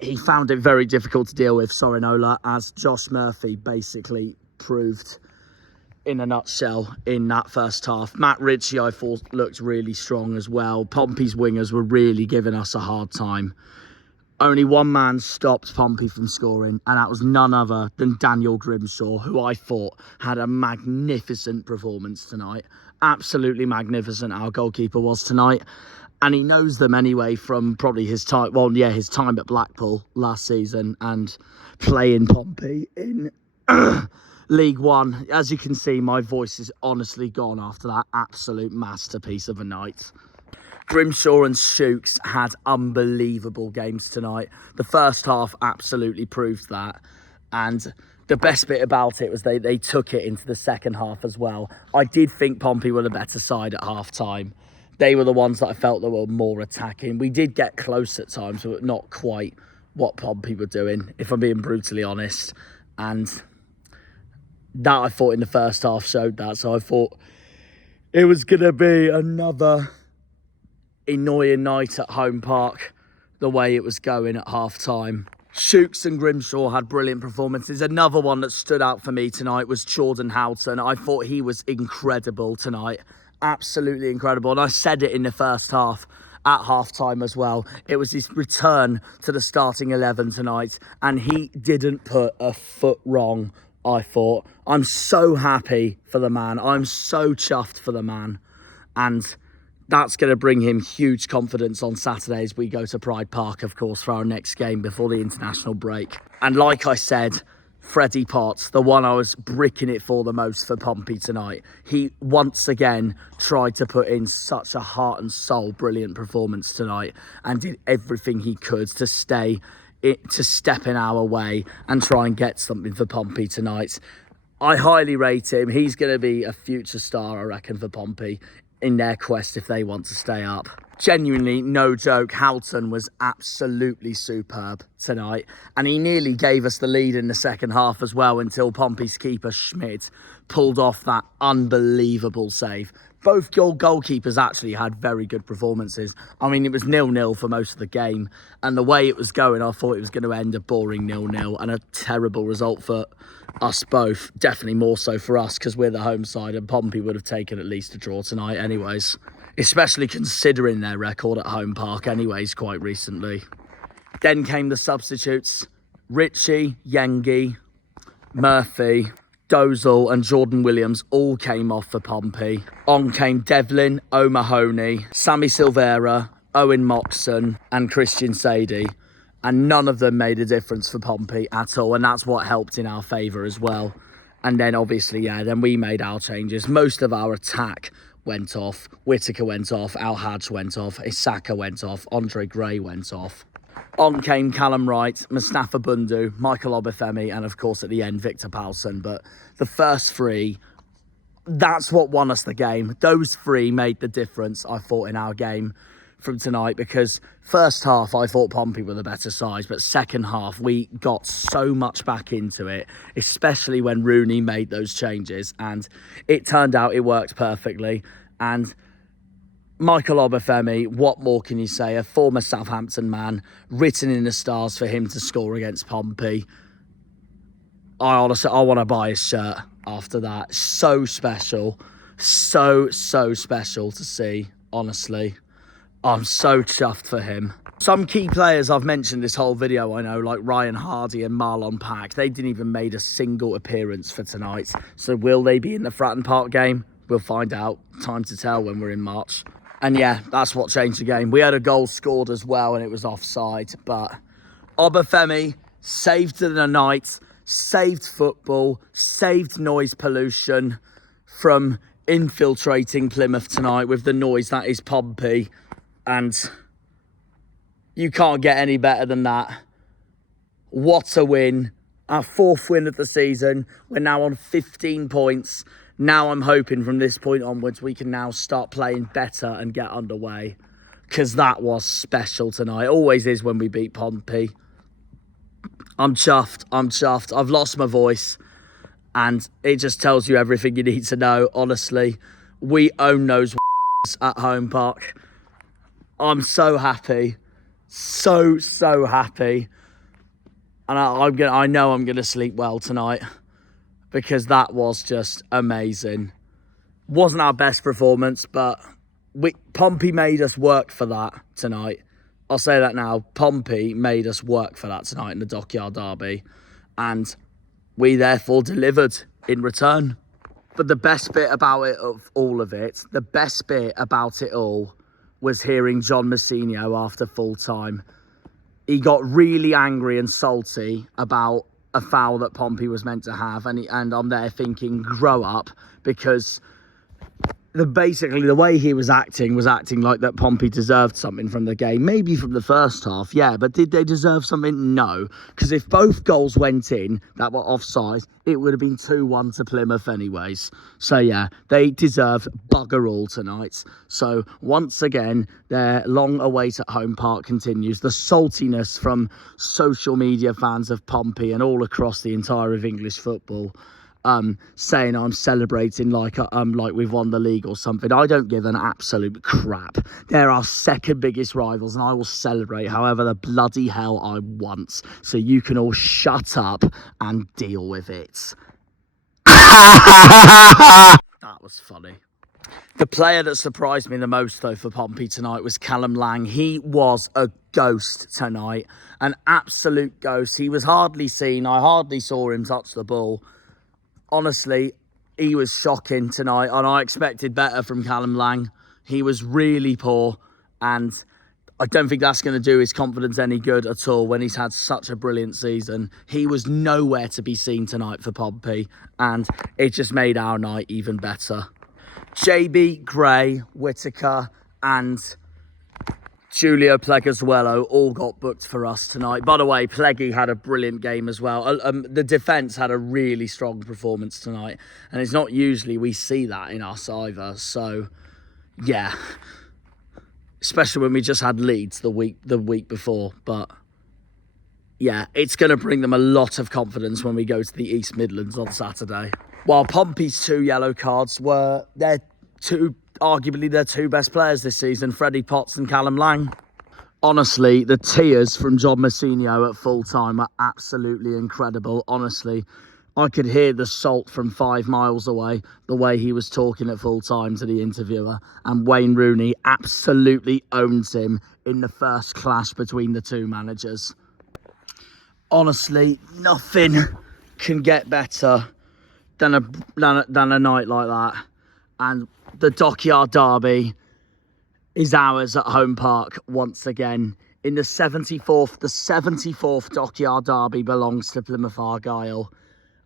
he found it very difficult to deal with Sorinola, as Josh Murphy basically proved in a nutshell in that first half. Matt Ritchie, I thought, looked really strong as well. Pompey's wingers were really giving us a hard time. Only one man stopped Pompey from scoring, and that was none other than Daniel Grimshaw, who I thought had a magnificent performance tonight. Absolutely magnificent, our goalkeeper was tonight. And he knows them anyway from probably his time, his time at Blackpool last season and playing Pompey in League One. As you can see, my voice is honestly gone after that absolute masterpiece of a night. Grimshaw and Shooks had unbelievable games tonight. The first half absolutely proved that. And the best bit about it was they took it into the second half as well. I did think Pompey were the better side at half-time. They were the ones that I felt that were more attacking. We did get close at times, but not quite what Pompey were doing, if I'm being brutally honest. And that, I thought, in the first half showed that. So I thought it was going to be another annoying night at Home Park, the way it was going at half-time. Shooks and Grimshaw had brilliant performances. Another one that stood out for me tonight was Jordan Houghton. I thought he was incredible tonight. Absolutely incredible. And I said it in the first half at half-time as well. It was his return to the starting 11 tonight, and he didn't put a foot wrong, I thought. I'm so happy for the man. I'm so chuffed for the man. And that's going to bring him huge confidence on Saturday as we go to Pride Park, of course, for our next game before the international break. And like I said, Freddie Potts, the one I was bricking it for the most for Pompey tonight, he once again tried to put in such a heart and soul brilliant performance tonight and did everything he could to step in our way and try and get something for Pompey tonight. I highly rate him. He's going to be a future star, I reckon, for Pompey in their quest if they want to stay up. Genuinely, no joke, Houghton was absolutely superb tonight, and he nearly gave us the lead in the second half as well until Pompey's keeper Schmidt pulled off that unbelievable save. Both goalkeepers actually had very good performances. I mean, it was 0-0 for most of the game, and the way it was going, I thought it was going to end a boring 0-0 and a terrible result for us both. Definitely more so for us because we're the home side, and Pompey would have taken at least a draw tonight anyways, especially considering their record at Home Park anyways quite recently. Then came the substitutes. Ritchie, Yengi, Murphy, Dozal and Jordan Williams all came off for Pompey. On came Devlin, O'Mahony, Sammy Silvera, Owen Moxon and Christian Sadie. And none of them made a difference for Pompey at all. And that's what helped in our favour as well. And then obviously, then we made our changes. Most of our attack went off. Whittaker went off. Al Hadj went off. Isaka went off. Andre Gray went off. On came Callum Wright, Mustafa Bundu, Michael Obafemi, and of course at the end, Victor Paulson. But the first three, that's what won us the game. Those three made the difference, I thought, in our game from tonight, because first half, I thought Pompey were the better side, but second half, we got so much back into it, especially when Rooney made those changes, and it turned out it worked perfectly. And Michael Obafemi, what more can you say? A former Southampton man, written in the stars for him to score against Pompey. I want to buy his shirt after that. So special. So special to see, honestly. I'm so chuffed for him. Some key players I've mentioned this whole video, I know, like Ryan Hardy and Marlon Pack, they didn't even make a single appearance for tonight. So will they be in the Fratton Park game? We'll find out. Time to tell when we're in March. And yeah, that's what changed the game. We had a goal scored as well, and it was offside. But Obafemi saved the night, saved football, saved noise pollution from infiltrating Plymouth tonight with the noise that is Pompey. And you can't get any better than that. What a win. Our fourth win of the season. We're now on 15 points. Now I'm hoping from this point onwards we can now start playing better and get underway, because that was special tonight. Always is when we beat Pompey. I'm chuffed. I've lost my voice, and it just tells you everything you need to know. Honestly, we own those at Home Park. I'm so happy. So happy. And I know I'm gonna sleep well tonight, because that was just amazing. Wasn't our best performance, but Pompey made us work for that tonight. I'll say that now. Pompey made us work for that tonight in the Dockyard Derby, and we therefore delivered in return. But the best bit about it, of all of it, the best bit about it all was hearing John Messinio after full time. He got really angry and salty about a foul that Pompey was meant to have, and I'm there thinking, grow up, because basically the way he was acting like that Pompey deserved something from the game. Maybe from the first half, yeah, but did they deserve something? No, because if both goals went in that were offside, it would have been 2-1 to Plymouth anyways. So yeah, they deserve bugger all tonight. So once again, their long await at Home Park continues. The saltiness from social media fans of Pompey and all across the entire of English football, saying I'm celebrating like we've won the league or something. I don't give an absolute crap. They're our second biggest rivals, and I will celebrate however the bloody hell I want. So you can all shut up and deal with it. That was funny. The player that surprised me the most, though, for Pompey tonight was Callum Lang. He was a ghost tonight, an absolute ghost. He was hardly seen. I hardly saw him touch the ball. Honestly, he was shocking tonight, and I expected better from Callum Lang. He was really poor, and I don't think that's going to do his confidence any good at all when he's had such a brilliant season. He was nowhere to be seen tonight for Pompey, and it just made our night even better. JB, Gray, Whittaker, and Julio Pleguezuelo all got booked for us tonight. By the way, Pleggy had a brilliant game as well. The defence had a really strong performance tonight, and it's not usually we see that in us either. So, yeah, especially when we just had Leeds the week before. But yeah, it's going to bring them a lot of confidence when we go to the East Midlands on Saturday. While Pompey's 2 yellow cards were arguably their 2 best players this season, Freddie Potts and Callum Lang. Honestly, the tears from John Messinio at full time are absolutely incredible. Honestly, I could hear the salt from 5 miles away, the way he was talking at full time to the interviewer. And Wayne Rooney absolutely owns him in the first clash between the 2 managers. Honestly, nothing can get better than a night like that. And the Dockyard Derby is ours at Home Park once again. In the 74th Dockyard Derby belongs to Plymouth Argyle,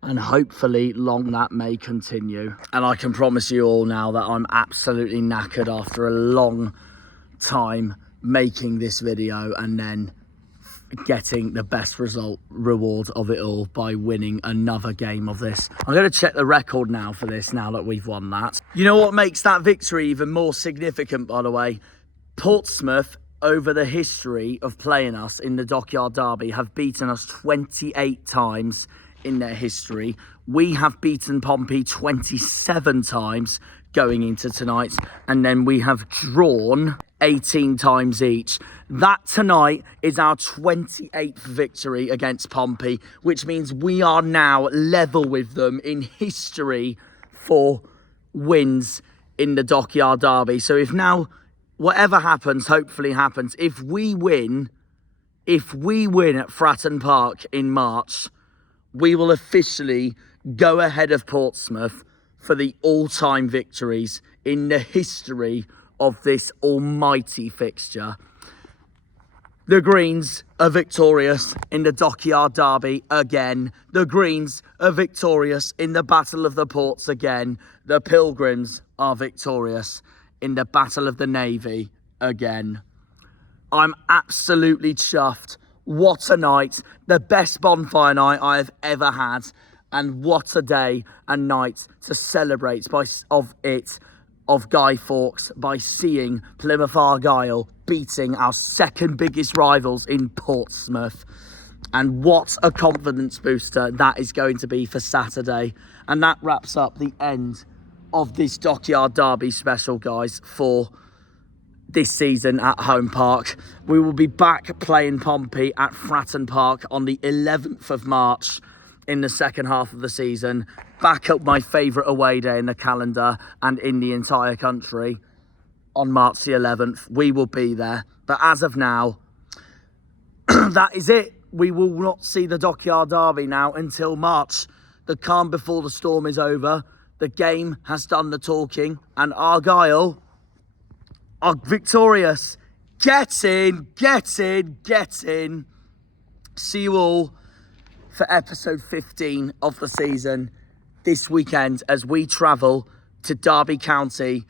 and hopefully long that may continue. And I can promise you all now that I'm absolutely knackered after a long time making this video and then getting the best reward of it all by winning another game of this. I'm going to check the record now for this, now that we've won that. You know what makes that victory even more significant, by the way? Portsmouth, over the history of playing us in the Dockyard Derby, have beaten us 28 times in their history. We have beaten Pompey 27 times going into tonight, and then we have drawn 18 times each. That tonight is our 28th victory against Pompey, which means we are now level with them in history for wins in the Dockyard Derby. So if now, whatever happens, hopefully happens, if we win at Fratton Park in March, we will officially go ahead of Portsmouth for the all-time victories in the history of this almighty fixture. The Greens are victorious in the Dockyard Derby again. The Greens are victorious in the Battle of the Ports again. The Pilgrims are victorious in the Battle of the Navy again. I'm absolutely chuffed. What a night. The best bonfire night I have ever had. And what a day and night to celebrate of Guy Fawkes by seeing Plymouth Argyle beating our second biggest rivals in Portsmouth. And what a confidence booster that is going to be for Saturday. And that wraps up the end of this Dockyard Derby special, guys, for this season at Home Park. We will be back playing Pompey at Fratton Park on the 11th of March in the second half of the season. Back up my favourite away day in the calendar and in the entire country on March the 11th. We will be there. But as of now, that is it. We will not see the Dockyard Derby now until March. The calm before the storm is over. The game has done the talking, and Argyle are victorious. Get in, get in, get in. See you all for episode 15 of the season this weekend as we travel to Derby County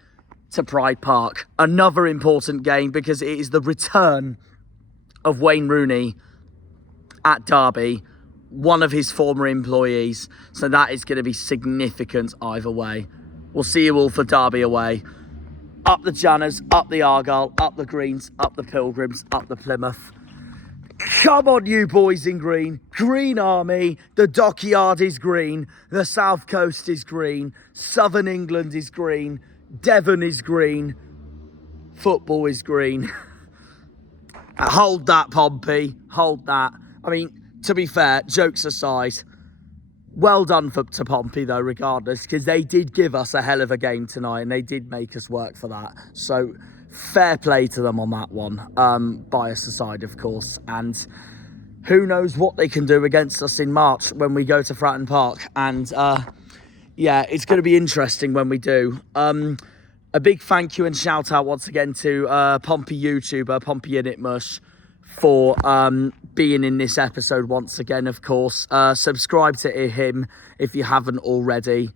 to Pride Park. Another important game because it is the return of Wayne Rooney at Derby, one of his former employees. So that is going to be significant either way. We'll see you all for Derby away. Up the Janners, up the Argyle, up the Greens, up the Pilgrims, up the Plymouth. Come on, you boys in green. Green Army. The Dockyard is green. The South Coast is green. Southern England is green. Devon is green. Football is green. Hold that, Pompey. Hold that. I mean, to be fair, jokes aside, well done to Pompey, though, regardless, because they did give us a hell of a game tonight, and they did make us work for that. So, fair play to them on that one. Bias aside, of course. And who knows what they can do against us in March when we go to Fratton Park. And, yeah, it's going to be interesting when we do. A big thank you and shout out once again to Pompey YouTuber, PompeyInnitMush, for being in this episode once again, of course. Subscribe to him if you haven't already.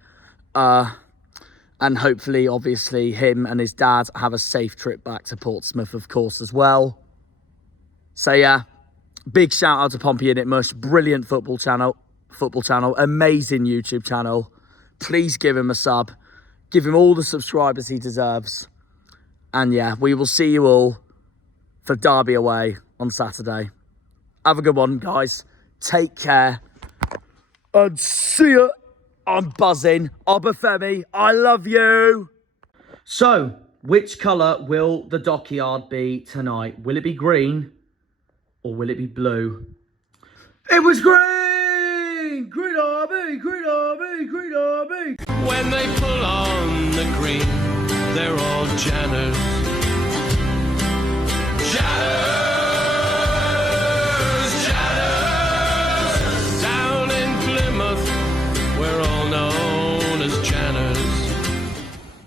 And hopefully, obviously, him and his dad have a safe trip back to Portsmouth, of course, as well. So, yeah, big shout out to PompeyInnitMush. Brilliant football channel. Amazing YouTube channel. Please give him a sub. Give him all the subscribers he deserves. And, yeah, we will see you all for Derby away on Saturday. Have a good one, guys. Take care. And see ya. I'm buzzing. Obafemi, I love you. So, which colour will the Dockyard be tonight? Will it be green or will it be blue? It was green! Green Army, Green Army, Green Army. When they pull on the green, they're all Janners.